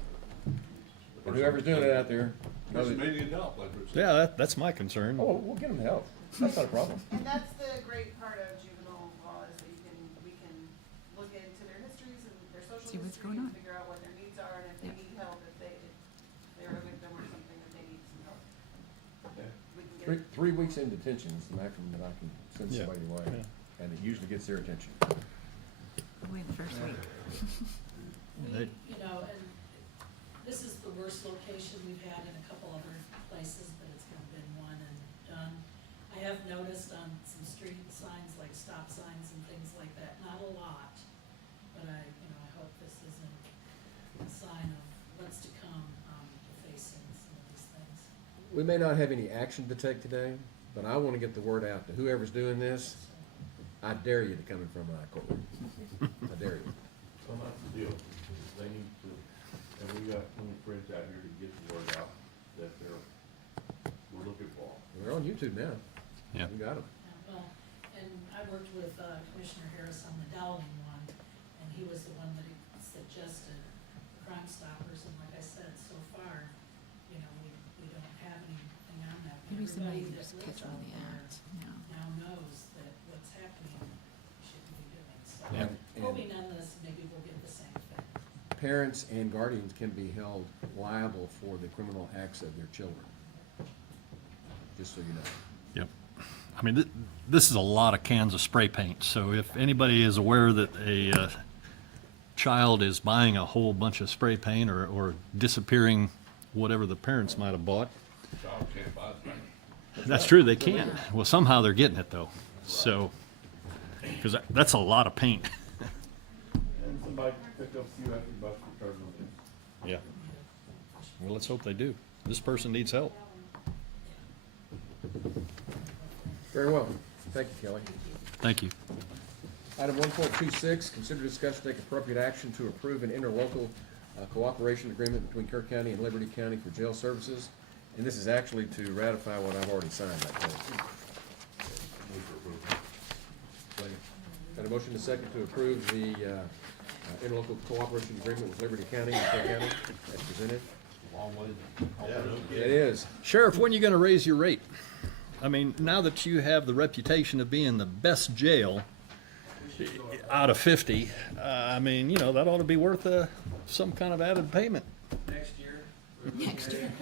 And whoever's doing it out there, know Person that, may need help, like Rich said. Yeah, that's my concern. oh, we'll get them help. That's not a problem. And that's the great part of juvenile law is that we can look into their histories and their social See what's history going and on. figure out what their needs are, and if they need help, if they're a victim or something, that they need some help. Okay. We can get. 3 weeks in detention is the maximum that I can send Yeah. somebody away. Yeah. And it usually gets their attention. Only the first week. They- And this is the worst location we've had in a couple other places, but it's kind of been one and done. I have noticed on some street signs, like stop signs and things like that, not a lot, but I hope this isn't a sign of what's to come, facing some of these things. We may not have any action to take today, but I want to get the word out to whoever's doing this. I dare you to come in front of my courtroom. I dare you. So that's the deal. They need to, and we got plenty of friends out here to get the word out that we're looking for. They're on YouTube now. Yeah. You got them. Well, and I worked with Commissioner Harris on the Dowling one, and he was the one that suggested Crime Stoppers, and like I said, so far, we don't have anything on that. But Maybe somebody everybody can that just lives catch on out the there act, yeah. now knows that what's happening, we shouldn't be doing. So Yeah. hoping on this, maybe we'll get the same thing. parents and guardians can be held liable for the criminal acts of their children. Just so you know. Yep. I mean, this is a lot of cans of spray paint, so if anybody is aware that a child is buying a whole bunch of spray paint or disappearing whatever the parents might have bought, Child can't buy the paint. that's true, they can. Well, somehow they're getting it, though. So, because that's a lot of paint. And somebody pick up a few after bus return on this. Yeah. Well, let's hope they do. This person needs help. Very well. Thank you, Kelly. Thank you. Item 1.26, consider discussion take appropriate action to approve an interlocal cooperation agreement between Kerr County and Liberty County for jail services. And this is actually to ratify what I've already signed, I think. Got a motion to second to approve the interlocal cooperation agreement with Liberty County and Kerr County as presented. Long way. It is. Sheriff, when are you going to raise your rate? I mean, now that you have the reputation of being the best jail out of 50, I mean, you know, that ought to be worth some kind of added payment. Next year. Next year.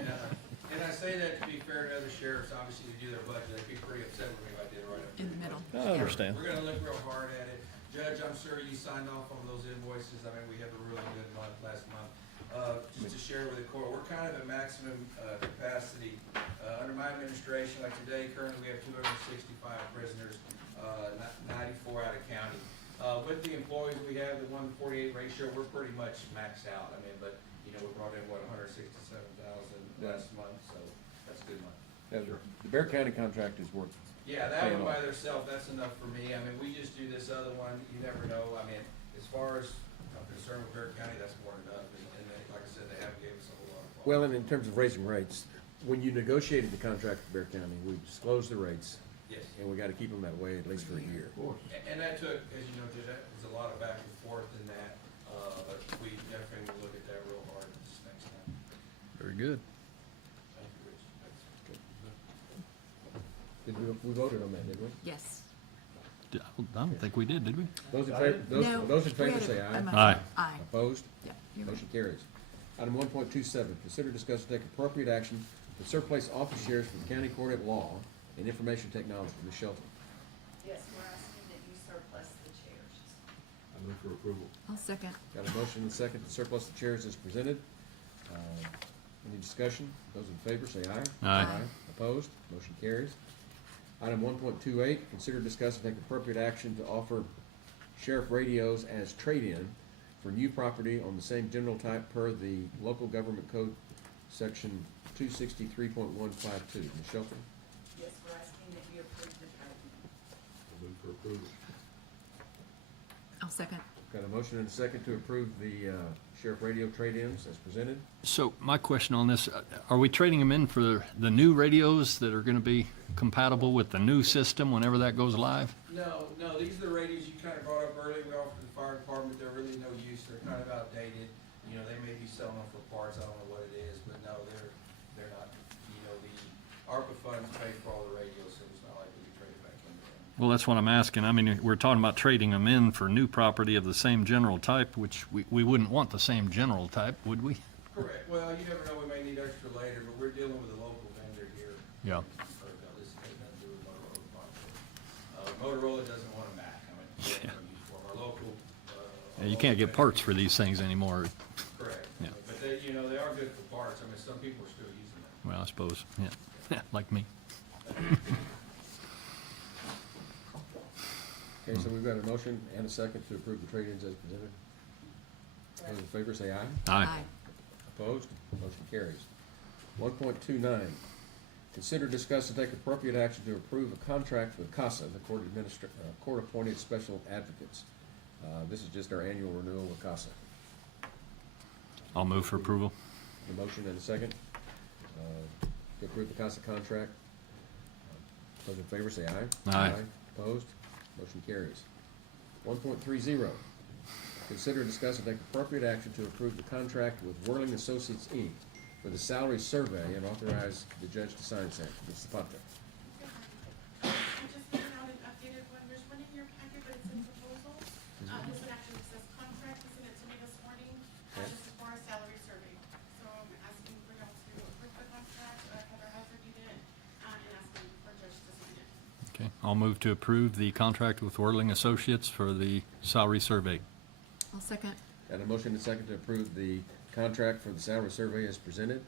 And I say that to be fair to other sheriffs, obviously, to do their budget, they'd be pretty upset with me if I did it right up. In the middle. I understand. We're gonna look real hard at it. Judge, I'm sure you signed off on those invoices. I mean, we have a really good month last month. Just to share with the court, we're kind of at maximum capacity. Under my administration, like today, currently we have 265 prisoners, 94 out of county. With the employees we have, the 1:48 ratio, we're pretty much maxed out. I mean, but, you know, we brought in, what, 167,000 last month, so that's a good month. The Bear County contract is worth. Yeah, that one by themselves, that's enough for me. I mean, we just do this other one, you never know. I mean, as far as I'm concerned with Bear County, that's more than enough. And they, like I said, they have gave us a whole lot of. Well, and in terms of raising rates, when you negotiated the contract with Bear County, we disclosed the rates, Yes. and we gotta keep them that way at least for a year. And that took, as you know, Judge, that was a lot of back and forth in that, but we definitely will look at that real hard this next time. Very good. Thank you, Rich. We voted on that, didn't we? Yes. I don't think we did we? Those in favor, No, those in we favor had say a aye. motion. Aye. Aye. Opposed? Yeah, you're right. Motion carries. Item 1.27, consider discuss and take appropriate action to surplace office chairs from the county court at law and information technology. Ms. Shelton. Yes, we're asking that you surplus the chairs. I move for approval. I'll second. Got a motion and a second to surplus the chairs as presented. Any discussion? Those in favor say aye. Aye. Opposed? Motion carries. Item 1.28, consider discuss and take appropriate action to offer sheriff radios as trade-in for new property on the same general type per the local government code, section 263.152. Ms. Shelton? Yes, we're asking that you approve the trade. I move for approval. I'll second. Got a motion and a second to approve the sheriff radio trade-ins as presented. So my question on this, are we trading them in for the new radios that are going to be compatible with the new system whenever that goes live? No, these are the radios you kind of brought up earlier. We offer the fire department. They're really no use. They're kind of outdated. You know, they may be selling them for parts. I don't know what it is, but no, they're not. You know, the ARPA funds pay for all the radios, so it's not like we can trade it back in there. Well, that's what I'm asking. I mean, we're talking about trading them in for new property of the same general type, which we wouldn't want the same general type, would we? Correct. Well, you never know. We may need extra later, but we're dealing with a local vendor here. Yeah. This has nothing to do with Motorola. Motorola doesn't want them back. I mean, Yeah. our local. Yeah, you can't get parts for these things anymore. Correct. Yeah. But they, you know, they are good for parts. I mean, some people are still using them. Well, I suppose, yeah, like me. Okay, so we've got a motion and a second to approve the trade-ins as presented. Those in favor say aye. Aye. Opposed? Motion carries. 1.29, consider, discuss, and take appropriate action to approve a contract with CASA, the court-appointed special advocates. This is just our annual renewal with CASA. I'll move for approval. A motion and a second to approve the CASA contract. Those in favor say aye. Aye. Opposed? Motion carries. 1.30, consider, discuss, and take appropriate action to approve the contract with Whirling Associates, Inc. for the salary survey and authorize the judge to sign same. Mrs. Zapata. I just put out an updated one. There's one in your packet, but it's in proposal. This one actually says contract. He sent it to me this morning. This I'll move to approve the contract with Whirling Associates for the salary survey. I'll second. Got a motion and a second to approve the contract for the salary survey as presented.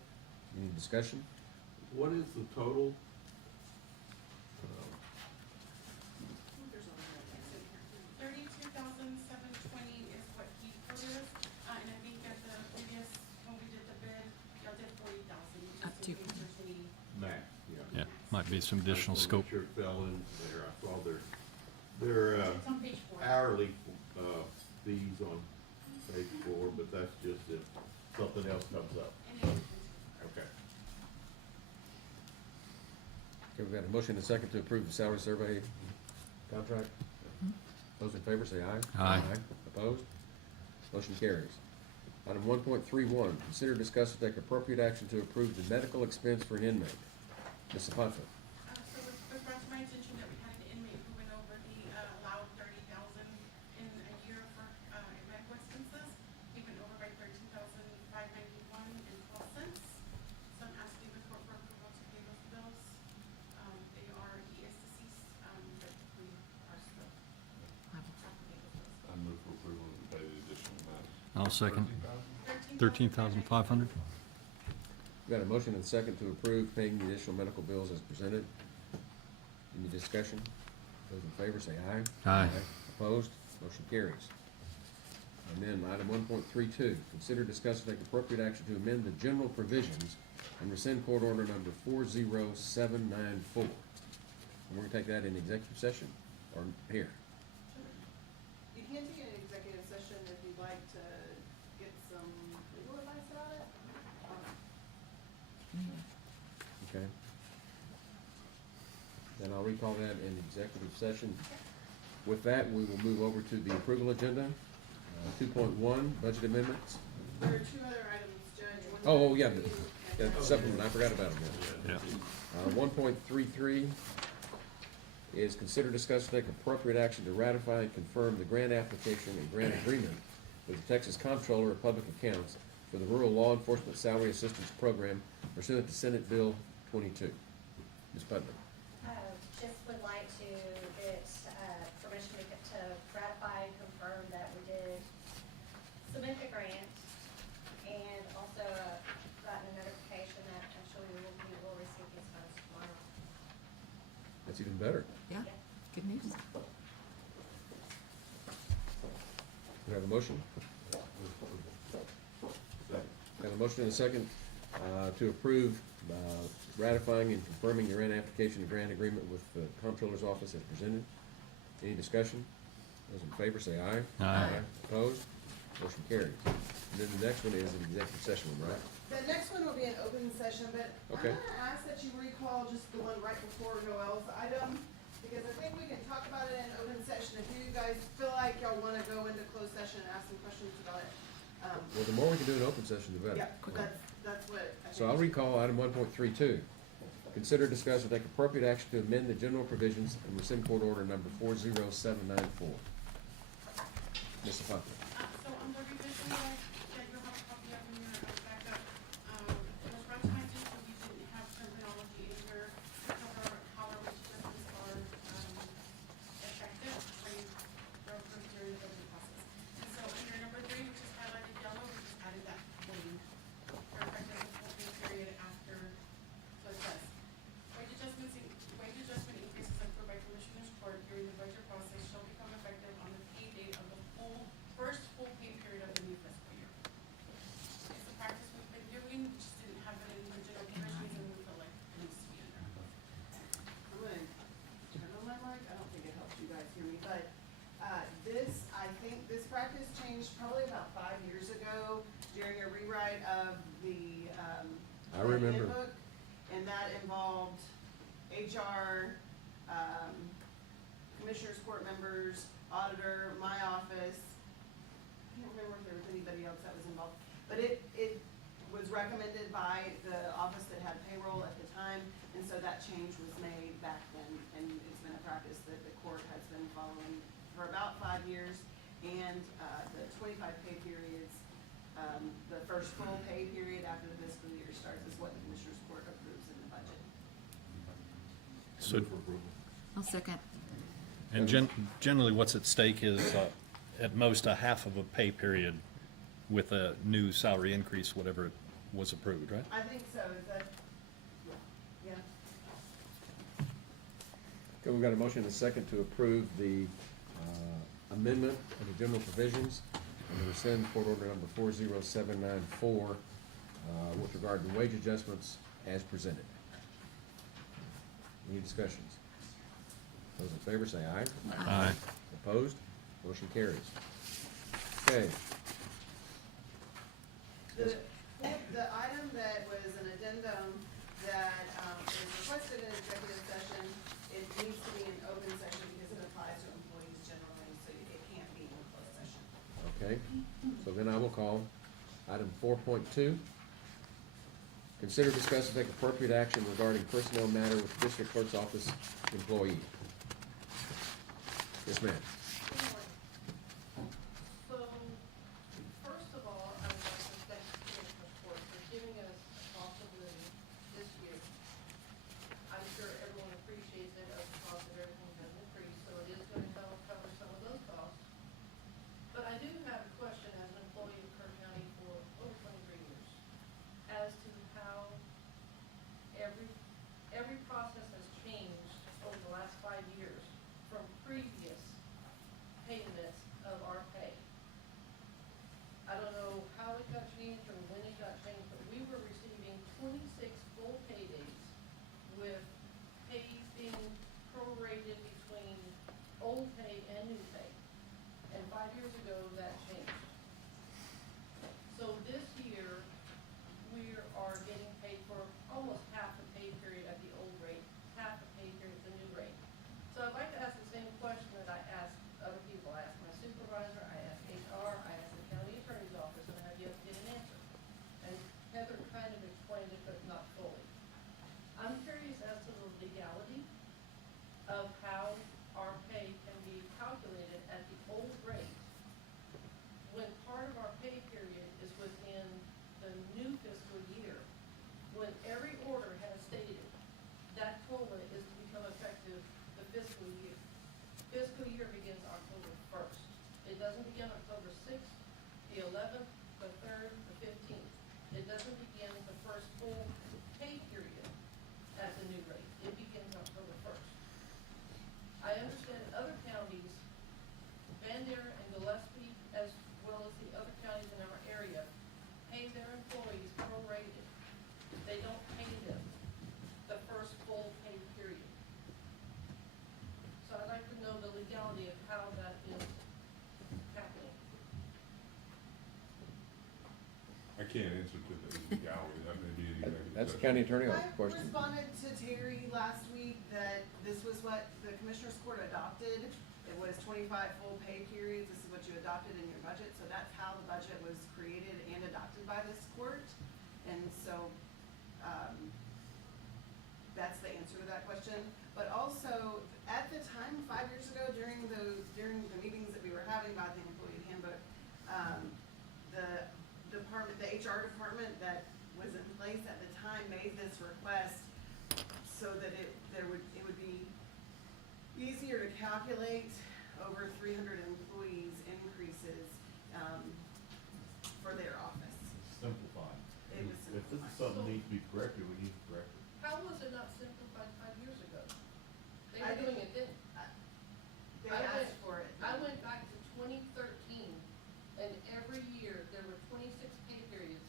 Any discussion? What is the total? $32,720 is what he quoted us, and I think at the previous, when we did the bid, y'all did 40,000. Up to. Max, Yeah, might be some additional scope. Sure it fell in there. I saw their It's on page 4. hourly, fees on page 4, but that's just if something else comes up. Okay. Okay, we've got a motion and a second to approve the salary survey contract. Those in favor say aye. Aye. Opposed? Motion carries. Item 1.31, consider, discuss, and take appropriate action to approve the medical expense for an inmate. Ms. Zapata. So it was brought to my attention that we had an inmate who went over the allowed 30,000 in a year for medical expenses. He went over by 13,591.12 cents. So I'm asking the court for approval to pay those bills. He is deceased, but we are still have to pay those bills. I move for approval to pay the additional amount. I'll second. 13,500? We've got a motion and a second to approve paying the additional medical bills as presented. Any discussion? Those in favor say aye. Aye. Opposed? Motion carries. And then item 1.32, consider, discuss, and take appropriate action to amend the general provisions and rescind court order number 40794. And we're gonna take that in executive session or here. You can take it in executive session if you'd like to get some legal advice about it. Okay. Then I'll recall that in executive session. With that, we will move over to the approval agenda. 2.1, budget amendments. There are two other items, Judge. One Oh, yeah, that you- the supplement, I forgot about them. Yeah. 1.33 is consider, discuss, and take appropriate action to ratify and confirm the grant application and grant agreement with the Texas Comptroller of Public Accounts for the Rural Law Enforcement Salary Assistance Program pursuant to Senate Bill 22. Ms. Putnam. Just would like to get permission to ratify and confirm that we did submit the grant, and also gotten a notification that actually we will receive these funds tomorrow. That's even better. Yeah, good news. Do we have a motion? Have a motion and a second to approve ratifying and confirming the grant application and grant agreement with the Comptroller's Office as presented. Any discussion? Those in favor say aye. Aye. Opposed? Motion carries. And then the next one is an executive session, right? The next one will be an open session, but Okay. I'm gonna ask that you recall just the one right before Noel's item, because I think we can talk about it in open session. If you guys feel like y'all wanna go into closed session and ask some questions about it. Well, the more we can do in open session, the better. Yeah, that's what I think. So I'll recall item 1.32. Consider, discuss, and take appropriate action to amend the general provisions and rescind court order number 40794. Ms. Zapata. So on the revision that you'll have a copy of in your backup, it was brought to my attention we didn't have terminology in here to cover how our wage adjustments are effective during the budget process. And so under number 3, which is highlighted yellow, we just added that wording for effective the full pay period after. So it says, wage adjustment increases approved by Commissioners Court during the budget process shall become effective on the pay date of the first full pay period of the new fiscal year. It's a practice we've been doing, we just didn't have it in the general provisions, and we feel like it needs to be in there. I'm gonna turn on my mic, I don't think it helps you guys hear me, but, I think this practice changed probably about 5 years ago during a rewrite of the, I remember. handbook, and that involved HR, Commissioners Court members, auditor, my office. I can't remember if there was anybody else that was involved, but it was recommended by the office that had payroll at the time, and so that change was made back then, and it's been a practice that the court has been following for about 5 years, and the 25 pay periods, the first full pay period after the fiscal year starts is what the Commissioners Court approves in the budget. So, I'll second. And generally, what's at stake is at most a half of a pay period with a new salary increase, whatever it was approved, right? I think so, is that, yeah. Okay, we've got a motion and a second to approve the amendment of the general provisions and to rescind court order number 40794 with regard to wage adjustments as presented. Any discussions? Those in favor say aye. Aye. Opposed? Motion carries. Okay. The item that was an addendum that is requested in executive session, it needs to be an open session because it applies to employees generally, so it can't be in a closed session. Okay, so then I will call item 4.2. Consider, discuss, and take appropriate action regarding personnel matter with district clerk's office employee. Yes, ma'am. So, first of all, I would like to thank the Commissioners Court for giving us a cost of living this year. I'm sure everyone appreciates it, as the cost of everything has increased, so it is going to help cover some of those costs. But I do have a question as an employee of Kerr County for over 23 years, as to how every process has changed over the last 5 years from previous payments of our pay. I don't know how it got changed or when it got changed, but we were receiving 26 full paydays with pays being prorated between old pay and new pay. And 5 years ago, that changed. So this year, we are getting paid for almost half the pay period at the old rate, half the pay period at the new rate. So I'd like to ask the same question that I asked other people. I asked my supervisor, I asked HR, I asked the county attorney's office, and I have yet to get an answer. And Heather kind of explained it, but not fully. I'm curious as to the legality of how our pay can be calculated at the old rate when part of our pay period is within the new fiscal year, when every order has stated that COLA is to become effective the fiscal year. Fiscal year begins October 1st. It doesn't begin October 6th, the 11th, the 3rd, the 15th. It doesn't begin the first full pay period at the new rate. It begins October 1st. I understand other counties, Bandera and Gillespie, as well as the other counties in our area, pay their employees prorated. They don't pay them the first full pay period. So I'd like to know the legality of how that is happening. I can't answer to the legality, that may be an executive That's the session. county attorney I question. responded to Terry last week that this was what the Commissioners Court adopted. It was 25 full pay periods. This is what you adopted in your budget. So that's how the budget was created and adopted by this court. And so, that's the answer to that question. But also, at the time, 5 years ago, during the meetings that we were having about the employee handbook, the department, the HR department that was in place at the time made this request so that it would be easier to calculate over 300 employees increases, for their office. Simplified. It was If this is simplified. something that needs to be corrected, we need to correct it. How was it not simplified 5 years ago? They I were doing didn't- it then. They I asked went- for it. I went back to 2013, and every year there were 26 pay periods,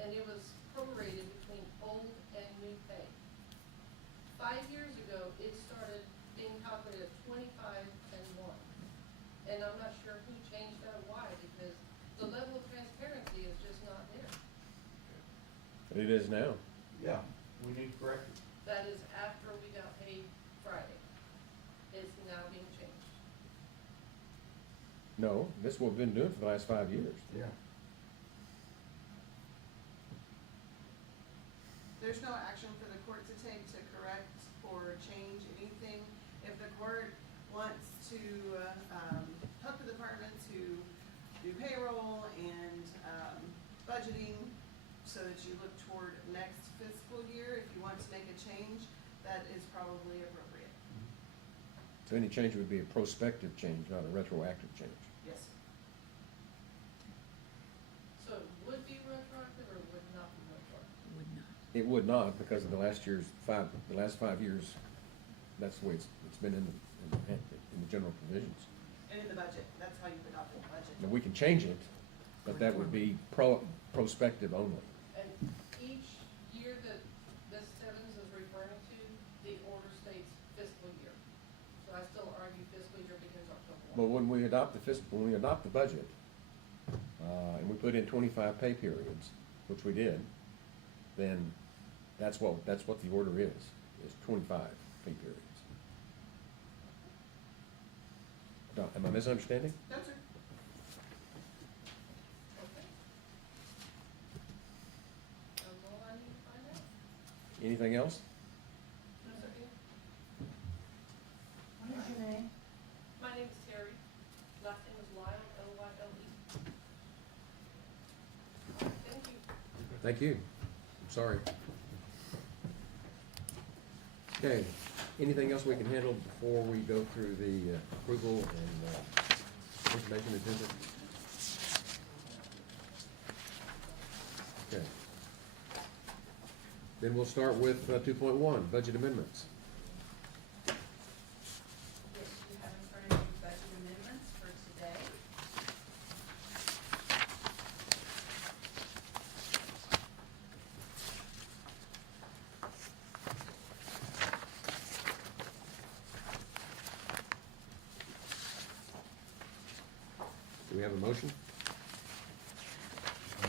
and it was prorated between old and new pay. 5 years ago, it started being calculated at 25 and 1. And I'm not sure who changed that or why, because the level of transparency is just not there. It is now. Yeah, we need to correct it. That is after we got paid Friday. It's now being changed. No, this is what we've been doing for the last 5 years. Yeah. There's no action for the court to take to correct or change anything. If the court wants to, help the department to do payroll and, budgeting so that you look toward next fiscal year, if you want to make a change, that is probably appropriate. So any change would be a prospective change, not a retroactive change. Yes. So it would be retroactive or would not be retroactive? Would not. It would not, because of the last 5 years, that's the way it's been in the general provisions. And in the budget, that's how you adopt the budget. Now, we can change it, but that would be prospective only. And each year that Ms. Stebbins is referring to, the order states fiscal year. So I still argue fiscal year begins October But 1. when we adopt the budget, and we put in 25 pay periods, which we did, then that's what the order is 25 pay periods. Now, am I misunderstanding? No, sir. Okay. All I need to find out? Anything else? No, sir. What is your name? My name is Terry. Last name is Lyle, L-Y-L-E. Thank you. Thank you. I'm sorry. Okay, anything else we can handle before we go through the approval and information agenda? Okay. Then we'll start with 2.1, budget amendments. Yes, you have in front of you budget amendments for today. Do we have a motion? I'm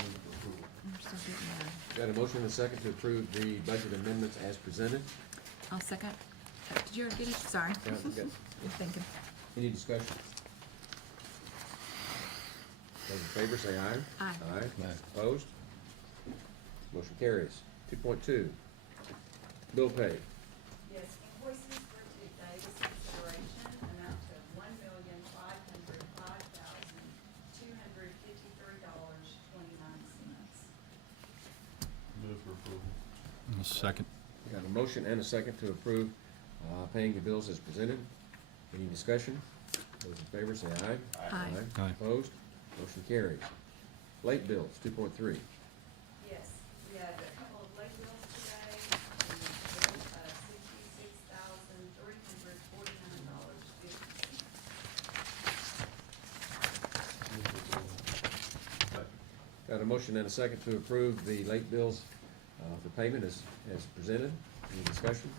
still getting there. Got a motion and a second to approve the budget amendments as presented. I'll second. Did you already get it? Sorry. Yeah, good. You're thinking. Any discussion? Those in favor say aye. Aye. Aye. Opposed? Motion carries. 2.2, bill pay. Yes, invoices for today's consideration amount to $1,505,253.29. Move for approval. Second. We got a motion and a second to approve paying the bills as presented. Any discussion? Those in favor say aye. Aye. Aye. Opposed? Motion carries. Late bills, 2.3. Yes, we had a couple of late bills today, and the bill of $66,349.50. Got a motion and a second to approve the late bills for payment as presented. Any discussion?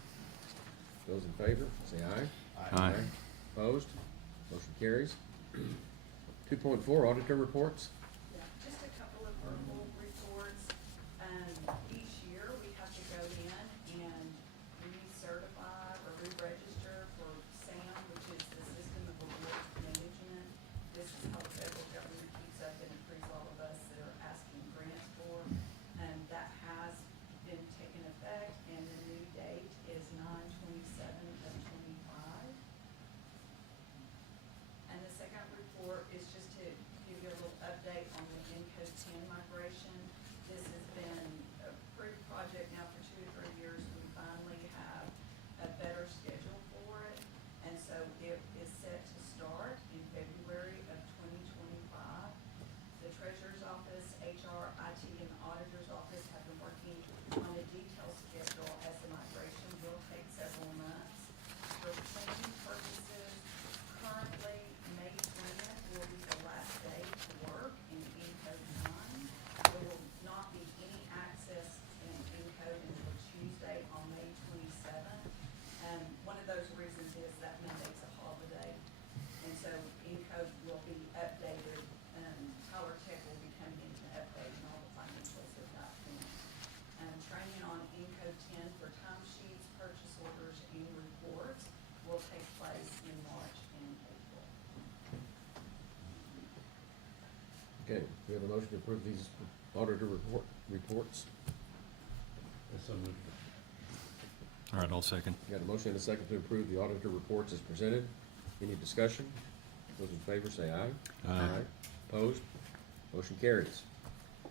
Those in favor, say aye. Aye. Opposed? Motion carries. 2.4, auditor reports. Yeah, just a couple of verbal reports. Each year, we have to go in and recertify or re-register for SAM, which is the System of Awards Management. This is how the federal government keeps up and approves all of us that are asking grants for. And that has been taken effect, and the new date is 9/27/25. And the second report is just to give you a little update on the Encode 10 migration. This has been a approved project now for 2 or 3 years. We finally have a better schedule for it. And so it is set to start in February of 2025. The Treasurer's Office, HR, IT, and the Auditor's Office have been working on a detailed schedule as the migration will take several months. For planning purposes, currently, May 20th will be the last day to work in Encode 9. There will not be any access in Encode until Tuesday on May 27th. And one of those reasons is that Monday's a holiday. And so Encode will be updated, and Tyler Tech will be coming in to update and all the financials at that point. Training on Encode 10 for timesheets, purchase orders, and reports will take place in March and April. Okay, we have a motion to approve these auditor reports. So moved. All right, I'll second. Got a motion and a second to approve the auditor reports as presented. Any discussion? Those in favor say aye. Aye. Opposed? Motion carries.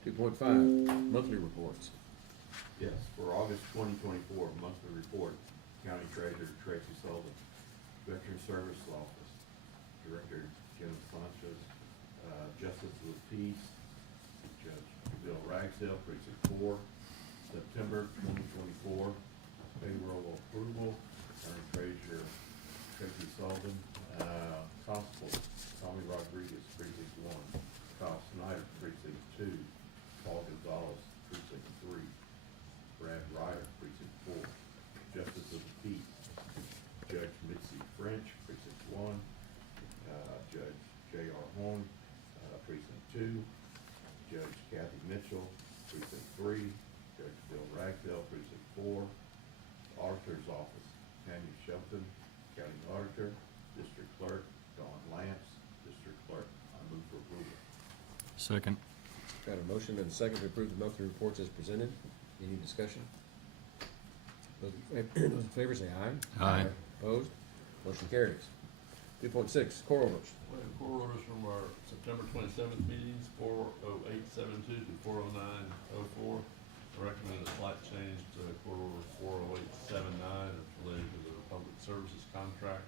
2.5, monthly reports. Yes, for August 2024 monthly report, County Treasurer Tracy Sullivan. Veteran Service Office, Director Jim Sanchez, Justice of the Peace, Judge Bill Ragsdale, Precinct 4, September 2024, payroll approval, Attorney Treasurer Tracy Sullivan, Constable Tommy Rodriguez, Precinct 1, Kyle Snyder, Precinct 2, Paul Gonzalez, Precinct 3, Brad Ryder, Precinct 4, Justice of the Peace, Judge Mitzi French, Precinct 1, Judge J.R. Horn, Precinct 2, Judge Kathy Mitchell, Precinct 3, Judge Bill Ragdale, Precinct 4, Auditor's Office, Tanya Shelton, County Auditor, District Clerk, Dawn Lance, District Clerk. I move for approval. Second. Got a motion and a second to approve the monthly reports as presented. Any discussion? Those in favor say aye. Aye. Opposed? Motion carries. 2.6, court orders. We have court orders from our September 27th meetings, 40872 to 40904. I recommend a slight change to court order 40879 related to the Public Services contract.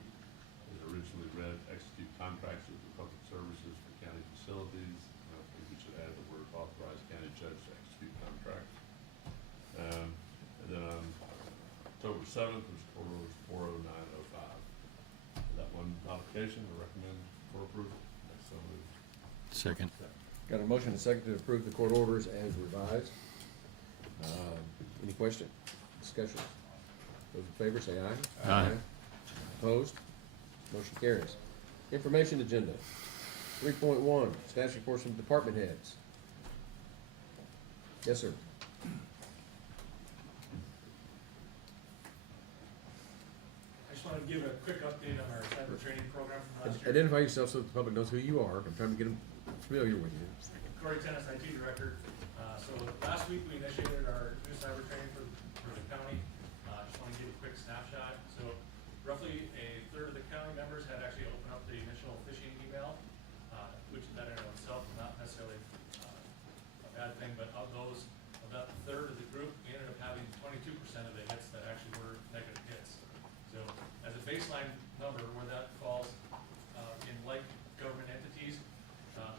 It originally read execute contracts with the Public Services for county facilities. I think we should add the word authorize county judge to execute contract. And then on October 7th, there's court orders 40905. That one modification, I recommend for approval. Next, so moved. Second. Got a motion and a second to approve the court orders as revised. Any question? Discussion? Those in favor say aye. Aye. Opposed? Motion carries. Information agenda. 3.1, status reports from department heads. Yes, sir. I just wanted to give a quick update on our cyber training program from last year. Identify yourself so that the public knows who you are. I'm trying to get them familiar with you. Corey Tennis, IT Director. So last week we initiated our new cyber training for the county. Just want to give a quick snapshot. So roughly a third of the county members had actually opened up the initial phishing email, which that in and of itself is not necessarily a bad thing, but of those, of that third of the group, we ended up having 22% of the hits that actually were negative hits. So as a baseline number where that falls in like government entities,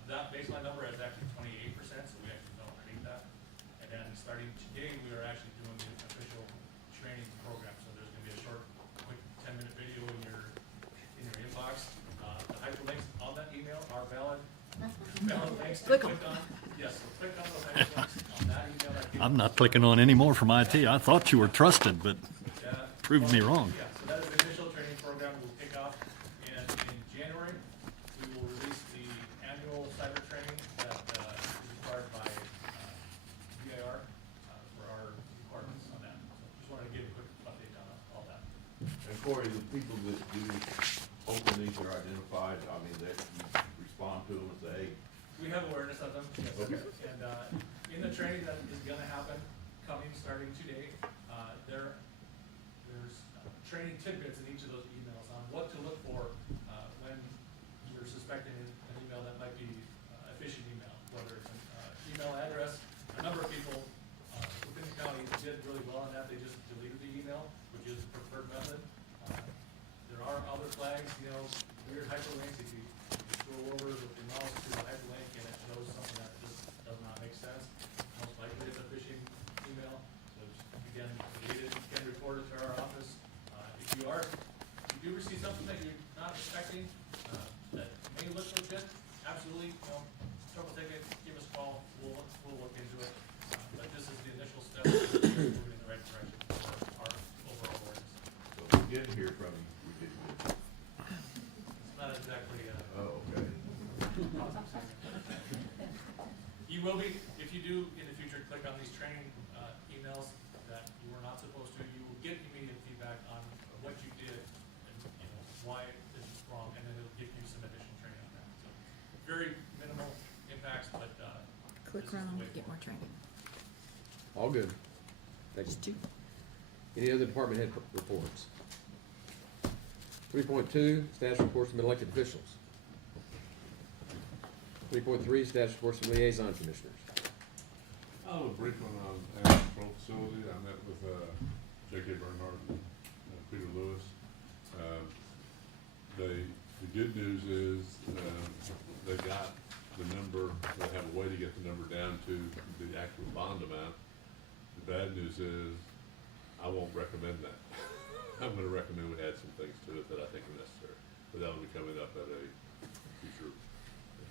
that baseline number is actually 28%, so we actually don't read that. And then starting today, we are actually doing the official training program. So there's going to be a short, quick 10-minute video in your inbox. The hyperlinks on that email are valid links to click on. Yes, so click on those hyperlinks on that email. I'm not clicking on any more from IT. I thought you were trusted, but proved me wrong. Yeah, so that is the initial training program. We'll kick off, and in January, we will release the annual cyber training that is required by VIR for our requirements on that. So just wanted to give a quick update on all that. And Corey, the people that do open these are identified, I mean, that you respond to them and say, hey. We have awareness of them, yes. Okay. And in the training that is gonna happen, coming starting today, there's training tidbits in each of those emails on what to look for when you're suspecting an email that might be a phishing email, whether it's an email address. A number of people within the county did really well on that. They just deleted the email, which is the preferred method. There are other flags, weird hyperlinks. If you scroll over with your mouse to the hyperlink and it shows something that just does not make sense, most likely it's a phishing email. So just, again, delete it, can report it to our office. If you do receive something that you're not expecting, that may look legit, absolutely, trouble ticket, give us a call, we'll look into it. But this is the initial step, moving in the right direction for our overall awareness. So if we didn't hear from you, we didn't hear. It's not exactly, Oh, okay. you will be, if you do in the future click on these training emails that you were not supposed to, you will get immediate feedback on what you did and why this is wrong, and then it'll give you some additional training on that. So very minimal impacts, but Click this is the around, way get more forward. training. All good. Thank Just you. two. Any other department head reports? 3.2, status reports from elected officials. 3.3, status reports from liaison commissioners. I'll have a brief one on animal control facility. I met with J.K. Bernhardt and Peter Lewis. good news is, they got the number, they have a way to get the number down to the actual bond amount. The bad news is, I won't recommend that. I'm gonna recommend we add some things to it that I think are necessary, but that'll be coming up at a future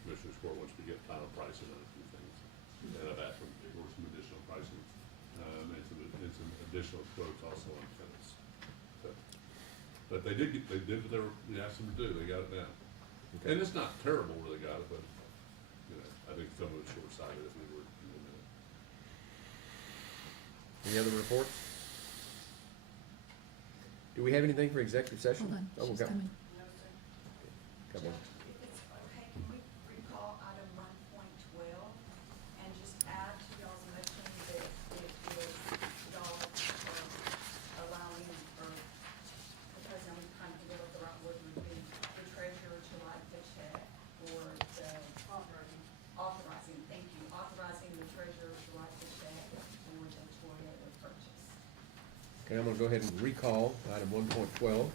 Commissioners Court once we get final pricing on a few things. And I've asked them for some additional pricing, and some additional quotes also on tenants. So, but they did what we asked them to do, they got it down. Okay. And it's not terrible where they got it, but, you know, I think some of it's short-sighted if we were in the minute. Any other reports? Do we have anything for executive session? Hold on, Oh, she's okay. coming. Couple. If it's okay, can we recall item 1.12 and just add to y'all's motion that it is y'all allowing, or because I'm trying to figure out what the right word would be, the treasurer to write the check or the authorizing, thank you, authorizing the treasurer to write the check for the Toyota purchase. Okay, I'm gonna go ahead and recall item 1.12,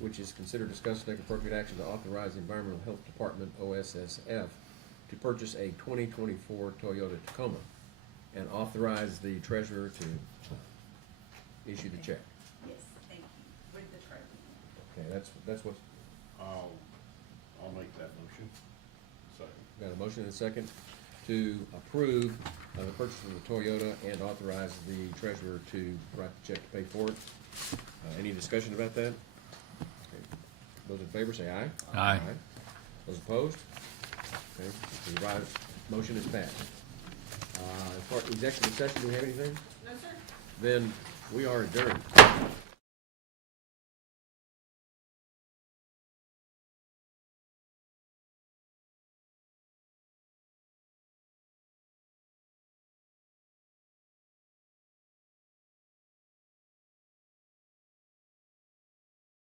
which is consider, discuss, take appropriate action to authorize the Environmental Health Department, OSSF, to purchase a 2024 Toyota Tacoma and authorize the treasurer to issue the check. Yes, thank you, with the treasurer. Okay, that's what, I'll make that motion. Second. got a motion and a second to approve the purchase of the Toyota and authorize the treasurer to write the check to pay for it. Any discussion about that? Okay. Those in favor say aye. Aye. Those opposed? Okay, the revised motion is passed. As far as executive session, do we have anything? No, sir. Then we are adjourned.